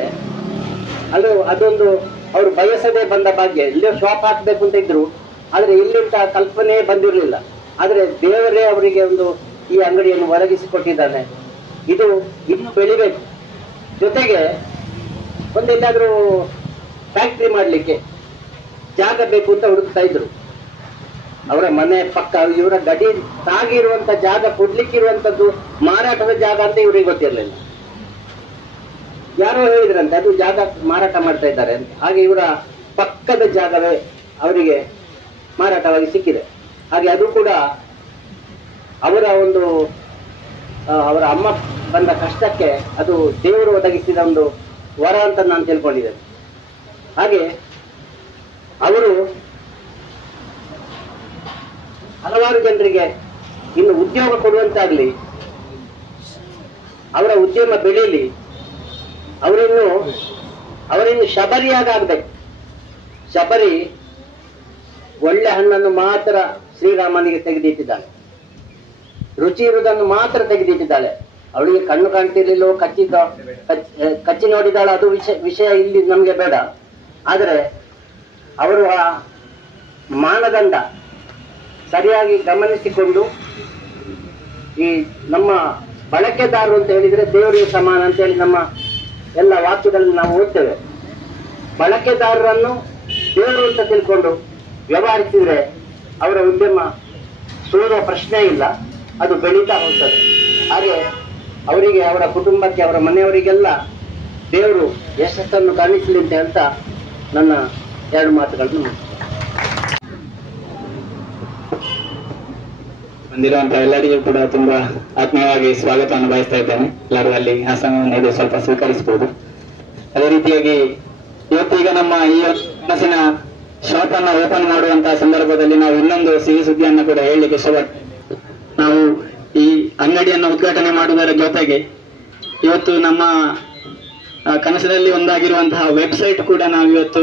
ಅದೊಂದು ಅವರು ಬಯಸದೆ ಬಂದ ಭಾಗ್ಯ. ಇಲ್ಲೇ ಶಾಪ್ ಹಾಕ್ಬೇಕು ಅಂತ ಇದ್ರು, ಆದ್ರೆ ಇಲ್ಲಿಂತ ಕಲ್ಪನೆ ಬಂದಿರಲಿಲ್ಲ. ಆದ್ರೆ ದೇವರೇ ಅವರಿಗೆ ಈ ಅಂಗಡಿಯನ್ನು ಒದಗಿಸಿಕೊಟ್ಟಿದ್ದಾನೆ. ಇದು ಇನ್ನು ಬೆಳಿಬೇಕು. ಜೊತೆಗೆ ಒಂದೆಲ್ಲಾದ್ರೂ ಫ್ಯಾಕ್ಟ್ರಿ ಮಾಡ್ಲಿಕ್ಕೆ ಜಾಗ ಬೇಕು ಅಂತ ಹುಡುಕ್ತಾ ಇದ್ರು. ಅವರ ಮನೆ ಪಕ್ಕ ಇವರ ಗಡಿ ತಾಗಿರುವಂತ ಜಾಗ ಕೊಡ್ಲಿಕ್ಕಿರುವಂತದ್ದು ಮಾರಾಟದ ಜಾಗ ಅಂತ ಇವರಿಗೆ ಗೊತ್ತಿರಲಿಲ್ಲ. ಯಾರೋ ಹೇಳಿದ್ರಂತೆ ಅದು ಜಾಗ ಮಾರಾಟ ಮಾಡ್ತಾ ಇದ್ದಾರೆ ಅಂತ. ಹಾಗೆ ಇವರ ಪಕ್ಕದ ಜಾಗವೇ ಅವರಿಗೆ ಮಾರಾಟವಾಗಿ ಸಿಕ್ಕಿದೆ. ಹಾಗೆ ಅದು ಕೂಡ ಅವರ ಒಂದು ಅವರ ಅಮ್ಮ ಬಂದ ಕಷ್ಟಕ್ಕೆ ಅದು ದೇವರು ಒದಗಿಸಿದ ಒಂದು ವರ ಅಂತ ನಾನು ತಿಳ್ಕೊಂಡಿದ್ದೇನೆ. ಹಾಗೆ ಅವರು ಹಲವಾರು ಜನರಿಗೆ ಇನ್ನು ಉದ್ಯೋಗ ಕೊಡುವಂತಾಗ್ಲಿ, ಅವರ ಉದ್ಯಮ ಬೆಳೀಲಿ, ಅವರಿನ್ನು ಶಬರಿಯಾಗಬೇಕು. ಶಬರಿ ಒಳ್ಳೆ ಹಣ್ಣನ್ನು ಮಾತ್ರ ಶ್ರೀರಾಮನಿಗೆ ತೆಗೆದಿಟ್ಟಿದ್ದಾಳೆ, ರುಚಿ ಇರುವುದನ್ನು ಮಾತ್ರ ತೆಗೆದಿಟ್ಟಿದ್ದಾಳೆ. ಅವಳಿಗೆ ಕಣ್ಣು ಕಾಣ್ತಿರ್ಲಿಲ್ಲೋ, ಕಚ್ಚಿ ನೋಡಿದಾಳ, ಅದು ವಿಷಯ ಇಲ್ಲಿ ನಮ್ಗೆ ಬೇಡ. ಆದರೆ ಅವರು ಆ ಮಾನದಂಡ ಸರಿಯಾಗಿ ಗಮನಿಸಿಕೊಂಡು, ಈ ನಮ್ಮ ಬಳಕೆದಾರರು ಅಂತ ಹೇಳಿದ್ರೆ ದೇವರಿಗೆ ಸಮಾನ ಅಂತ ಹೇಳಿ ನಮ್ಮ ಎಲ್ಲ ವಾಕ್ಯದಲ್ಲಿ ನಾವು ಓದ್ತೇವೆ. ಬಳಕೆದಾರರನ್ನು ದೇವರು ಅಂತ ತಿಳ್ಕೊಂಡು ವ್ಯವಹರಿಸಿದ್ರೆ ಅವರ ಉದ್ಯಮ ಸೋಲುವ ಪ್ರಶ್ನೆ ಇಲ್ಲ, ಅದು ಬೆಳೀತಾ ಹೋಗ್ತದೆ. ಹಾಗೆ ಅವರಿಗೆ, ಅವರ ಕುಟುಂಬಕ್ಕೆ, ಅವರ ಮನೆಯವರಿಗೆಲ್ಲ ದೇವರು ಯಶಸ್ಸನ್ನು ಕಾಣಿಸಲಿ ಅಂತ ಹೇಳ್ತಾ ನನ್ನ ಎರಡು ಮಾತುಗಳನ್ನು ಬಂದಿರುವಂತಹ ಎಲ್ಲರಿಗೂ ಕೂಡ ತುಂಬಾ ಆತ್ಮೀಯವಾಗಿ ಸ್ವಾಗತವನ್ನು ಬಯಸ್ತಾ ಇದ್ದೇನೆ. ಎಲ್ಲರೂ ಅಲ್ಲಿ ಆಸನವನ್ನು ಇದು ಸ್ವಲ್ಪ ಸ್ವೀಕರಿಸಬಹುದು. ಅದೇ ರೀತಿಯಾಗಿ ಇವತ್ತೀಗ ನಮ್ಮ ಈ ಕನಸಿನ ಶಾಪ್ ಅನ್ನ ಓಪನ್ ಮಾಡುವಂತಹ ಸಂದರ್ಭದಲ್ಲಿ ನಾವು ಇನ್ನೊಂದು ಸಿಹಿ ಸುದ್ದಿಯನ್ನು ಕೂಡ ಹೇಳಲಿಕ್ಕೆ ಇಷ್ಟಪಡ್ತೇವೆ. ನಾವು ಈ ಅಂಗಡಿಯನ್ನು ಉದ್ಘಾಟನೆ ಮಾಡುವುದರ ಜೊತೆಗೆ ಇವತ್ತು ನಮ್ಮ ಕನಸಿನಲ್ಲಿ ಒಂದಾಗಿರುವಂತಹ ವೆಬ್ಸೈಟ್ ಕೂಡ ನಾವು ಇವತ್ತು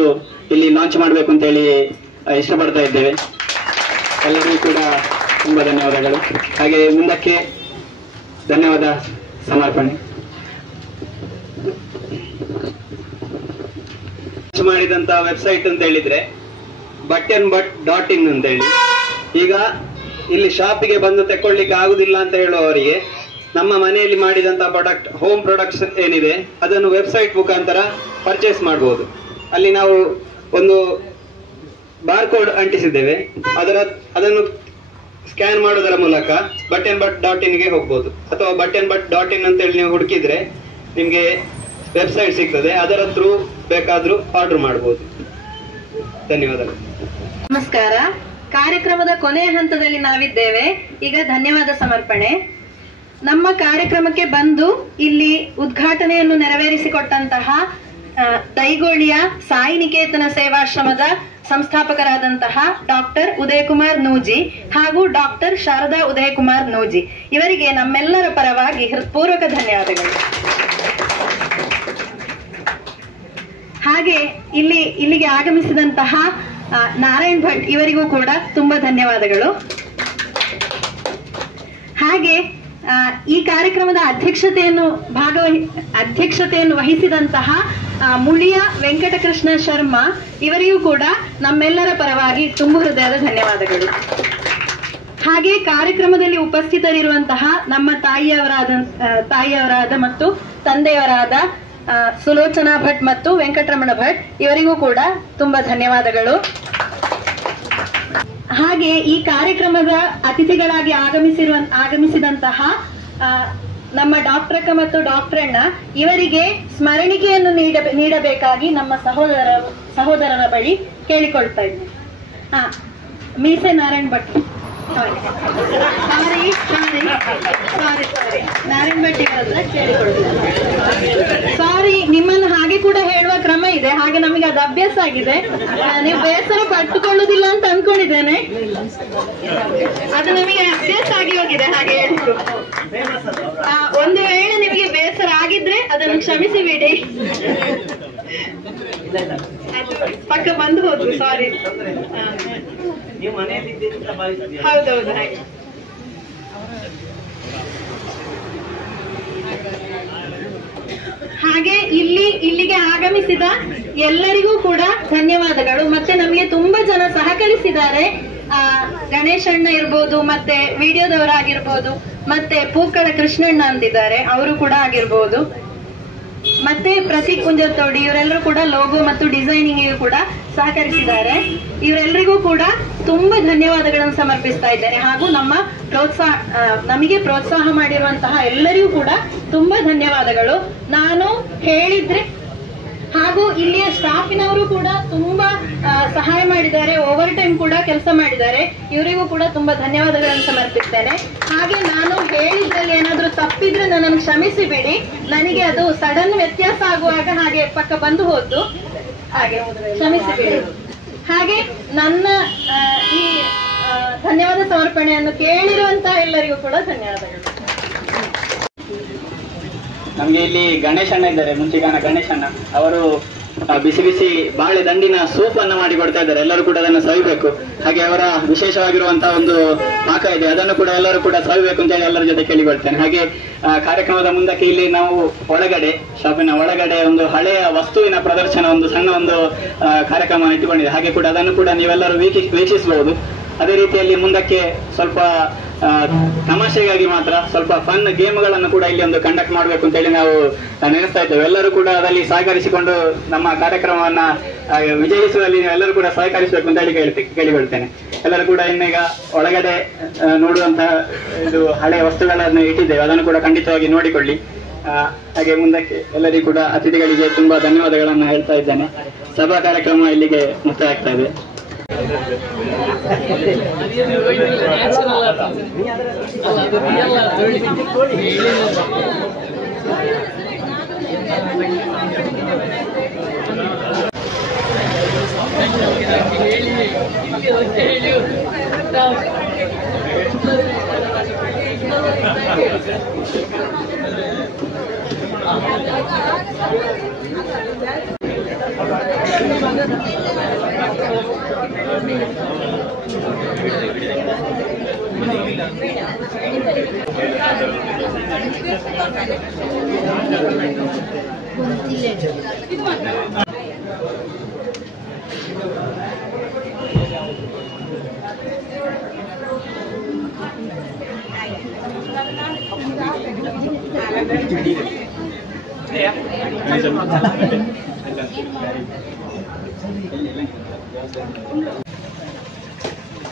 ಇಲ್ಲಿ ಲಾಂಚ್ ಮಾಡಬೇಕು ಅಂತ ಹೇಳಿ ಇಷ್ಟಪಡ್ತಾ ಇದ್ದೇವೆ. ಎಲ್ಲರಿಗೂ ಕೂಡ ತುಂಬಾ ಧನ್ಯವಾದಗಳು. ಹಾಗೆ ಮುಂದಕ್ಕೆ ಧನ್ಯವಾದ ಸಮರ್ಪಣೆ ಮಾಡಿದಂತಹ ವೆಬ್ಸೈಟ್ ಅಂತ ಹೇಳಿದ್ರೆ buttonbut.in ಅಂತ ಹೇಳಿ. ಈಗ ಇಲ್ಲಿ ಶಾಪಿಗೆ ಬಂದು ತಕೊಳ್ಳಿಕ್ಕೆ ಆಗುದಿಲ್ಲ ಅಂತ ಹೇಳುವವರಿಗೆ ನಮ್ಮ ಮನೆಯಲ್ಲಿ ಮಾಡಿದಂತಹ ಪ್ರಾಡಕ್ಟ್, ಹೋಮ್ ಪ್ರಾಡಕ್ಟ್ಸ್ ಏನಿದೆ ಅದನ್ನು ವೆಬ್ಸೈಟ್ ಮುಖಾಂತರ ಪರ್ಚೇಸ್ ಮಾಡಬಹುದು. ಅಲ್ಲಿ ನಾವು ಒಂದು ಬಾರ್ಕೋಡ್ ಅಂಟಿಸಿದ್ದೇವೆ, ಅದನ್ನು ಸ್ಕ್ಯಾನ್ ಮಾಡೋದರ ಮೂಲಕ buttonbut.in ಗೆ ಹೋಗ್ಬೋದು. ಅಥವಾ buttonbut.in ಅಂತ ಹೇಳಿ ನೀವು ಹುಡುಕಿದ್ರೆ ನಿಮ್ಗೆ ವೆಬ್ಸೈಟ್ ಸಿಗ್ತದೆ, ಅದರ ಥ್ರೂ ಬೇಕಾದ್ರೂ ಆರ್ಡರ್ ಮಾಡಬಹುದು. ಧನ್ಯವಾದಗಳು. ನಮಸ್ಕಾರ. ಕಾರ್ಯಕ್ರಮದ ಕೊನೆಯ ಹಂತದಲ್ಲಿ ನಾವಿದ್ದೇವೆ. ಈಗ ಧನ್ಯವಾದ ಸಮರ್ಪಣೆ. ನಮ್ಮ ಕಾರ್ಯಕ್ರಮಕ್ಕೆ ಬಂದು ಇಲ್ಲಿ ಉದ್ಘಾಟನೆಯನ್ನು ನೆರವೇರಿಸಿಕೊಟ್ಟಂತಹ ದೈಗೋಳಿಯ ಸಾಯಿ ನಿಕೇತನ ಸೇವಾಶ್ರಮದ ಸಂಸ್ಥಾಪಕರಾದಂತಹ ಡಾಕ್ಟರ್ ಉದಯಕುಮಾರ್ ನೂಜಿ ಹಾಗೂ ಡಾಕ್ಟರ್ ಶಾರದಾ ಉದಯಕುಮಾರ್ ನೂಜಿ ಇವರಿಗೆ ನಮ್ಮೆಲ್ಲರ ಪರವಾಗಿ ಹೃತ್ಪೂರ್ವಕ ಧನ್ಯವಾದಗಳು. ಹಾಗೆ ಇಲ್ಲಿಗೆ ಆಗಮಿಸಿದಂತಹ ನಾರಾಯಣ್ ಭಟ್ ಇವರಿಗೂ ಕೂಡ ತುಂಬಾ ಧನ್ಯವಾದಗಳು. ಹಾಗೆ ಈ ಕಾರ್ಯಕ್ರಮದ ಅಧ್ಯಕ್ಷತೆಯನ್ನು ವಹಿಸಿದಂತಹ ಮುಳಿಯ ವೆಂಕಟಕೃಷ್ಣ ಶರ್ಮಾ ಇವರಿಗೂ ಕೂಡ ನಮ್ಮೆಲ್ಲರ ಪರವಾಗಿ ತುಂಬು ಹೃದಯದ ಧನ್ಯವಾದಗಳು. ಹಾಗೆ ಕಾರ್ಯಕ್ರಮದಲ್ಲಿ ಉಪಸ್ಥಿತರಿರುವಂತಹ ನಮ್ಮ ತಾಯಿಯವರಾದ ಮತ್ತು ತಂದೆಯವರಾದ ಸುಲೋಚನಾ ಭಟ್ ಮತ್ತು ವೆಂಕಟರಮಣ ಭಟ್ ಇವರಿಗೂ ಕೂಡ ತುಂಬಾ ಧನ್ಯವಾದಗಳು. ಹಾಗೆ ಈ ಕಾರ್ಯಕ್ರಮದ ಅತಿಥಿಗಳಾಗಿ ಆಗಮಿಸಿದಂತಹ ನಮ್ಮ ಡಾಕ್ಟರಕ್ಕ ಮತ್ತು ಡಾಕ್ಟರಣ್ಣ ಇವರಿಗೆ ಸ್ಮರಣಿಕೆಯನ್ನು ನೀಡಬೇಕಾಗಿ ನಮ್ಮ ಸಹೋದರರ ಬಳಿ ಕೇಳಿಕೊಳ್ತಾ ಇದ್ದೀನಿ. ಮೀಸೆ ನಾರಾಯಣ್ ಭಟ್, ಸಾರಿ ನಾರಾಯಣ್ ಭಟ್ ಇವರ ಹತ್ರ ಕೇಳಿಕೊಳ್ತೀನಿ. ಸಾರಿ, ನಿಮ್ಮನ್ನು ಹಾಗೆ ಕೂಡ ಹೇಳುವ ಕ್ರಮ ಇದೆ, ಹಾಗೆ ನಮಗೆ ಅದು ಅಭ್ಯಾಸ ಆಗಿದೆ. ನೀವು ಬೇಸರ ಪಟ್ಟುಕೊಳ್ಳುವುದಿಲ್ಲ ಅಂತ ಅನ್ಕೊಂಡಿದ್ದೇನೆ, ಅದು ನಮಗೆ ಅಭ್ಯಾಸ ಆಗಿ ಹೋಗಿದೆ ಹಾಗೆ ಹೇಳಿದ್ರು. ಒಂದು ವೇಳೆ ನಿಮಗೆ ಬೇಸರ ಆಗಿದ್ರೆ ಅದನ್ನು ಕ್ಷಮಿಸಿ ಬಿಡಿ. ಪಕ್ಕ ಬಂದು ಹೋದ್ರು, ಸಾರಿ. ಹೌದೌದು, ಹಾಗೆ. ಹಾಗೆ ಇಲ್ಲಿಗೆ ಆಗಮಿಸಿದ ಎಲ್ಲರಿಗೂ ಕೂಡ ಧನ್ಯವಾದಗಳು. ಮತ್ತೆ ನಮಗೆ ತುಂಬಾ ಜನ ಸಹಕರಿಸಿದ್ದಾರೆ. ಗಣೇಶಣ್ಣ ಇರ್ಬೋದು, ಮತ್ತೆ ವಿಡಿಯೋದವರಾಗಿರ್ಬೋದು, ಮತ್ತೆ ಪೂಕ್ಕಳ ಕೃಷ್ಣಣ್ಣ ಅಂತಿದ್ದಾರೆ, ಅವರು ಕೂಡ ಆಗಿರ್ಬೋದು, ಮತ್ತೆ ಪ್ರತೀಕ್ ಕುಂಜರ್ತೋಡಿ ಇವರೆಲ್ಲರೂ ಕೂಡ ಲೋಗೋ ಮತ್ತು ಡಿಸೈನಿಂಗ್ ಕೂಡ ಸಹಕರಿಸಿದ್ದಾರೆ. ಇವರೆಲ್ಲರಿಗೂ ಕೂಡ ತುಂಬಾ ಧನ್ಯವಾದಗಳನ್ನು ಸಮರ್ಪಿಸ್ತಾ ಇದ್ದೇನೆ. ಹಾಗೂ ನಮಗೆ ಪ್ರೋತ್ಸಾಹ ಮಾಡಿರುವಂತಹ ಎಲ್ಲರಿಗೂ ಕೂಡ ತುಂಬಾ ಧನ್ಯವಾದಗಳು. ನಾನು ಹೇಳಿದ್ರೆ ಹಾಗೂ ಇಲ್ಲಿಯ ಸ್ಟಾಫಿನವರು ಕೂಡ ತುಂಬಾ ಸಹಾಯ ಮಾಡಿದ್ದಾರೆ, ಓವರ್ ಟೈಮ್ ಕೂಡ ಕೆಲಸ ಮಾಡಿದ್ದಾರೆ. ಇವರಿಗೂ ಕೂಡ ತುಂಬಾ ಧನ್ಯವಾದಗಳನ್ನು ಸಮರ್ಪಿಸ್ತೇನೆ. ಹಾಗೆ ನಾನು ಹೇಳಿದ್ರಲ್ಲಿ ಏನಾದ್ರೂ ತಪ್ಪಿದ್ರೆ ನನ್ನನ್ನು ಕ್ಷಮಿಸಿ ಬಿಡಿ. ನನಗೆ ಅದು ಸಡನ್ ವ್ಯತ್ಯಾಸ ಆಗುವಾಗ ಹಾಗೆ ಪಕ್ಕ ಬಂದು ಹೋದ್ದು, ಹಾಗೆ ಕ್ಷಮಿಸಿ ಬಿಡಿ. ಹಾಗೆ ನನ್ನ ಈ ಧನ್ಯವಾದ ಸಮರ್ಪಣೆಯನ್ನು ಕೇಳಿರುವಂತಹ ಎಲ್ಲರಿಗೂ ಕೂಡ ಧನ್ಯವಾದಗಳು. ನಮ್ಗೆ ಇಲ್ಲಿ ಗಣೇಶಣ್ಣ ಇದ್ದಾರೆ, ಮುಂಚಿಗಾನ ಗಣೇಶಣ್ಣ. ಅವರು ಬಿಸಿ ಬಿಸಿ ಬಾಳೆ ದಂಡಿನ ಸೂಪ್ ಅನ್ನು ಮಾಡಿ ಕೊಡ್ತಾ ಇದ್ದಾರೆ. ಎಲ್ಲರೂ ಕೂಡ ಅದನ್ನು ಸವಿಬೇಕು. ಹಾಗೆ ಅವರ ವಿಶೇಷವಾಗಿರುವಂತಹ ಒಂದು ಪಾಕ ಇದೆ, ಅದನ್ನು ಕೂಡ ಎಲ್ಲರೂ ಕೂಡ ಸವಿಬೇಕು ಅಂತ ಹೇಳಿ ಎಲ್ಲರ ಜೊತೆ ಕೇಳಿಕೊಳ್ತೇನೆ. ಹಾಗೆ ಕಾರ್ಯಕ್ರಮದ ಮುಂದಕ್ಕೆ ಇಲ್ಲಿ ನಾವು ಒಳಗಡೆ, ಶಾಪಿನ ಒಳಗಡೆ ಒಂದು ಹಳೆಯ ವಸ್ತುವಿನ ಪ್ರದರ್ಶನ, ಒಂದು ಸಣ್ಣ ಒಂದು ಕಾರ್ಯಕ್ರಮ ಇಟ್ಟುಕೊಂಡಿದೆ. ಹಾಗೆ ಕೂಡ ಅದನ್ನು ಕೂಡ ನೀವೆಲ್ಲರೂ ವೀಕ್ಷಿಸಬಹುದು. ಅದೇ ರೀತಿಯಲ್ಲಿ ಮುಂದಕ್ಕೆ ಸ್ವಲ್ಪ ತಮಾಷೆಗಾಗಿ ಮಾತ್ರ ಸ್ವಲ್ಪ ಫನ್ ಗೇಮ್ಗಳನ್ನು ಕೂಡ ಇಲ್ಲಿ ಒಂದು ಕಂಡಕ್ಟ್ ಮಾಡಬೇಕು ಅಂತ ಹೇಳಿ ನಾವು ನೆನೆಸ್ತಾ ಇದ್ದೇವೆ. ಎಲ್ಲರೂ ಕೂಡ ಅದರಲ್ಲಿ ಸಹಕರಿಸಿಕೊಂಡು ನಮ್ಮ ಕಾರ್ಯಕ್ರಮವನ್ನ ವಿಜಯಿಸುವಲ್ಲಿ ಎಲ್ಲರೂ ಕೂಡ ಸಹಕರಿಸಬೇಕು ಅಂತ ಹೇಳಿ ಕೇಳಿಕೊಳ್ತೇನೆ. ಎಲ್ಲರೂ ಕೂಡ ಇನ್ನೀಗ ಒಳಗಡೆ ನೋಡುವಂತಹ ಇದು ಹಳೆಯ ವಸ್ತುಗಳನ್ನು ಇಟ್ಟಿದ್ದೇವೆ, ಅದನ್ನು ಕೂಡ ಖಂಡಿತವಾಗಿ ನೋಡಿಕೊಳ್ಳಿ. ಹಾಗೆ ಮುಂದಕ್ಕೆ ಎಲ್ಲರಿಗೂ ಕೂಡ ಅತಿಥಿಗಳಿಗೆ ತುಂಬಾ ಧನ್ಯವಾದಗಳನ್ನು ಹೇಳ್ತಾ ಇದ್ದೇನೆ. ಸಭಾ ಕಾರ್ಯಕ್ರಮ ಇಲ್ಲಿಗೆ ಮುಕ್ತಾಯ ಆಗ್ತಾ ಇದೆ.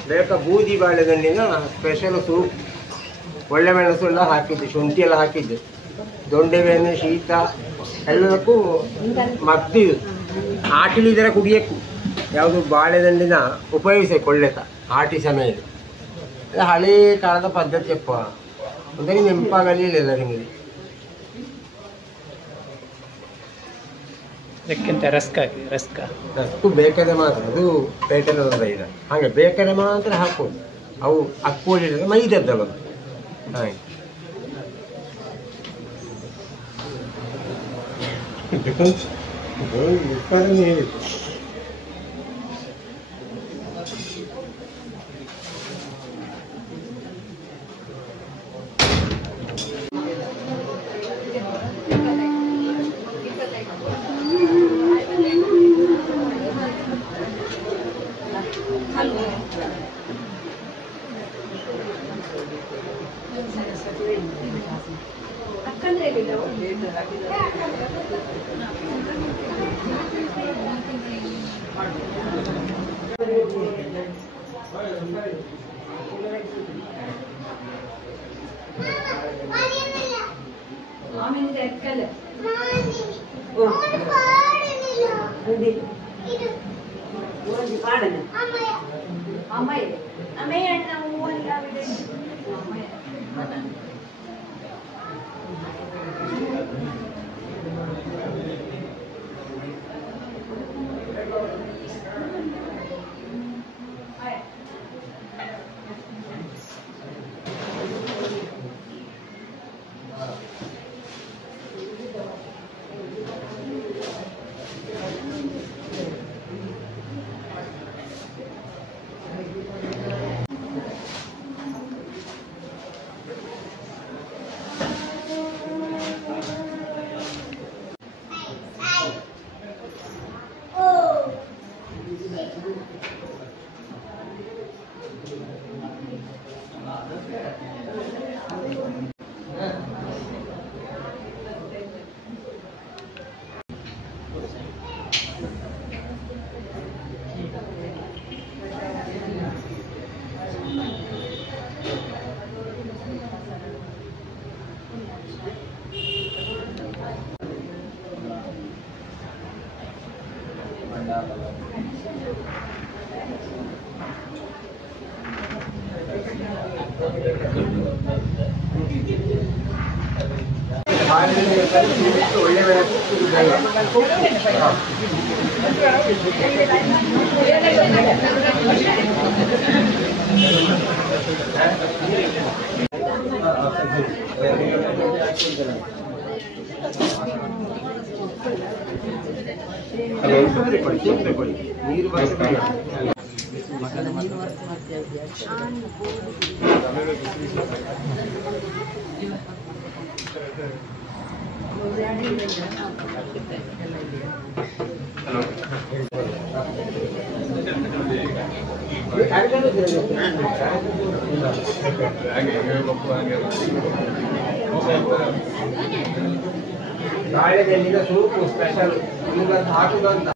ಬೇಕಾ ಬೂದಿ ಬಾಳೆದಂಡಿನ ಸ್ಪೆಷಲ್ ಸೂಪ್, ಒಳ್ಳೆ ಮೆಣಸು ಎಲ್ಲ ಹಾಕಿದ್ದೆ, ಶುಂಠಿ ಎಲ್ಲ ಹಾಕಿದ್ದೆ, ದೊಂಡೆಬೇನೆ ಶೀತ ಎಲ್ಲದಕ್ಕೂ ಮದ್ದು ಆಟಿಲಿದ್ರೆ ಕುಡಿಯಕ್ಕೂ ಯಾವುದು ಬಾಳೆದಂಡಿನ ಉಪಯೋಗಿಸಬೇಕು ಒಳ್ಳೆತ ಆಟಿ ಸಮಯದಲ್ಲಿ. ಅದು ಹಳೇ ಕಾಲದ ಪದ್ಧತಿಯಪ್ಪ, ಅಂದರೆ ನೆನಪಾಗಲಿಲ್ಲ ಎಲ್ಲರಿಗೆ. ಅದಕ್ಕಿಂತ ರಸ್ಕು ಬೇಕಾದ್ರೆ ಮಾತ್ರ ಅದು ಪೇಟೆಲ್ಲ ಇದೆ, ಹಾಗೆ ಬೇಕಾದ್ರೆ ಮಾತ್ರ ಹಾಕೋದು. ಅವು ಅಕ್ಕೋಳಿದ್ರೆ ಮೈದದ್ದಲ್ಲ ಹಾಗೆ. ಹೇಳಿದ್ದು ಒಳ್ಳೆ ನೀರು ನಾಳೆದಲ್ಲಿನ ಸೂಪು ಸ್ಪೆಷಲ್ ನಿಮ್ಗಂತ ಹಾಕುದಂತ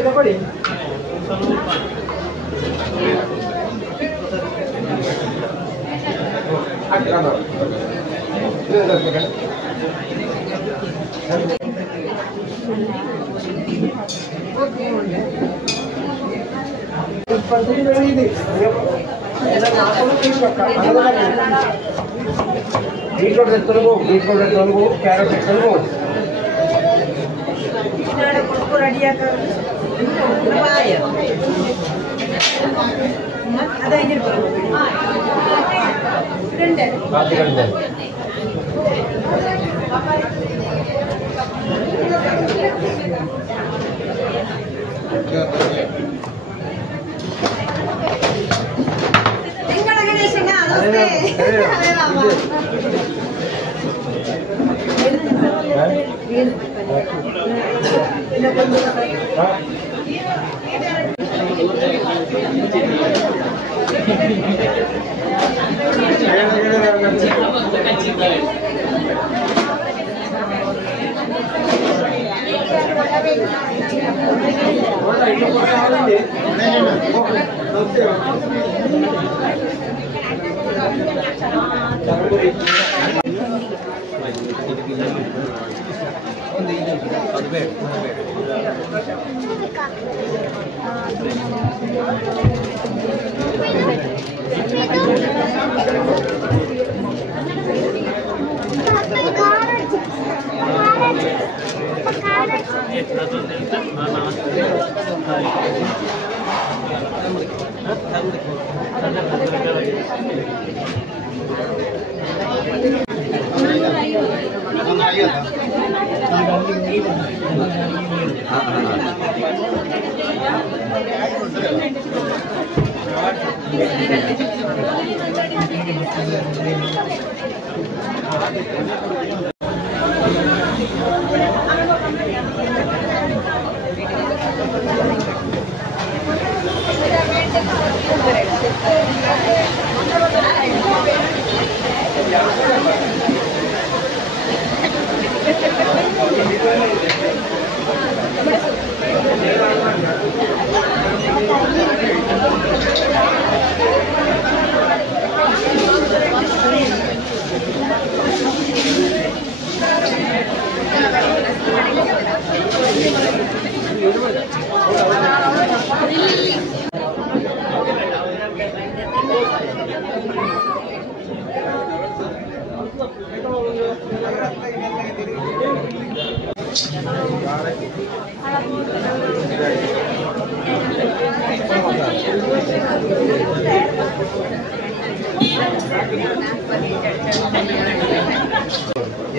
ತಗೊಳ್ಳಿ ಬೀಟ್ರೋಟ್ ಎತ್ತಲ್ಗೋ ಕ್ಯಾರೆಟ್ ಎತ್ತಲ್ಗೋ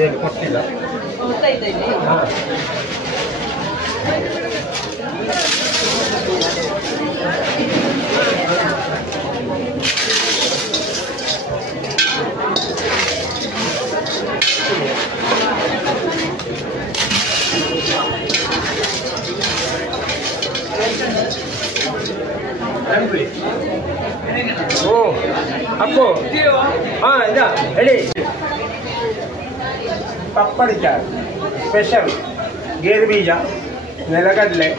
ಏನು ಕೊಟ್ಟಿಲ್ಲ. ಓ ಅಪ್ಪು ಹಾ ಇದ ಹೇಳಿ. ಪಪ್ಪಡಿ ಚಾಟ್ ಸ್ಪೆಷಲ್ ಗೇರು ಬೀಜ, ನೆಲಗಡಲೆ,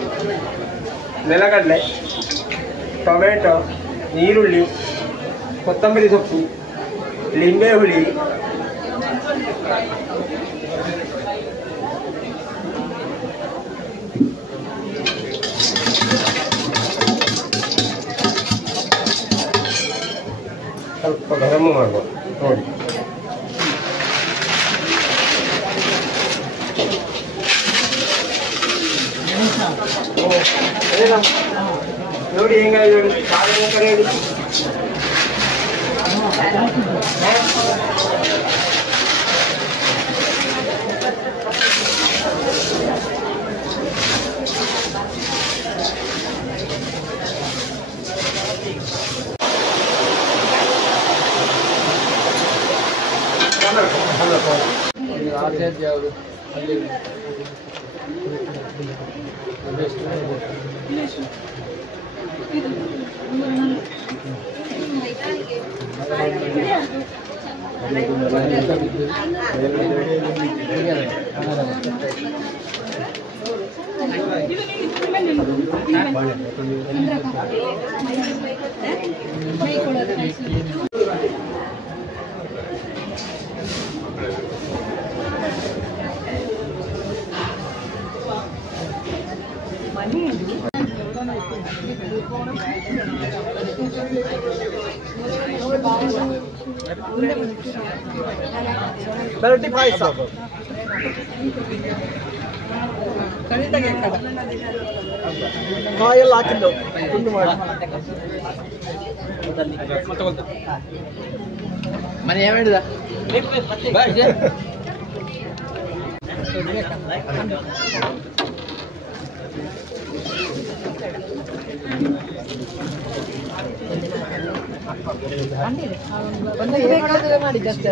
ಟೊಮೆಟೊ, ಈರುಳ್ಳಿ, ಕೊತ್ತಂಬರಿ ಸೊಪ್ಪು, ಲಿಂಬೆ ಹುಳಿ, ಸ್ವಲ್ಪ ಗರಂ ಮಾಡ್ಬೋದು ನೋಡಿ. ನೋಡಿ ಹೆಂಗಾಗಿ ನೋಡಿ ಕಡೆ ಹೇಳಿ. ಬೆರಟಿ ಪಾಯಸ ಕಾಯೆಲ್ಲ ಹಾಕಿದ್ದು ತುಂಡು ಮಾಡಿ ಮನೆ ಯಾವ ಹೇಳಿದ ಮಾಡಿದ್ದಷ್ಟೇ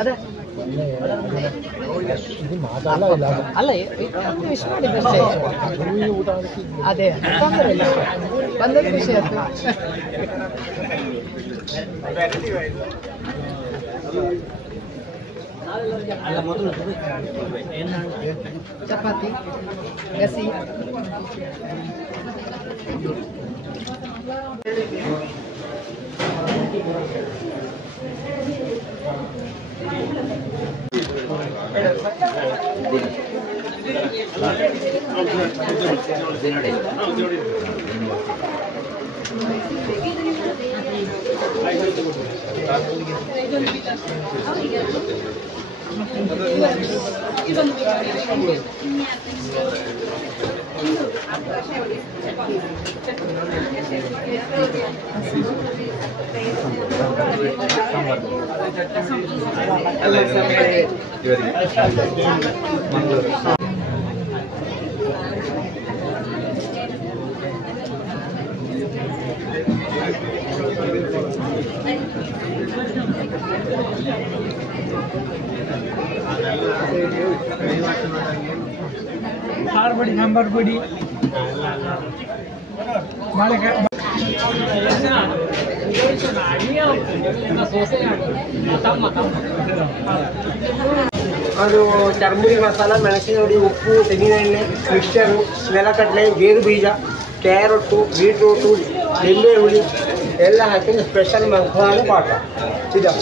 ಅದೇ ಅಲ್ಲ ವಿಶ್ ಮಾಡಿದ್ದಷ್ಟೇ. ಅದೇ ತೊಂದರೆ ಇಲ್ಲ, ಬಂದದ್ದು ಖುಷಿ ಆಯ್ತು. ಚಪಾತಿ ಗಸಿ ಹಾರ್ಬಡಿ ನಂಬರ್ ಬಡಿ ಅದು ಚರ್ಮುರಿ ಮಸಾಲ, ಮೆಣಸಿನ ಹುಡಿ, ಉಪ್ಪು, ತೆಂಗಿನೆಣ್ಣೆ, ಮಿಕ್ಸ್ಚರು, ನೆಲಕಡಲೆ, ಗೇರು ಬೀಜ, ಕ್ಯಾರೆಟು, ಬೀಟ್ರೂಟು, ಲಿಂಬೆ ಹುಳಿ ಎಲ್ಲ ಹಾಕಿ ಸ್ಪೆಷಲ್ ಮಸಾಲೆ ಪಾಕ ಇದು.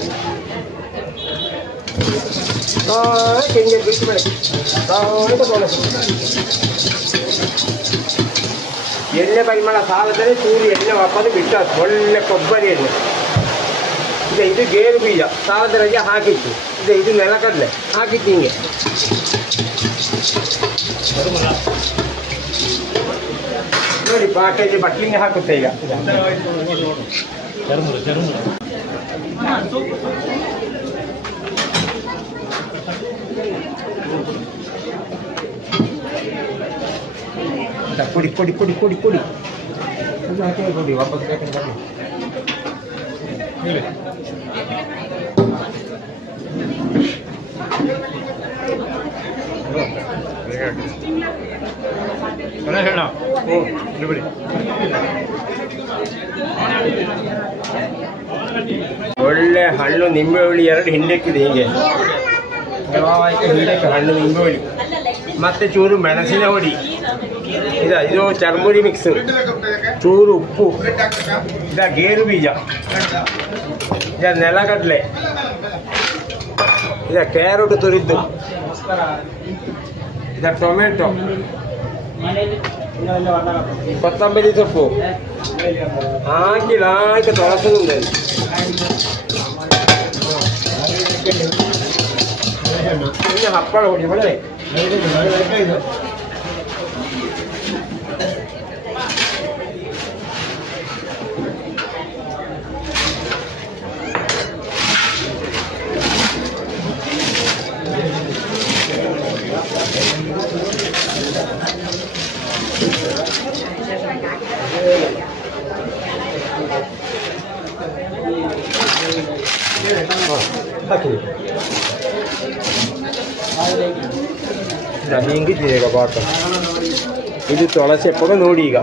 ತೆಂಗಿನ ಬಿಟ್ಟು ಬೆಳಗ್ಗೆ ಎಣ್ಣೆ ಪರಿಮಾಣ ಸಾಲದಲ್ಲಿ ಚೂರು ಎಣ್ಣೆ ವಾಪಸ್ ಬಿಟ್ಟು ಒಳ್ಳೆ ಕೊಬ್ಬರಿ ಎಣ್ಣೆ ಇದು ಗೇರು ಬೀಜ ಸಾಲದ ರಜೆ ಹಾಕಿತ್ತು. ಇದು ನೆಲಕಡಲೆ ಹಾಕಿತ್ತು ಹಿಂಗೆ. ನೋಡಿ ಪಾಟೇಜ್ ಬಟ್ಲಿಂಗ್ ಹಾಕುತ್ತೆ ಈಗ. ಕೊಡಿ ಕೊಡಿ ಕೊಡಿ ಕೊಡಿ ಕೊಡಿ ಕೊಡಿ ವಾಪಸ್ ಒಳ್ಳೆ ಹಣ್ಣು ನಿಂಬೆ ಹುಳಿ 2 ಹಿಂಡಕ್ಕಿದೆ ಹೀಗೆ. ಹಿಂಡಕ್ಕೆ ಹಣ್ಣು ನಿಂಬೆ ಹುಳಿ ಮತ್ತೆ ಚೂರು ಮೆಣಸಿನ ಹುಡಿ. ಇದು ಚರ್ಮುರಿ ಮಿಕ್ಸ್, ಚೂರು ಉಪ್ಪು, ಗೇರು ಬೀಜ, ನೆಲಗಡಲೆ, ಕ್ಯಾರೆಟ್ ತುರಿದ್ದು, ಟೊಮೆಟೊ, ಕೊತ್ತಂಬರಿ ಸೊಪ್ಪು ಹಾಕಿ ಲಾಯ್ಕ ತೊಳಸುದು. ಹಪ್ಪಳ ಹೊಡಿ ಒಳ್ಳೆ ಹಿಂಗಿದ್ದೀಗ ಬಾಟ. ಇದು ತುಳಸಿ ಹಪ್ಪಳ ನೋಡಿ ಈಗ.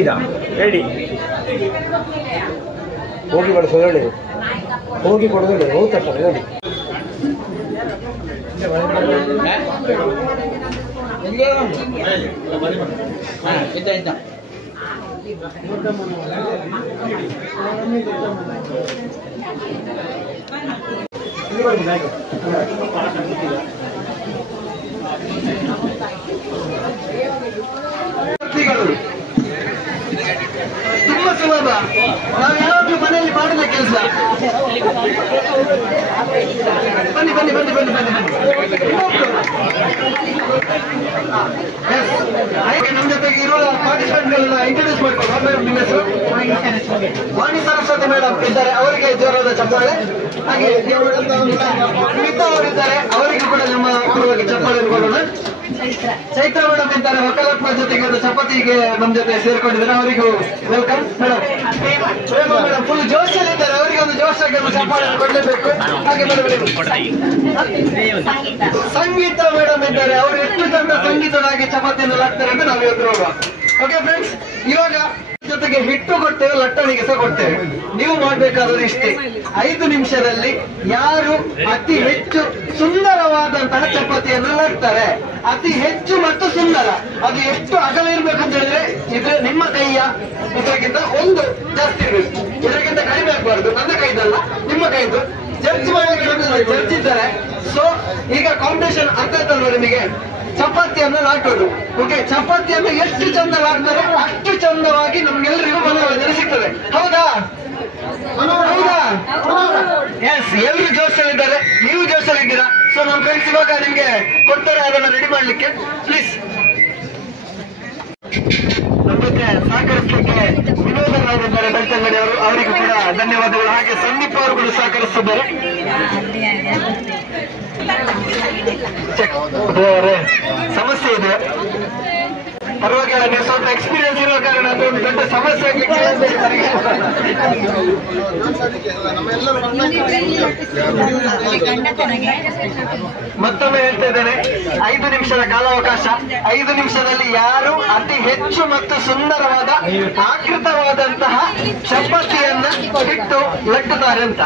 ಇದಾ ರೆಡಿ. ಹೋಗಿ ಬಡಿಸೋದು ಹೇಳಿ, ಹೋಗಿ ಕೊಡೋದು ಹೋಗಿ ತರ್ತಾರೆ ನೋಡಿ. ತುಂಬಾ ಸುಲಭ. ನಾವು ಯಾವಾಗಲೂ ಮನೆಯಲ್ಲಿ ಮಾಡಿದ ಕೆಲಸ. ಬನ್ನಿ ಬನ್ನಿ ಬನ್ನಿ ಬನ್ನಿ ಬನ್ನಿ ಬನ್ನಿ. ನಮ್ಮ ಜೊತೆಗೆ ಇರುವ ಪಾರ್ಟಿಸಿಪೆಂಟ್ಗಳನ್ನ ಇಂಟ್ರೊಡ್ಯೂಸ್ ಮಾಡ್ಕೊಂಡು. ನಿಮ್ಮ ಹೆಸರು? ವಾಣಿ ಸರಸ್ವತಿ ಮೇಡಮ್ ಇದ್ದಾರೆ, ಅವರಿಗೆ ಜೋರಾದ ಚಪ್ಪಾಳೆ. ಹಾಗೆ ಸ್ಮಿತಾ ಅವರಿದ್ದಾರೆ, ಅವರಿಗೂ ಕೂಡ ನಮ್ಮ ಪರವಾಗಿ ಚಪ್ಪಾಳೆ ಕೊಡೋಣ. ಚೈತ್ರ ಮೇಡಮ್ ಇದ್ದಾರೆ, ಒಕ್ಕಲಪ್ಪ ಜೊತೆಗೆ ಒಂದು ಚಪಾತಿಗೆ ನಮ್ಮ ಜೊತೆ ಸೇರ್ಕೊಂಡಿದ್ದಾರೆ, ಅವರಿಗೂ ವೆಲ್ಕಮ್. ಮೇಡಮ್ ಪ್ರೇಮ ಮೇಡಮ್ ಫುಲ್ ಜೋಶಲ್ಲಿ ಇದ್ದಾರೆ, ಅವರಿಗೆ ಒಂದು ಜೋಶಾಗಿ ಒಂದು ಚಪ್ಪಾಳೆ ಕೊಡಲೇಬೇಕು. ಹಾಗೆ ಸಂಗೀತ ಮೇಡಮ್ ಇದ್ದಾರೆ, ಅವರು ಎಷ್ಟು ಚಂದ ಸಂಗೀತದಾಗಿ ಚಪಾತಿಯನ್ನು ಹಾಕ್ತಾರೆ ಅಂತ ನಾವು ಇವತ್ತು ನೋಡುವ. ಓಕೆ ಫ್ರೆಂಡ್ಸ್, ಇವಾಗ ಜೊತೆಗೆ ಹಿಟ್ಟು ಕೊಡ್ತೇವೆ, ಲಟ್ಟಣಿಗೆ ಸಹ ಕೊಡ್ತೇವೆ. ನೀವು ಮಾಡ್ಬೇಕಾದ್ರೆ ಇಷ್ಟೇ, 5 ನಿಮಿಷದಲ್ಲಿ ಯಾರು ಅತಿ ಹೆಚ್ಚು ಸುಂದರವಾದಂತಹ ಚಪಾತಿಯನ್ನು ಲಟ್ತಾರೆ, ಅತಿ ಹೆಚ್ಚು ಮತ್ತು ಸುಂದರ, ಅದು ಎಷ್ಟು ಅಗಲ ಇರ್ಬೇಕು ಅಂತ ಹೇಳಿದ್ರೆ ಇದು ನಿಮ್ಮ ಕೈಯ ಇದಕ್ಕಿಂತ 1 ಜಾಸ್ತಿ ಇರಬೇಕು, ಇದಕ್ಕಿಂತ ಕಡಿಮೆ ಆಗ್ಬಾರ್ದು. ನನ್ನ ಕೈದಲ್ಲ, ನಿಮ್ಮ ಕೈದು. ಜಡ್ಜ್ ಜಡ್ಜ್ ಇದ್ದಾರೆ. ಸೊ ಈಗ ಕಾಂಪಿಟೇಷನ್ ಅರ್ಥ ಆಯ್ತಲ್ವ ನಿಮಗೆ? ಚಪಾತಿಯನ್ನು ಲಾಟೋದು. ಓಕೆ, ಚಪಾತಿಯನ್ನು ಎಷ್ಟು ಚಂದ ಲಾಟ್ತಾರೆ ಅಷ್ಟು ಚಂದವಾಗಿ ನಮ್ಗೆಲ್ಲರಿಗೂ ಮನೋರಂಜನೆ ಸಿಗ್ತದೆ. ಹೌದಾ ಹೌದಾ? ಎಸ್, ಎಲ್ಲರೂ ಜೋಶಲ್ಲಿದ್ದಾರೆ, ನೀವು ಜೋಶಲ್ಲಿದ್ದೀರಾ. ಸೊ ನಮ್ಮ ಫ್ರೆಂಡ್ಸ್ ಇವಾಗ ನಿಮ್ಗೆ ಕೊಡ್ತಾರೆ, ಅದನ್ನ ರೆಡಿ ಮಾಡ್ಲಿಕ್ಕೆ ಪ್ಲೀಸ್. ನಮ್ಮ ಜೊತೆ ಸಹಕರಿಸಲಿಕ್ಕೆ ವಿನೋದ ಅವರಿದ್ದಾರೆ, ಬೆಳ್ತಂಗಡಿ ಅವರು, ಅವರಿಗೂ ಕೂಡ ಧನ್ಯವಾದಗಳು. ಹಾಗೆ ಸಂದೀಪ್ ಅವರು ಕೂಡ ಸಹಕರಿಸಿದ್ದಾರೆ. ಸಮಸ್ಯೆ ಇದೆ, ಪರವಾಗಿಲ್ಲ, ನೀವು ಸ್ವಲ್ಪ ಎಕ್ಸ್ಪೀರಿಯನ್ಸ್ ಇರೋ ಕಾರಣ ಅದು ಒಂದು ದೊಡ್ಡ ಸಮಸ್ಯೆ ಆಗ್ಲಿಕ್ಕೆ ಮತ್ತೊಮ್ಮೆ ಹೇಳ್ತಾ ಇದ್ದೇನೆ, 5 ನಿಮಿಷದ ಕಾಲಾವಕಾಶ. 5 ನಿಮಿಷದಲ್ಲಿ ಯಾರು ಅತಿ ಹೆಚ್ಚು ಮತ್ತು ಸುಂದರವಾದ ಆಕೃತವಾದಂತಹ ಚಪಾತಿಯನ್ನ ಇಟ್ಟು ಲಟ್ಟುತ್ತಾರೆ ಅಂತ.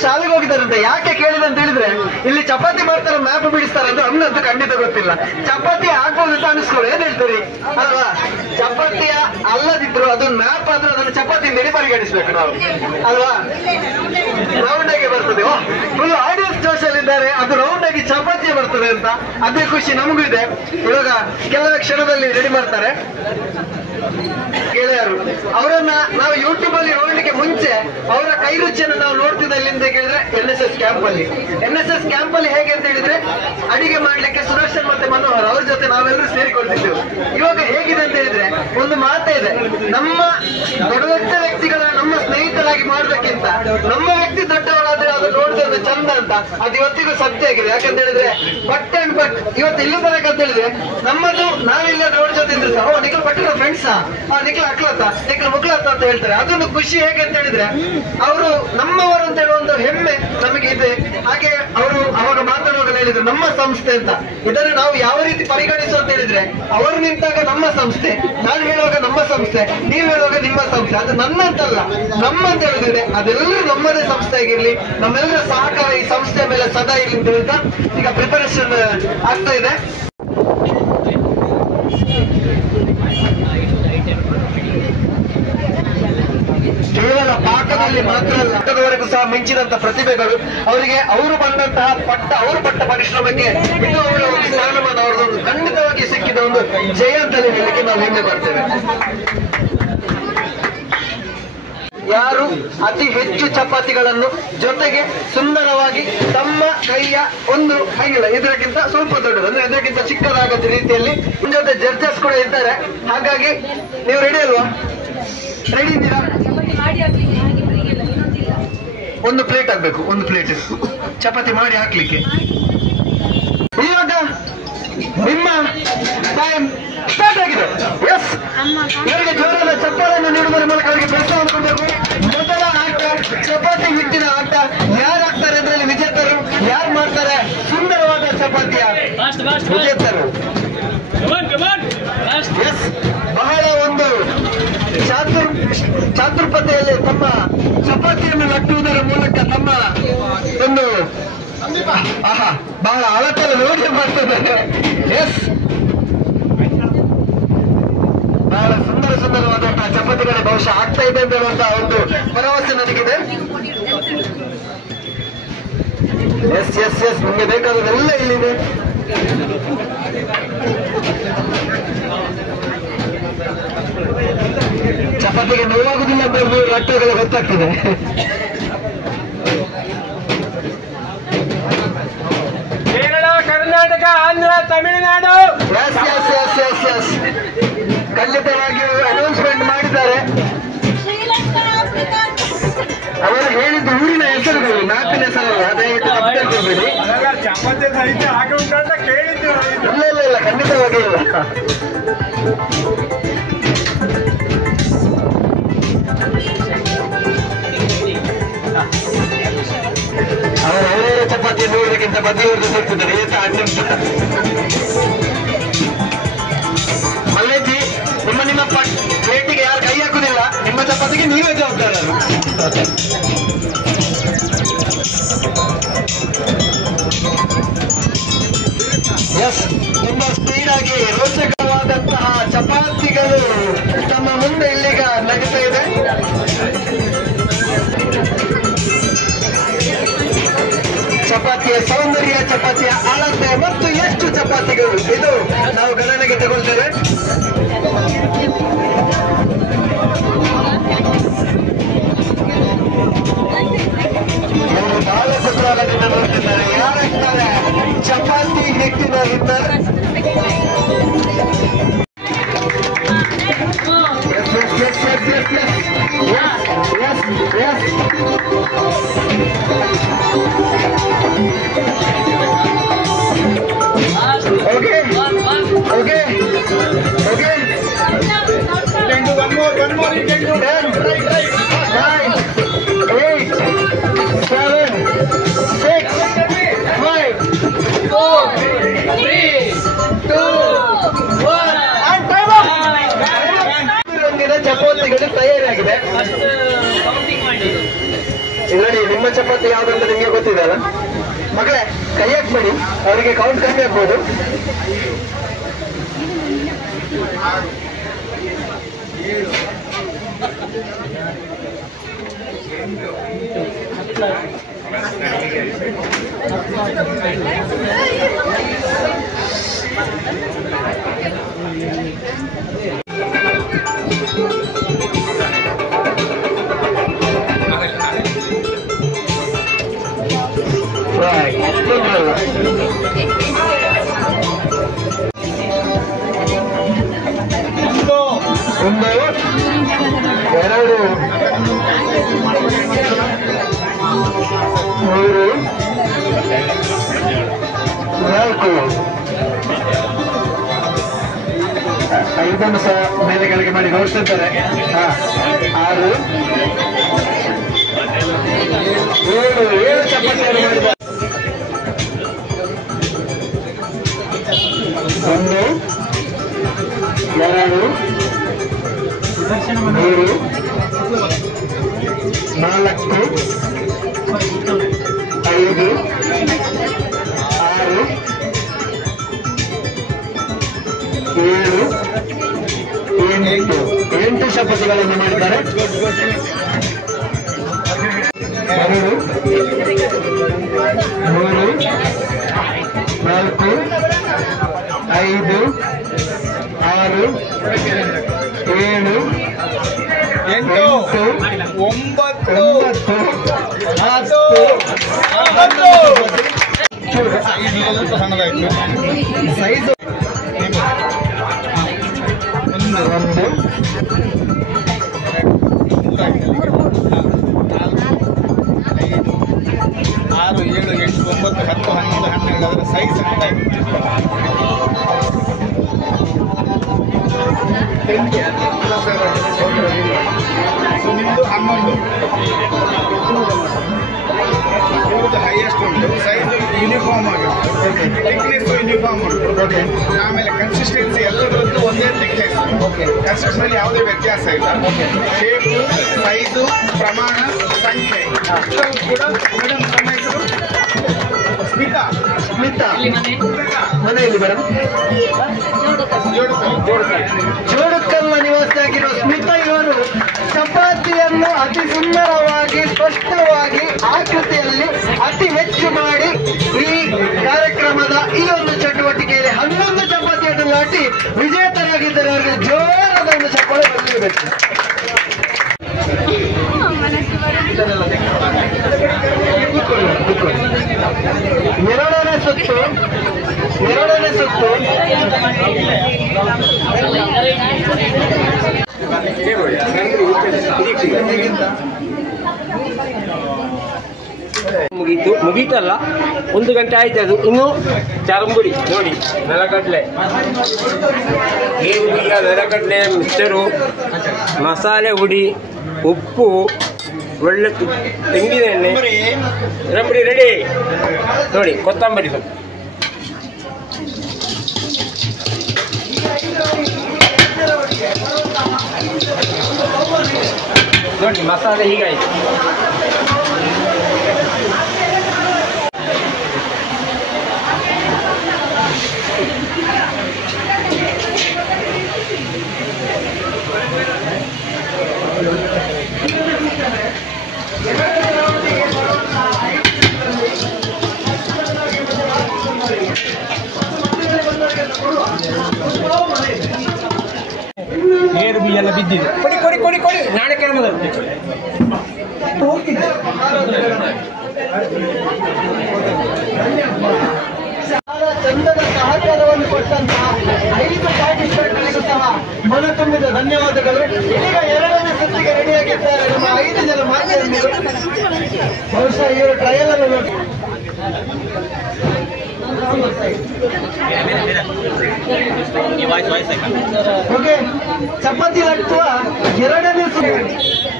ಶಾಲೆಗೆ ಹೋಗಿದ್ದಾರಂತೆ. ಯಾಕೆ ಕೇಳಿದೆ ಅಂತ ಹೇಳಿದ್ರೆ, ಇಲ್ಲಿ ಚಪಾತಿ ಮಾಡ್ತಾರೆ, ಮ್ಯಾಪ್ ಬಿಡಿಸ್ತಾರೆ ಅಂತ ಅನ್ನಂತೂ ಖಂಡಿತ ಗೊತ್ತಿಲ್ಲ. ಚಪಾತಿ ಆಗ್ಬೋದು ಅಂತ ಅನಿಸ್ಕೊಳ್ಳಿ, ಏನ್ ಹೇಳ್ತೀರಿ ಅಲ್ವಾ? ಚಪಾತಿಯ ಅಲ್ಲದಿದ್ದ ಮಾಡಿದ್ರು ಅದನ್ನ ಮ್ಯಾಪ್ ಆದ್ರೂ ಅದನ್ನು ಚಪಾತಿ ಮೇಲೆ ಪರಿಗಣಿಸ್ಬೇಕು ನಾವು ಅಲ್ವಾ. ರೌಂಡ್ ಆಗಿ ಬರ್ತದೆ. ಫುಲ್ ಆಡಿಯನ್ಸ್ ಜೋಶಲ್ಲಿ ಇದ್ದಾರೆ, ಅದು ರೌಂಡ್ ಆಗಿ ಚಪಾತಿ ಬರ್ತದೆ ಅಂತ ಅದೇ ಖುಷಿ ನಮಗೂ ಇದೆ. ಇವಾಗ ಕೆಲವೇ ಕ್ಷಣದಲ್ಲಿ ರೆಡಿ ಮಾಡ್ತಾರೆ ಗೆಳೆಯರು. ಅವರನ್ನ ನಾವು ಯೂಟ್ಯೂಬ್ ಅಲ್ಲಿ ನೋಡ್ಲಿಕ್ಕೆ ಮುಂಚೆ ಅವರ ಕೈ ರುಚಿಯನ್ನು ನಾವು ನೋಡ್ತಿದ್ದಲ್ಲಿ ಅಂತ ಕೇಳಿದ್ರೆ NSS ಕ್ಯಾಂಪ್ ಅಲ್ಲಿ. NSS ಕ್ಯಾಂಪ್ ಅಲ್ಲಿ ಹೇಗೆ ಅಂತ ಹೇಳಿದ್ರೆ ಅಡಿಗೆ ಮಾಡ್ಲಿಕ್ಕೆ ಸುದರ್ಶನ್ ಮತ್ತೆ ಮನೋಹರ್ ಅವ್ರ ಜೊತೆ ನಾವೆಲ್ಲರೂ ಸೇರಿಕೊಳ್ತಿದ್ದೆವು. ಇವಾಗ ಹೇಗಿದೆ ಅಂತ ಹೇಳಿದ್ರೆ ಒಂದು ಮಾತೇ ಇದೆ, ನಮ್ಮ ದೊಡ್ಡ ದೊಡ್ಡ ವ್ಯಕ್ತಿಗಳ ನಮ್ಮ ಸ್ನೇಹಿತರಾಗಿ ಮಾಡ್ಬೇಕಿಂತ ನಮ್ಮ ವ್ಯಕ್ತಿ ದೊಡ್ಡವರಾದ್ರೆ ಅದು ನೋಡಿದ್ರೆ ಚಂದ ಅಂತ. ಅದು ಇವತ್ತಿಗೂ ಸತ್ಯ ಆಗಿದೆ. ಯಾಕಂತ ಹೇಳಿದ್ರೆ ಬಟ್ ಅಂಡ್ ಬಟ್ ಇವತ್ತು ಇಲ್ಲಿ ತನಕ ಅಂತ ಹೇಳಿದ್ರೆ ನಮ್ಮದು ನಾವಿಲ್ಲ ನೋಡ್ ಜೊತೆ ಇದ್ರೆ ಸಹ ನಿಖಿಲ್ ಭಟ್ರ ಫ್ರೆಂಡ್ಸ್, ನಿಖಿಲ್ ಅಕ್ಲತ್ತ, ನಿಖಿಲ್ ಮುಕ್ಲತ್ತ ಅಂತ ಹೇಳ್ತಾರೆ. ಅದೊಂದು ಖುಷಿ. ಹೇಗೆ ಅಂತ ಹೇಳಿದ್ರೆ ಅವರು ನಮ್ಮವರು ಅಂತ ಹೇಳುವ ಒಂದು ಹೆಮ್ಮೆ ನಮಗೆ ಇದೆ. ಹಾಗೆ ಅವರು ಅವಾಗ ಮಾತಾಡುವಾಗ ಹೇಳಿದ್ರು ನಮ್ಮ ಸಂಸ್ಥೆ ಅಂತ. ಇದನ್ನು ನಾವು ಯಾವ ರೀತಿ ಪರಿಗಣಿಸು ಅಂತ ಹೇಳಿದ್ರೆ ಅವರು ನಿಂತಾಗ ನಮ್ಮ ಸಂಸ್ಥೆ, ನಾನು ಹೇಳುವಾಗ ನಮ್ಮ ಸಂಸ್ಥೆ, ನೀವು ಹೇಳುವಾಗ ನಿಮ್ಮ ಸಂಸ್ಥೆ. ಅದು ನನ್ನ ಅಂತಲ್ಲ, ನಮ್ಮ ಅಂತ ಹೇಳುದಿದೆ. ಅದೆಲ್ಲರೂ ನಮ್ಮದೇ ಸಂಸ್ಥೆ ಆಗಿರ್ಲಿ, ನಮ್ಮೆಲ್ಲರ ಸಹಕಾರ ಈ ಸಂಸ್ಥೆಯ ಮೇಲೆ ಸದಾ ಇರ್ಲಿ ಅಂತ ಹೇಳ್ತಾ ಈಗ ಪ್ರಿಪರೇಷನ್ ಆಗ್ತಾ ಇದೆ. ಕೇವಲ ಪಾಕದಲ್ಲಿ ಮಾತ್ರ ಅಲ್ಲ, ಪಾಕದವರೆಗೂ ಸಹ ಮಿಂಚಿದಂತ ಪ್ರತಿಭೆಗಳು ಅವರಿಗೆ ಅವರು ಬಂದಂತಹ ಅವರು ಪಟ್ಟ ಪರಿಶ್ರಮಕ್ಕೆ ಇದು ಅವರ ಒಂದು ಸ್ಥಾನಮಾನ ಅವರದೊಂದು ಖಂಡಿತವಾಗಿ ಸಿಕ್ಕಿದ ಒಂದು ಜಯ ಅಂತಲೇ ಹೇಳಲಿಕ್ಕೆ ನಾವು ಹೆಮ್ಮೆ ಬರ್ತೇವೆ. ಯಾರು ಅತಿ ಹೆಚ್ಚು ಚಪಾತಿಗಳನ್ನು ಜೊತೆಗೆ ಸುಂದರವಾಗಿ ತಮ್ಮ ಕೈಯ ಒಂದು ಕೈಯಿಲ್ಲ ಇದಕ್ಕಿಂತ ಸ್ವಲ್ಪ ದೊಡ್ಡದು ಅಂದ್ರೆ ಇದಕ್ಕಿಂತ ಚಿಕ್ಕದಾಗದ ರೀತಿಯಲ್ಲಿ ನಿಮ್ಮ ಜೊತೆ ಜಡ್ಜಸ್ ಕೂಡ ಇದ್ದಾರೆ. ಹಾಗಾಗಿ ನೀವು ರೆಡಿ ಅಲ್ವಾ? ರೆಡಿ ಇದ್ದೀರಾ? ಒಂದು ಪ್ಲೇಟ್ ಆಗ್ಬೇಕು, ಒಂದು ಪ್ಲೇಟ್ ಚಪಾತಿ ಮಾಡಿ ಹಾಕ್ಲಿಕ್ಕೆ. ಇವಾಗ ನಿಮ್ಮ ಟೈಮ್ ಸ್ಟಾರ್ಟ್ ಆಗಿದೆ. ಎಸ್, ಇವರಿಗೆ ಜೋರಾದ ಚಪ್ಪಾಳೆಯನ್ನು ನೀಡುವುದರ ಮೂಲಕ ಅವರಿಗೆ ಪ್ರೋತ್ಸಾಹ ಕೊಡಬೇಕು. ಮೊದಲ ಆಟ ಚಪಾತಿ ಹಿಟ್ಟಿನ ಆಟ. ಯಾರು ಆಗ್ತಾರೆ ಅದರಲ್ಲಿ ವಿಜೇತರು, ಯಾರು ಮಾಡ್ತಾರೆ ಸುಂದರವಾದ ಚಪಾತಿಯ ವಿಜೇತರು. ಎಸ್, ಬಹಳ ಒಂದು ಚಾತುರ್ಪತೆಯಲ್ಲಿ ತಮ್ಮ ಚಪಾತಿಯನ್ನು ಲಟ್ಟುವುದರ ಮೂಲಕ ತಮ್ಮ ಒಂದು ಬಹಳ ಅಳತೆಲ್ಲ ಯೋಚನೆ ಮಾಡ್ತಿದ್ದಾರೆ. ಎಸ್, ಬಹಳ ಸುಂದರವಾದಂತಹ ಚಪಾತಿಗಳ ಬಹುಶಃ ಆಗ್ತಾ ಇದೆ ಅಂತ ಹೇಳುವಂತಹ ಒಂದು ಭರವಸೆ ನನಗಿದೆ. ಎಸ್ ಎಸ್ ಎಸ್, ನಿಮಗೆ ಬೇಕಾದದೆಲ್ಲ ಇಲ್ಲಿದೆ. ಚಪಾತಿಗೆ ನೋವಾಗುದಿಲ್ಲ ಅಂತ ಲಟ್ಟೆಗಳು ಗೊತ್ತಾಗ್ತದೆ. Kerala, Karnataka, Andhra, Tamil Nadu. Yes yes yes yes yes, ಖಂಡಿತವಾಗಿಯೂ ಅನೌನ್ಸ್ಮೆಂಟ್ ಮಾಡಿದ್ದಾರೆ. ಅವರು ಹೇಳಿದ್ದು ಊರಿನ ಹೆಸರುಗಳು, ಮ್ಯಾಪಿನ ಹೆಸರಲ್ಲ, ದಯವಿಟ್ಟು ತಪ್ಪಿಕೊಳ್ಬೇಡಿ. ಚಪಾತಿ ಸಹಿತ ಹಾಗೆ ಉಂಟಂತ ಕೇಳಿದ್ದು. ಇಲ್ಲ ಇಲ್ಲ ಇಲ್ಲ, ಖಂಡಿತವಾಗಿ ಇಲ್ಲ. ಅವರವರ ಚಪಾತಿ ನೋಡ್ಲಿಕ್ಕಿಂತ ಬದಿಯವ್ರದ್ದು ಸಿಗ್ತಿದ್ದಾರೆ. ಮಲ್ಲೇಜಿ, ನಿಮ್ಮ ಪ್ಲೇಟಿಗೆ ಯಾರು ಕೈ ಹಾಕುದಿಲ್ಲ, ನಿಮ್ಮ ಚಪಾತಿಗೆ ನೀವೇ ಜವಾಬ್ದಾರರು. ಎಸ್, ತುಂಬಾ ಸ್ಪೀಡ್ ಆಗಿ ರೋಚಕವಾದಂತಹ ಚಪಾತಿಗಳು ತಮ್ಮ ಮುಂದೆ ಇಲ್ಲಿಗ ನಡೀತಾ ಇದೆ. ಚಪಾತಿಯ ಸೌಂದರ್ಯ, ಚಪಾತಿಯ ಅಳತೆ ಮತ್ತು ಎಷ್ಟು ಚಪಾತಿಗಳು, ಇದು ನಾವು ಗಣನೆಗೆ ತಗೊಳ್ತೇವೆ. ಅವರು ಬಹಳ ಕುತೂಹಲದಿಂದ ನೋಡ್ತಿದ್ದಾರೆ ಯಾರಾಗ್ತಾರೆ ಚಪಾತಿ ಹಿಟ್ಟಿನ winner. Okay. Okay. Okay. You can do one more, you can do 10, 9, 8, 7, 6, 5, 4, 3, 2, 1 and time up. ಚಪಾತಿಗಳು ತಯಾರಿಯಾಗಿದೆ. ಇದರಲ್ಲಿ ನಿಮ್ಮ ಚಪಾತಿ ಯಾವ್ದಂತ ನಿಮಗೆ ಗೊತ್ತಿದೆ ಅಲ್ಲ ಮಗಳೇ? ಕೈ ಹಾಕ್ಬೇಡಿ, ಅವರಿಗೆ ಕೌಂಟ್ ಕಮ್ಮಿ ಆಗ್ಬೋದು. ಒಂದು ಎರಡು ಮೂರು ನಾಲ್ಕು ಐದನ್ನು ಸಹ ಮೇಲೆ ಕೆಳಗೆ ಮಾಡಿ ನೋಡ್ತಿರ್ತಾರೆ. ಆರು ಏಳು ಚಪಾತಿಯನ್ನು ಮಾಡಿದ್ದಾರೆ. ಒಂದು ಎರಡು ಮೂರು ನಾಲ್ಕು ಐದು ಆರು ಏಳು ಎಂಟು ಚಪಾತಿಗಳನ್ನು ಮಾಡಿದ್ದಾರೆ. ಎರಡು ಮೂರು ನಾಲ್ಕು ಐದು ಆರು ಏಳು ಎಂಟು ಒಂಬತ್ತು ಹತ್ತು ಸೈಜು ಒಂದು ಆರು ಏಳು ಎಂಟು ಒಂಬತ್ತು ಹತ್ತು ಹನ್ನೊಂದು ಹನ್ನೆರಡು ಅದರ ಸೈಜ್ ಸೊ ನಿಮ್ಮದು 11 ಇವ್ರದ್ದು ಹೈಯೆಸ್ಟ್ ಉಂಟು. ಸೈಜ್ ಯೂನಿಫಾರ್ಮ್ ಆಗುತ್ತೆ, ಥಿಕ್ನೆಸ್ ಯೂನಿಫಾರ್ಮ್ ಉಂಟು. ಆಮೇಲೆ ಕನ್ಸಿಸ್ಟೆನ್ಸಿ ಎಲ್ಲದರದ್ದು ಒಂದೇ ಥಿಕ್ನೆಸ್. ಕನ್ಸಿಸ್ಟೆನ್ಸಿ ಯಾವುದೇ ವ್ಯತ್ಯಾಸ ಇಲ್ಲ. ಶೇಪು, ಸೈಜು, ಪ್ರಮಾಣ, ಸಂಖ್ಯೆ ಕೂಡ. ಮೇಡಮ್ ನಮ್ಮ ಹೆಸರು ಸ್ಮಿತಾ. ಮನೆಯಲ್ಲಿ ಮೇಡಮ್ ಜೋಡುಕಲ್ಲ ನಿವಾಸಿಯಾಗಿರುವ ಸ್ಮಿತಾ ಇವರು ಚಪಾತಿಯನ್ನು ಅತಿ ಸುಂದರವಾಗಿ ಸ್ಪಷ್ಟವಾಗಿ ಆಕೃತಿಯಲ್ಲಿ ಅತಿ ಹೆಚ್ಚು ಮಾಡಿ ಈ ಕಾರ್ಯಕ್ರಮದ ಈ ಒಂದು ಚಟುವಟಿಕೆಯಲ್ಲಿ 11 ಚಪಾತಿಯನ್ನು ದಾಟಿ ವಿಜೇತರಾಗಿದ್ದರೆ ಅವರಿಗೆ ಜೋರಾದ ಒಂದು ಚಪ್ಪಾಳೆ ಬರಲೇಬೇಕು. ಎರಡನೇ ಸುತ್ತು ಮುಗೀತಲ್ಲ, 1 ಗಂಟೆ ಆಯ್ತು. ಅದು ಇನ್ನು ಚರಂಬುರಿ ನೋಡಿ, ನೆಲಗಡಲೆ, ಗೇವು ಬೀಜ, ನೆಲಗಡಲೆ, ಮಿಕ್ಸರು, ಮಸಾಲೆ ಹುಡಿ, ಉಪ್ಪು, ಒಳ್ಳೆ ತೆಂಗಿನ ಎಣ್ಣೆ, ರಂಬಡಿ ರೆಡಿ ನೋಡಿ. ಕೊತ್ತಂಬರಿ ಸೊಪ್ಪು ನೋಡಿ. ಮಸಾಲೆ ಹೀಗಾಯ್ತು. ಗೇರು ಬೀಜ ಎಲ್ಲ ಬಿದ್ದಿದೆ. ಕೊಡಿ ಕೊಡಿ ಕೊಡಿ ಕೊಡಿ, ನಾಳೆ ಕೇಳಬಹುದು. ಚಂದದ ಸಹಕಾರವನ್ನು ಕೊಟ್ಟಂತಹ 5 ಪಾರ್ಟಿಸಿಪೇಟ್ಗಳಿಗೂ ಸಹ ಮನ ತುಂಬಿದ ಧನ್ಯವಾದಗಳು. ಈಗ ಎರಡನೇ ಸುತ್ತಿಗೆ ರೆಡಿಯಾಗಿದ್ದಾರೆ ನಮ್ಮ 5 ಜನ ಮಾಧ್ಯಮಿಕರು. ಬಹುಶಃ ಇವರು ಟ್ರಯಲ್ ಅನ್ನು ನೋಡಿ. ಓಕೆ, ಚಪಾತಿ ಲಟ್ಟುವ ಎರಡನೇ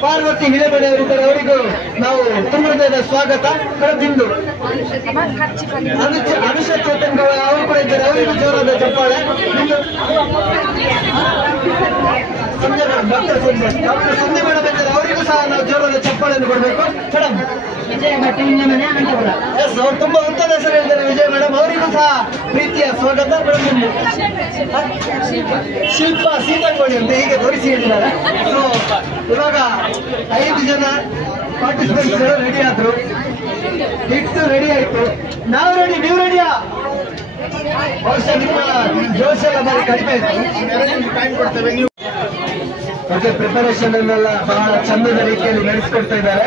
ಪಾರ್ವತಿ ಹಿರೇಮನೆಯವರಿದ್ದಾರೆ. ಅವರಿಗೂ ನಾವು ತುಂಬ ಸ್ವಾಗತ. ಬಿಂದು ಅನುಷ ಚೇತನ್ ಗೌಡ ಅವರು ಕೂಡ ಇದ್ದಾರೆ, ಅವರಿಗೂ ಜೋರಾದ ಚಪ್ಪಾಳೆ. ಡಾಕ್ಟರ್ ಸಂಜಯ್ ಮೇಡಮ್ ಇದ್ದಾರೆ, ಅವರಿಗೂ ಸಹ ನಾವು ಜೋರಾದ ಚಪ್ಪಾಳೆಯನ್ನು ಕೊಡಬೇಕು. ಮೇಡಮ್ ಎಸ್, ಅವ್ರು ತುಂಬಾ ಉತ್ತಮ ಹೆಸರು ಹೇಳ್ತಾರೆ ವಿಜಯ ಮೇಡಮ್, ಅವರಿಗೂ ಸಹ ಪ್ರೀತಿಯ ಸ್ವಾಗತ. ಮೇಡಮ್ ಶಿಲ್ಪ ಸೀತಾಕೋಡಿ ಅಂತ ಹೀಗೆ ತೋರಿಸಿ ಹೇಳಿದ್ದಾರೆ. ಸೊ ಇವಾಗ 5 ಜನ ಪಾರ್ಟಿಸಿಪೆಂಟ್ಸ್ ರೆಡಿ ಆದ್ರು, ಹಿಟ್ಟು ರೆಡಿ ಆಯ್ತು, ನಾವು ರೆಡಿ, ನೀವು ರೆಡಿಯಾ? ಬಹುಶಃ ನಿಮ್ಮ ಜೋಶ್ ಎಲ್ಲ ಬಾರಿ ಕಡಿಮೆ ಇತ್ತು, ಟೈಮ್ ಕೊಡ್ತೇವೆ ನೀವು. ಮತ್ತೆ ಪ್ರಿಪರೇಷನ್ ಅನ್ನೆಲ್ಲ ಬಹಳ ಚಂದದ ರೀತಿಯಲ್ಲಿ ನಡೆಸಿಕೊಡ್ತಾ ಇದ್ದಾರೆ.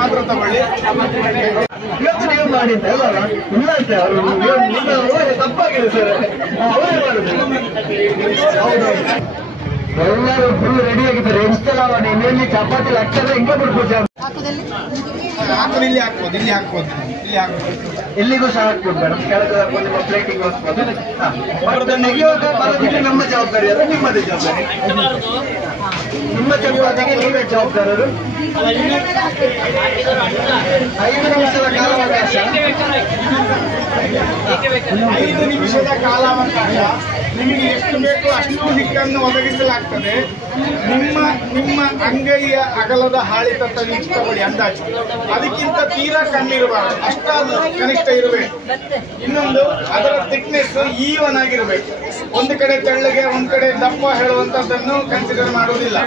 ಮಾತ್ರ ತಗೊಳ್ಳಿ. ಇವತ್ತು ನೀವು ಮಾಡಿದ್ದೆ ಅಲ್ಲ? ಇಲ್ಲ ಅಂತೆ ಅವರು, ತಪ್ಪಾಗಿದೆ ಸರ್, ಅವರೇ ಮಾಡುದು. ಎಲ್ಲರೂ ಫುಲ್ ರೆಡಿ ಆಗಿದ್ದಾರೆ. ಇನ್ಸ್ಟಾಲ್ ಆಗೋಣ, ಇನ್ನೆಲ್ಲಿ ಚಪಾತಿ ಹಾಕ್ತಾರೆ, ಹಿಂಗೆ ಬಿಡ್ಬೋದು. ಇಲ್ಲಿ ಹಾಕ್ಬೋದು, ಇಲ್ಲಿ ಹಾಕ್ಬೋದು, ಇಲ್ಲಿ ಹಾಕ್ಬೋದು, ಎಲ್ಲಿಗೂ ಸಹ ಹಾಕ್ಬೋದು ಮೇಡಮ್. ಕೆಳಗೆ ಹಾಕ್ಬೋದು, ನಿಮ್ಮ ಪ್ಲೇಟಿಗೆ ಹಾಕ್ಬೋದು. ನೆಗೆಯುವಾಗ ಬರೋದಿಕ್ಕೆ ನಮ್ಮ ಜವಾಬ್ದಾರಿ ಅಲ್ಲ, ನಿಮ್ಮದೇ ಜವಾಬ್ದಾರಿ. ನಿಮ್ಮ ಚಪಾತಿಗೆ ನೀವೇ ಜವಾಬ್ದಾರರು. 5 ನಿಮಿಷದ ಕಾಲಾವಕಾಶ. 5 ನಿಮಿಷದ ಕಾಲಾವಕಾಶ. ನಿಮಗೆ ಎಷ್ಟು ಬೇಕು ಅಷ್ಟು ಹಿಟ್ಟನ್ನು ಒದಗಿಸಲಾಗ್ತದೆ. ನಿಮ್ಮ ಅಂಗೈಯ ಅಗಲದ ಹಾಳಿ ತಟ್ಟನ್ನು ತಗೊಳ್ಳಿ ಅಂದಾಜು. ಅದಕ್ಕಿಂತ ತೀರಾ ಕಮ್ಮಿರಬಾರದು, ಅಷ್ಟಾದ್ರೂ ಕನಿಷ್ಠ ಇರಬೇಕು. ಇನ್ನೊಂದು, ಅದರ ಥಿಕ್ನೆಸ್ ಈವನ್ ಆಗಿರಬೇಕು. ಒಂದು ಕಡೆ ತೆಳ್ಳಗೆ ಒಂದು ಕಡೆ ದಪ್ಪ ಹೇಳುವಂತದ್ದನ್ನು ಕನ್ಸಿಡರ್ ಮಾಡುವುದಿಲ್ಲ.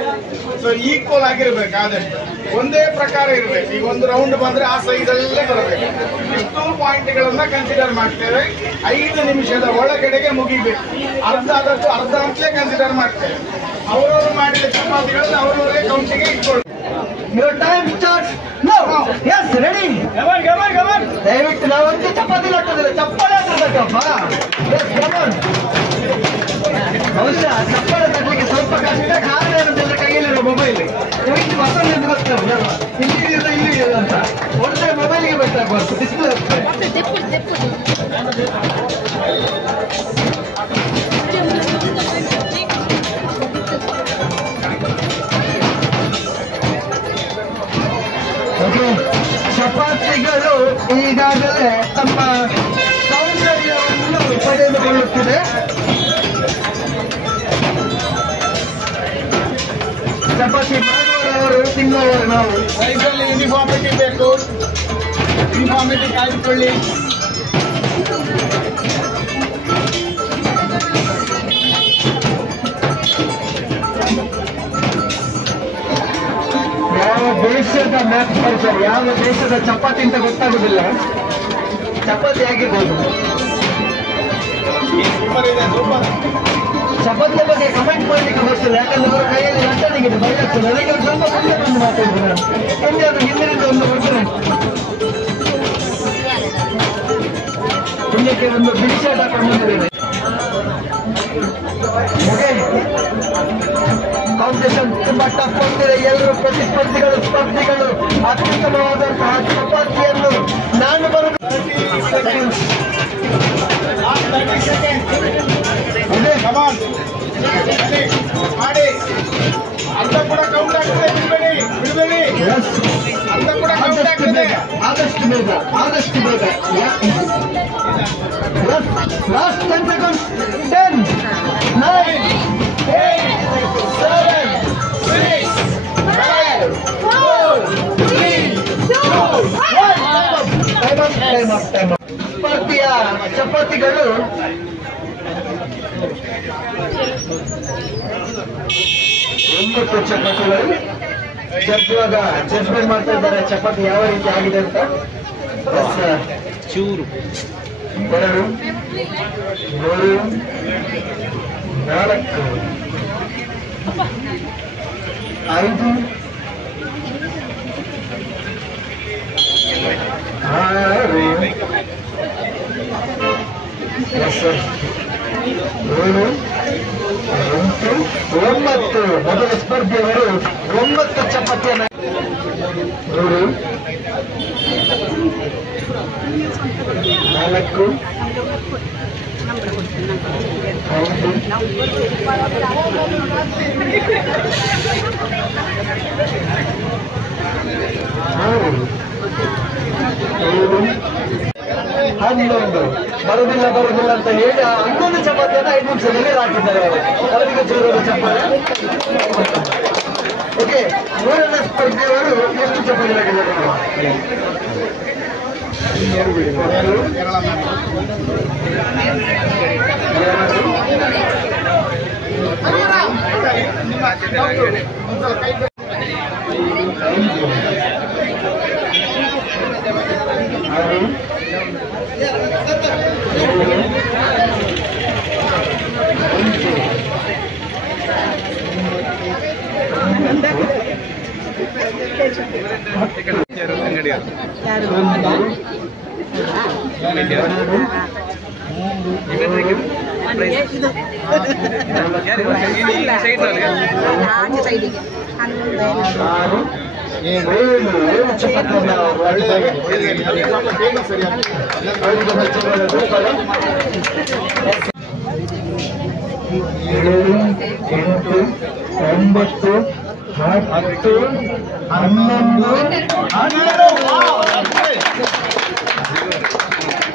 ಸೊ ಈಕ್ವಲ್ ಆಗಿರ್ಬೇಕು, ಆದಷ್ಟು ಒಂದೇ ಪ್ರಕಾರ ಇರಬೇಕು. ಈಗ ಒಂದು ರೌಂಡ್ ಬಂದ್ರೆ ಆ ಸೈಜಲ್ಲೇ ಬರಬೇಕು. ಇಷ್ಟು ಪಾಯಿಂಟ್ಗಳನ್ನ ಕನ್ಸಿಡರ್ ಮಾಡ್ತೇವೆ. 5 ನಿಮಿಷದ ಒಳಗಡೆಗೆ ಮುಗಿಬೇಕು. ಅರ್ಧ ಆದದ್ದು ಅರ್ಧ ಅಂತಲೇ ಕನ್ಸಿಡರ್ ಮಾಡ್ತೇವೆ. ಅವರವರು ಮಾಡಿದ ಚಪಾತಿಗಳನ್ನ ಅವರವರೇ ಕೌಂಟಿಗೆ ಇಟ್ಕೊಳ್ಳಿ. Your time starts now. Yes, ready. ದಯವಿಟ್ಟು ನಾವಂತೂ ಚಪಾತಿ ಹಾಕೋದಿಲ್ಲ, ಚಪ್ಪಾಳೆ ಹಾಕಬೇಕಪ್ಪ. Yes, come on. ಬಹುಶಃ ಚಪ್ಪಾಳೆ ತರಲಿಕ್ಕೆ ಸ್ವಲ್ಪ ಕಷ್ಟ. ಕಾರಣ ಏನಂತಂದ್ರೆ ಕೈಯಲ್ಲಿರೋ ಮೊಬೈಲ್ ದಯವಿಟ್ಟು ಮತ್ತೊಂದು ಗೊತ್ತಾಗ ಇಲ್ಲಿ ಅಂತ ಒಳ್ಳೆ ಮೊಬೈಲ್ಗೆ ಬೇಕಾಗಬಾರ್ದು, ಡಿಸ್ಪ್ಲೇ ಚಪಾತಿಗಳು ಈಗಾಗಲೇ ತಮ್ಮ ಸೌಂದರ್ಯವನ್ನು ಪಡೆದುಕೊಳ್ಳುತ್ತಿದೆ. ಚಪಾತಿ ಮಾಡುವವರು ತಿನ್ನುವವರು ನಾವು. ಸೈಜಲ್ಲಿ ಯೂನಿಫಾರ್ಮಿಟಿ ಬೇಕು, ಯೂನಿಫಾರ್ಮಿಟಿ ಕಾಯ್ದುಕೊಳ್ಳಿ. ಯಾವ ದೇಶದ ಮ್ಯಾಪ್ ಪರಿಸರ, ಯಾವ ದೇಶದ ಚಪಾತಿ ಅಂತ ಗೊತ್ತಾಗುದಿಲ್ಲ. ಚಪಾತಿ ಆಗಿರ್ಬೋದು. ಚಪಾತಿಯ ಬಗ್ಗೆ ಕಮೆಂಟ್ ಮಾಡಲಿಕ್ಕೆ ಬರ್ತಿಲ್ಲ, ಯಾಕಂದ್ರೆ ಅವರ ಕೈಯಲ್ಲಿ ಲಟ್ಟಣಿಗಿದೆ, ಬೈಲಾಗ್ತದೆ. ಅದಕ್ಕೆ ಸ್ವಲ್ಪ ಮುಂದೆ ಬಂದು ಮಾತಾಡಿದ್ರು ನಾನು. ಮುಂದೆ ಅದು ಹಿಂದಿನಿಂದ ಒಂದು ಬರ್ತಾರೆ. ಪುಣ್ಯಕ್ಕೆ ಒಂದು ಬಿಡಿ ಶರ್ಟ್ ಹಾಕೊಂಡು ಬಂದಿದ್ದೇನೆ. ಕಾಂಪಿಟೇಷನ್ ತುಂಬಾ ಟಫ್ ಆಗ್ತಿದೆ. ಎಲ್ಲರೂ ಪ್ರತಿಸ್ಪರ್ಧಿಗಳು, ಸ್ಪರ್ಧಿಗಳು ಅತ್ಯುತ್ತಮವಾದಂತಹ ಚಪಾತಿಯನ್ನು ನಾನು ಬರೋದು ಮಾಡಿ. ಅರ್ಧ ಕೂಡ ಕೌಂಟ್ ಆಗ್ತದೆ, ಬಿಡಬೇಡಿ. ಅರ್ಧ ಕೂಡ ಕೌಂಟ್ ಆಗ್ತದೆ. ಆದಷ್ಟು ಬೇಗ, ಆದಷ್ಟು ಬೇಗ. Last 10 seconds. 10, 9, 8, 7, 6, 5, 4, 3, 2, 1. Time up. ಸ್ಪರ್ಧೆಯ ಚಪಾತಿಗಳು 9 ಚಪಾತಿಗಳು. ಇವಾಗ ಜಡ್ಜ್ಮೆಂಟ್ ಮಾಡ್ತಾ ಇದ್ದಾರೆ ಚಪಾತಿ ಯಾವ ರೀತಿ ಆಗಿದೆ ಅಂತ. ಚೂರು 2, 3, 4, 5, 6, 7, 8, 9. ಮೊದಲ ಸ್ಪರ್ಧೆಯವರು 9 ಚಪಾತಿಯನ್ನು 3, 4, 5, 6, 7, 11 ಬರುದಿಲ್ಲ ಅಂತ ಹೇಳಿ 11 ಚಪಾತಿಯನ್ನು 5 ನಿಮಿಷದಲ್ಲಿ ಹಾಕಿದ್ದಾರೆ ಅವರಿಗೆ ಜೋರಾದ ಚಪಾತಿ. ಓಕೆ, ಮೂರನೇ ಸ್ಪರ್ಧೆಯವರು ಎಷ್ಟು ಚಪಾತಿ ಹಾಕಿದ್ದಾರೆ?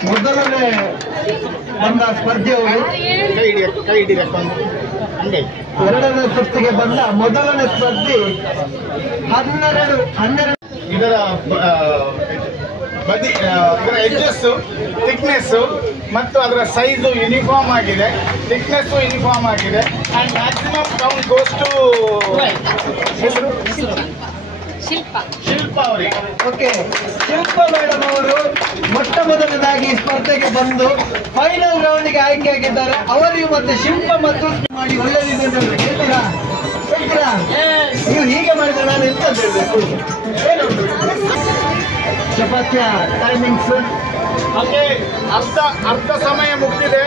ಮೊದಲನೇ ಬಂದ ಸ್ಪರ್ಧೆಯವರು ಎರಡನೇ ಸುತ್ತಿಗೆ ಬಂದ ಮೊದಲನೇ ಸ್ಪರ್ಧೆ 12 ಇದರ ಬದಿ ಇದರ ಎಡ್ಜಸ್ ಥಿಕ್ನೆಸ್ ಮತ್ತು ಅದರ ಸೈಜು ಯೂನಿಫಾರ್ಮ್ ಆಗಿದೆ, ಥಿಕ್ನೆಸ್ ಯೂನಿಫಾರ್ಮ್ ಆಗಿದೆ and maximum count goes to Shilpa ಅವರಿಗೆ. ಓಕೆ, ಶಿಲ್ಪ ಮೇಡಮ್ ಅವರು ಮೊಟ್ಟ ಮೊದಲನೇದಾಗಿ ಸ್ಪರ್ಧೆಗೆ ಬಂದು ಫೈನಲ್ ರೌಂಡ್ಗೆ ಆಯ್ಕೆಯಾಗಿದ್ದಾರೆ. ಅವರಿಗೂ ಮತ್ತೆ ಶಿಲ್ಪ ಮತ್ತು ಮಾಡಿ ಒಳ್ಳೆಯದಿದೆ ಅಂತ ಹೇಳ್ತೀರಾ? ಹೇಳ್ತೀರಾ? ನೀವು ಹೀಗೆ ಮಾಡಿದ್ರೆ ನಾನು ಎಂತ ಹೇಳ್ಬೇಕು? ಏನು ಚಪಾತಿಯ ಟೈಮಿಂಗ್ಸ್? ಓಕೆ, ಅರ್ಧ ಸಮಯ ಮುಗಿದಿದೆ,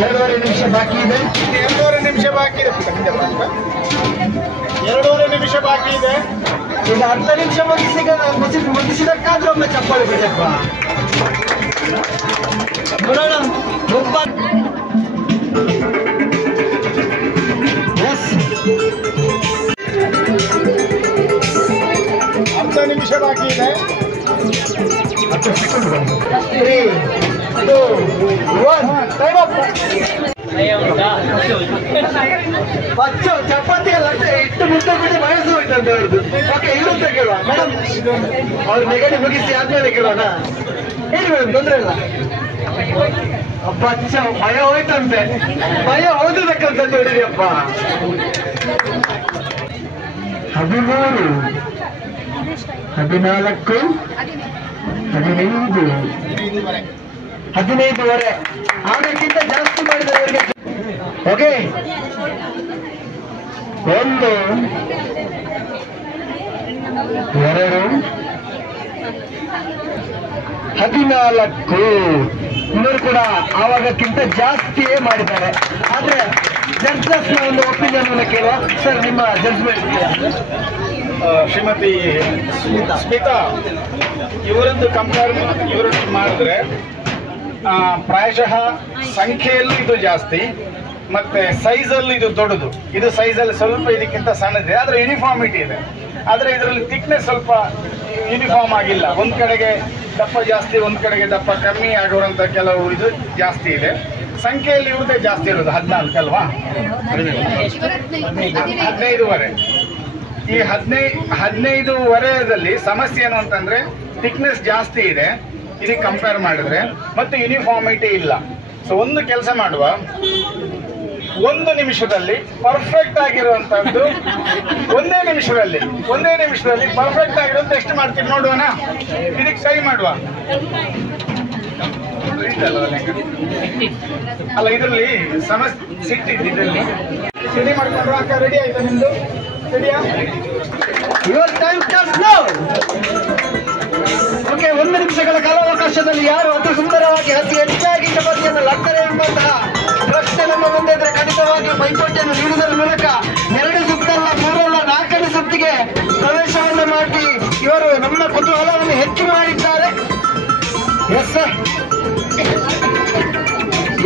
2.5 ನಿಮಿಷ ಬಾಕಿ ಇದೆ. 2.5 ನಿಮಿಷ ಬಾಕಿ ಇದೆ. 2.5 ನಿಮಿಷ ಬಾಕಿ ಇದೆ. ಈಗ 10 ನಿಮಿಷ ಮುಗಿಸಿದಕ್ಕಾದ್ರೂ ಒಮ್ಮೆ ಚಪ್ಪಾಳೆ ಬಿಡಪ್ಪ. ನೋಡೋಣ ಒಬ್ಬ 10 ನಿಮಿಷ ಬಾಕಿ ಇದೆ. 10 ಸೆಕೆಂಡ್. 3, 2, 1 time up. ಬಚ್ಚ ಚಪಾತಿ ಎಲ್ಲ ಇಟ್ಟು ಮುದ್ದೆ ಬಿಟ್ಟು ವಯಸ್ಸು ಹೋಯ್ತು ಅಂತ ಹೇಳುದು. ಓಕೆ, ಇಲ್ಲಂತ ಕೇಳುವ ಮೇಡಮ್, ಅವ್ರು ನೆಗಡಿ ಮುಗಿಸಿ ಆದ್ಮೇಲೆ ಕೇಳೋಣ. ಹೇಳಿ ಮೇಡಮ್, ತೊಂದ್ರೆ ಇಲ್ಲ. ಬಚ್ಚ ಭಯ ಹೋಯ್ತಂತೆ, ಭಯ ಹೋದಕ್ಕಂತ ನೋಡಿರಿ ಅಪ್ಪ. 13, 14, 15, 15ವರೆ ಅದಕ್ಕಿಂತ ಜಾಸ್ತಿ ಮಾಡಿದರೆ ಅವರಿಗೆ. ಓಕೆ, 1, 2, 14 ಇನ್ನೂರು ಕೂಡ ಆವಾಗಕ್ಕಿಂತ ಜಾಸ್ತಿಯೇ ಮಾಡಿದ್ದಾರೆ. ಆದ್ರೆ ಜಡ್ಜಸ್ ನ ಒಂದು ಒಪಿನಿಯನ್ ಅನ್ನು ಕೇಳುವ. ಸರ್, ನಿಮ್ಮ ಜಡ್ಜ್ಮೆಂಟ್? ಶ್ರೀಮತಿ ಸ್ಮಿತಾ ಇವರದ್ದು ಇವರನ್ನು ಮಾಡಿದ್ರೆ ಪ್ರಾಯಶಃ ಸಂಖ್ಯೆಯಲ್ಲೂ ಇದು ಜಾಸ್ತಿ ಮತ್ತೆ ಸೈಜಲ್ಲೂ ಇದು ದೊಡ್ಡದು. ಇದು ಸೈಜಲ್ಲಿ ಸ್ವಲ್ಪ ಇದಕ್ಕಿಂತ ಸಣ್ಣದಿದೆ, ಆದರೆ ಯೂನಿಫಾರ್ಮಿಟಿ ಇದೆ. ಆದರೆ ಇದರಲ್ಲಿ ಥಿಕ್ನೆಸ್ ಸ್ವಲ್ಪ ಯೂನಿಫಾರ್ಮ್ ಆಗಿಲ್ಲ. ಒಂದು ಕಡೆಗೆ ದಪ್ಪ ಜಾಸ್ತಿ, ಒಂದು ಕಡೆಗೆ ದಪ್ಪ ಕಮ್ಮಿ ಆಗುವಂಥ ಕೆಲವು ಇದು ಜಾಸ್ತಿ ಇದೆ. ಸಂಖ್ಯೆಯಲ್ಲಿ ಇವ್ರದ್ದೇ ಜಾಸ್ತಿ ಇರೋದು 14 ಅಲ್ವಾ? 15ವರೆ. ಈ 15ವರೆಯಲ್ಲಿ ಸಮಸ್ಯೆ ಏನು ಅಂತಂದ್ರೆ ಥಿಕ್ನೆಸ್ ಜಾಸ್ತಿ ಇದೆ ಇದಕ್ಕೆ ಕಂಪೇರ್ ಮಾಡಿದ್ರೆ, ಮತ್ತು ಯೂನಿಫಾರ್ಮಿಟಿ ಇಲ್ಲ. ಸೊ ಒಂದು ಕೆಲಸ ಮಾಡುವ, 1 ನಿಮಿಷದಲ್ಲಿ ಪರ್ಫೆಕ್ಟ್ ಆಗಿರುವಂತದ್ದು, ಒಂದೇ ನಿಮಿಷದಲ್ಲಿ ಪರ್ಫೆಕ್ಟ್ ಆಗಿರೋದು ಎಷ್ಟು ಮಾಡ್ತೀವಿ ನೋಡುವನ? ಇದಕ್ಕೆ ಸೈ ಮಾಡುವ ಅಲ್ಲ, ಇದರಲ್ಲಿ ಸಮಸ್ಯೆ ಸಿಟ್ಟಿದ್ದು. ಇದರಲ್ಲಿ ರೆಡಿ ಮಾಡ್ಕೊಂಡ್ರು ಅಕ್ಕ? ರೆಡಿ ಆಯ್ತಾ ನಿಮ್ದು? ರೆಡಿಯಾ? Your time starts now. Okay, 1 ನಿಮಿಷಗಳ ಕಾಲಾವಕಾಶದಲ್ಲಿ ಯಾರು ಅತಿ ಸುಂದರವಾಗಿ ಅತಿ ಹೆಚ್ಚಾಗಿ ಚಪಾತಿಯನ್ನು ಲಗ್ತಾರೆ ಎಂಬಂತಹ ಪ್ರಶ್ನೆ ನಮ್ಮ ಮುಂದೆ ಇದ್ರೆ ಖಂಡಿತವಾಗಿ ಪೈಪೋಟಿಯನ್ನು ನೀಡುವುದರ ಮೂಲಕ 2 ಸುತ್ತಲ್ಲ 3 ಅಲ್ಲ 4ನೇ ಸುತ್ತಿಗೆ ಪ್ರವೇಶವನ್ನು ಮಾಡಿ ಇವರು ನಮ್ಮ ಕುತೂಹಲವನ್ನು ಹೆಚ್ಚು ಮಾಡಿದ್ದಾರೆ. ಎಸ್ ಸರ್,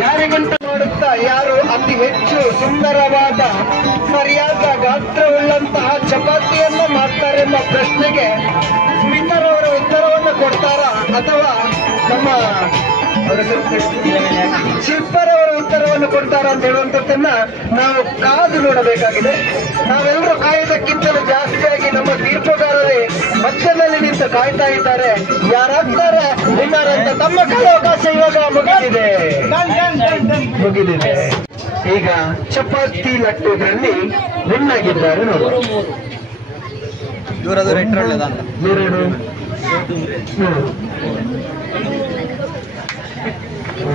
ಯಾರಿಗಂತ ನೋಡುತ್ತಾ ಯಾರು ಅತಿ ಹೆಚ್ಚು ಸುಂದರವಾದ ಸರಿಯಾದ ಗಾತ್ರವುಳ್ಳಂತಹ ಚಪಾತಿಯನ್ನು ಮಾಡ್ತಾರೆ ಎಂಬ ಪ್ರಶ್ನೆಗೆ ಸ್ಮಿತರವರ ಉತ್ತರವನ್ನು ಕೊಡ್ತಾರಾ ಅಥವಾ ನಮ್ಮ ಶಿಲ್ಪರವರ ಉತ್ತರವನ್ನು ಕೊಡ್ತಾರ ಅಂತ ಹೇಳುವಂತದ್ದನ್ನ ನಾವು ಕಾದು ನೋಡಬೇಕಾಗಿದೆ. ನಾವೆಲ್ಲರೂ ಕಾಯೋದಕ್ಕಿಂತಲೂ ಜಾಸ್ತಿಯಾಗಿ ನಮ್ಮ ತೀರ್ಪುಗಾರರೇ ಮಧ್ಯದಲ್ಲಿ ನಿಂತು ಕಾಯ್ತಾ ಇದ್ದಾರೆ. ಯಾರಾಗ್ತಾರೆ ವಿನ್ನರ್ ಅಂತ ತಮ್ಮ ಕಾಲಾವಕಾಶ ಇವಾಗ ಮುಗಿದಿದೆ. ಈಗ ಚಪಾತಿ ಲಟ್ಟುಗಳಲ್ಲಿ ವಿನ್ ಆಗಿದ್ದಾರೆ ನೋಡುವ.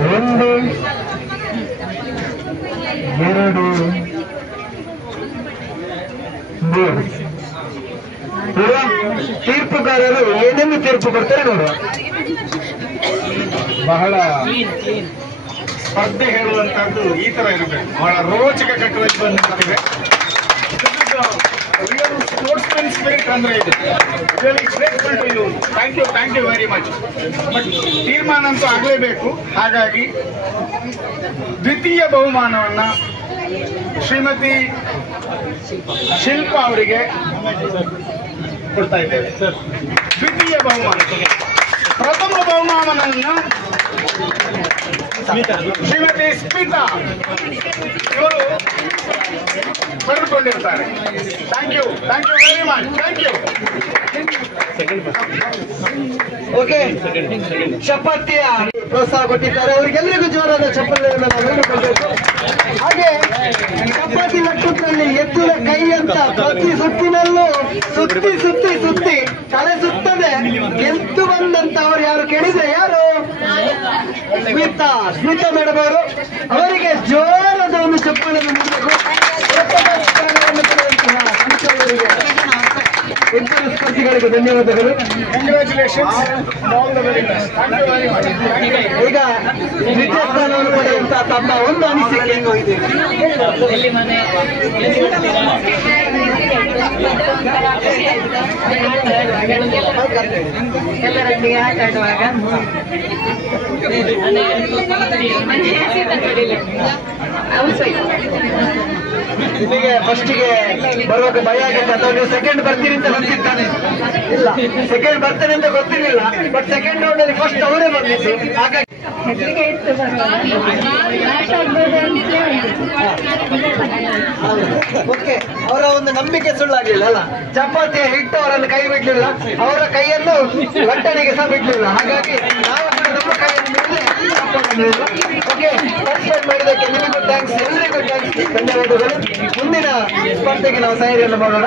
2 ತೀರ್ಪುಗಾರರು ಏನೇನು ತೀರ್ಪು ಕೊಡ್ತಾರೆ ನೋಡುವ. ಬಹಳ ಸ್ಪರ್ಧೆ ಹೇಳುವಂತದ್ದು ಈ ತರ ಇರಬೇಕು. ಬಹಳ ರೋಚಕ ಕಟ್ಟುವಲ್ಲಿ ಬಂದಿರ್ತೇವೆ. ರಿಯಲ್ ಸ್ಪೋರ್ಟ್ಸ್ಮನ್ ಸ್ಪಿರಿಟ್ ಅಂದ್ರೆ ಇದು. Really grateful to you. Thank you very much. But ತೀರ್ಮಾನ ಅಂತೂ ಆಗಲೇಬೇಕು. ಹಾಗಾಗಿ ದ್ವಿತೀಯ ಬಹುಮಾನವನ್ನ ಶ್ರೀಮತಿ ಶಿಲ್ಪಾ ಅವರಿಗೆ ಕೊಡ್ತಾ ಇದ್ದೇವೆ. ದ್ವಿತೀಯ ಬಹುಮಾನ. ಪ್ರಥಮ ಬಹುಮಾನವನ್ನು ಶ್ರೀಮತಿ ಸ್ಮಿತಾ ಇವರು ಪಡೆದುಕೊಂಡಿರ್ತಾರೆ. Thank you very much. Thank you. Okay, ಚಪಾತಿಯ ಪ್ರೋತ್ಸಾಹ ಕೊಟ್ಟಿದ್ದಾರೆ. ಅವರಿಗೆಲ್ಲರಿಗೂ ಜೋರಾದ ಚಪ್ಪಾಳೆಯನ್ನು ನಾವು ಹೇಳಿಕೊಳ್ಬೇಕು. ಹಾಗೆ ಚಪಾತಿ ಲಟ್ಟುಗಳಲ್ಲಿ ಎತ್ತುವ ಕೈ ಅಂತ ಪ್ರತಿ ಸುತ್ತಿನಲ್ಲೂ ಸುತ್ತಿ ತಲೆ ಸುತ್ತದೆ ಗೆದ್ದು ಬಂದಂತ ಅವರು ಯಾರು ಕೇಳಿದ್ರೆ ಯಾರು? ಸ್ಮಿತಾ ಮೇಡಮ್ ಅವರು. ಅವರಿಗೆ ಜೋರಾದ ಒಂದು ಚಪ್ಪಾಳೆಯನ್ನು ನೀಡಬೇಕು. ಇಬ್ಬರು ಸ್ಪರ್ಧಿಗಳಿಗೆ ಧನ್ಯವಾದಗಳು. Congratulations. All the very best. Thank you very much. ಈಗ ದ್ವಿತೀಯ ಸ್ಥಾನವನ್ನು ಪಡೆಯುವಂತಹ ತಮ್ಮ ಒಂದು ಅನಿಸಿಕೆ ಇದೆ. ಎಲ್ಲರೊಂದಿಗೆ ಆಟ ಆಡುವಾಗ ಇಲ್ಲಿಗೆ ಫಸ್ಟಿಗೆ ಬರುವಾಗ ಭಯ ಆಗಿತ್ತು, ಅಥವಾ ನೀವು ಸೆಕೆಂಡ್ ಬರ್ತೀರಿ ಅಂತ ಗೊತ್ತಿದ್ದಾನೆ? ಇಲ್ಲ, ಸೆಕೆಂಡ್ ಬರ್ತೇನೆ ಅಂತ ಗೊತ್ತಿರಲಿಲ್ಲ. ಬಟ್ ಸೆಕೆಂಡ್ ರೌಂಡ್ ಅಲ್ಲಿ ಫಸ್ಟ್ ಅವರೇ ಬಂದಿತ್ತು. ಹಾಗಾಗಿ ಓಕೆ, ಅವರ ಒಂದು ನಂಬಿಕೆ ಸುಳ್ಳಾಗ್ಲಿಲ್ಲ ಅಲ್ಲ. ಚಪಾತಿಯ ಹಿಟ್ಟು ಅವರನ್ನು ಕೈ ಬಿಡ್ಲಿಲ್ಲ, ಅವರ ಕೈಯನ್ನು ಲಟ್ಟಣಿಗೆ ಸಹ ಬಿಡ್ಲಿಲ್ಲ. ಹಾಗಾಗಿ ನಾವು ಕೂಡ ನಮ್ಮ ಕೈಯನ್ನು ಓಕೆ, ಪಾರ್ಟಿಸಿಪೇಟ್ ಮಾಡಿದ್ದಕ್ಕೆ ನಿಮಗೂ ಥ್ಯಾಂಕ್ಸ್, ಎಲ್ಲರಿಗೂ ಥ್ಯಾಂಕ್ಸ್, ಧನ್ಯವಾದಗಳು. ಮುಂದಿನ ಸ್ಪರ್ಧೆಗೆ ನಾವು ತಯಾರಿಯನ್ನು ಮಾಡೋಣ.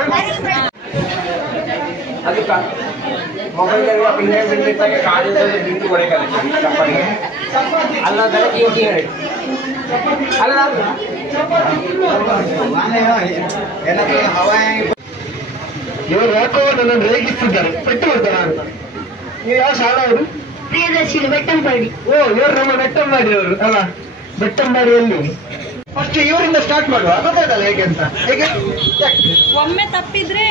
ಮೊಬೈಲ್ ಪಿಂಗಾಗೆ ಕಾಡಿದಲ್ಲಿ ನಿಂತು ಹೊಡೆಯಲ್ಲ ಅಲ್ಲ ಇವರು ಯಾಕೋ ನನ್ನನ್ನು ರೇಗಿಸ್ತಿದ್ದಾರೆ. ಪೆಟ್ಟು ಕೊಡ್ತಾರ ಅಂತ. ನೀವು ಯಾವ ಶಾಲಾ ಅವರು? ಪ್ರಿಯದರ್ಶಿನಿ ಬೆಟ್ಟಂಪಾಡಿ. ಓ, ಇವರು ನಮ್ಮ ಬೆಟ್ಟಂಪಾಡಿ ಅವರು ಅಲ್ಲ. ಬೆಟ್ಟಂಪಾಡಿಯಲ್ಲಿ ಫಸ್ಟ್ ಇವರಿಂದ ಸ್ಟಾರ್ಟ್ ಮಾಡುವ. ಗೊತ್ತಾಯ್ತಲ್ಲ ಹೇಗೆ ಅಂತ? ಹೇಗೆ ಒಮ್ಮೆ ತಪ್ಪಿದ್ರೆ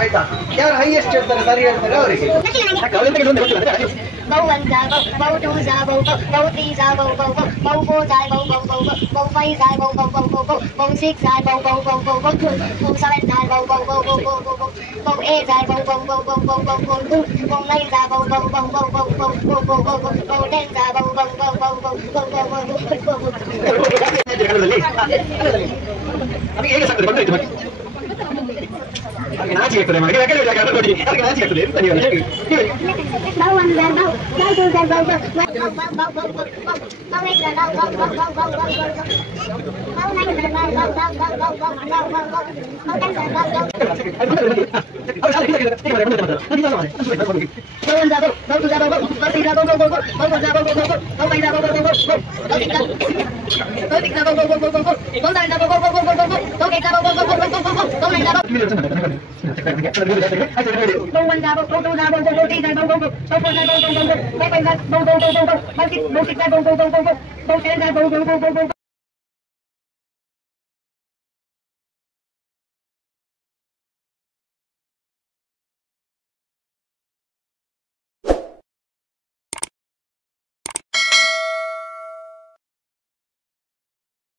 ಆಯ್ತಾ? ಯಾರು ಹೈಯೆಸ್ಟ್ ಹೇಳ್ತಾರೆ, ಸರಿ ಹೇಳ್ತಾರೆ ಅವರಿಗೆ. Bow 1 za bow, bow 2 za bow, bow 3 za bow, bow 4 za bow, bow 5 za bow, bow 6 za bow, bow 7 za bow, bow 8 za bow, bow 9 za bow, bow 10 za bow, ನಾಚಿಕೆ ಆಗ್ತದೆ ಮನೆಗೆ. ನಾಚಿಕೆ ಆಗ್ತದೆ ಅಂತ ನೀವು bow 1 za bow, bow 2 za bow, bow 8 za bow, bow 9 za bow, bow 10 za bow,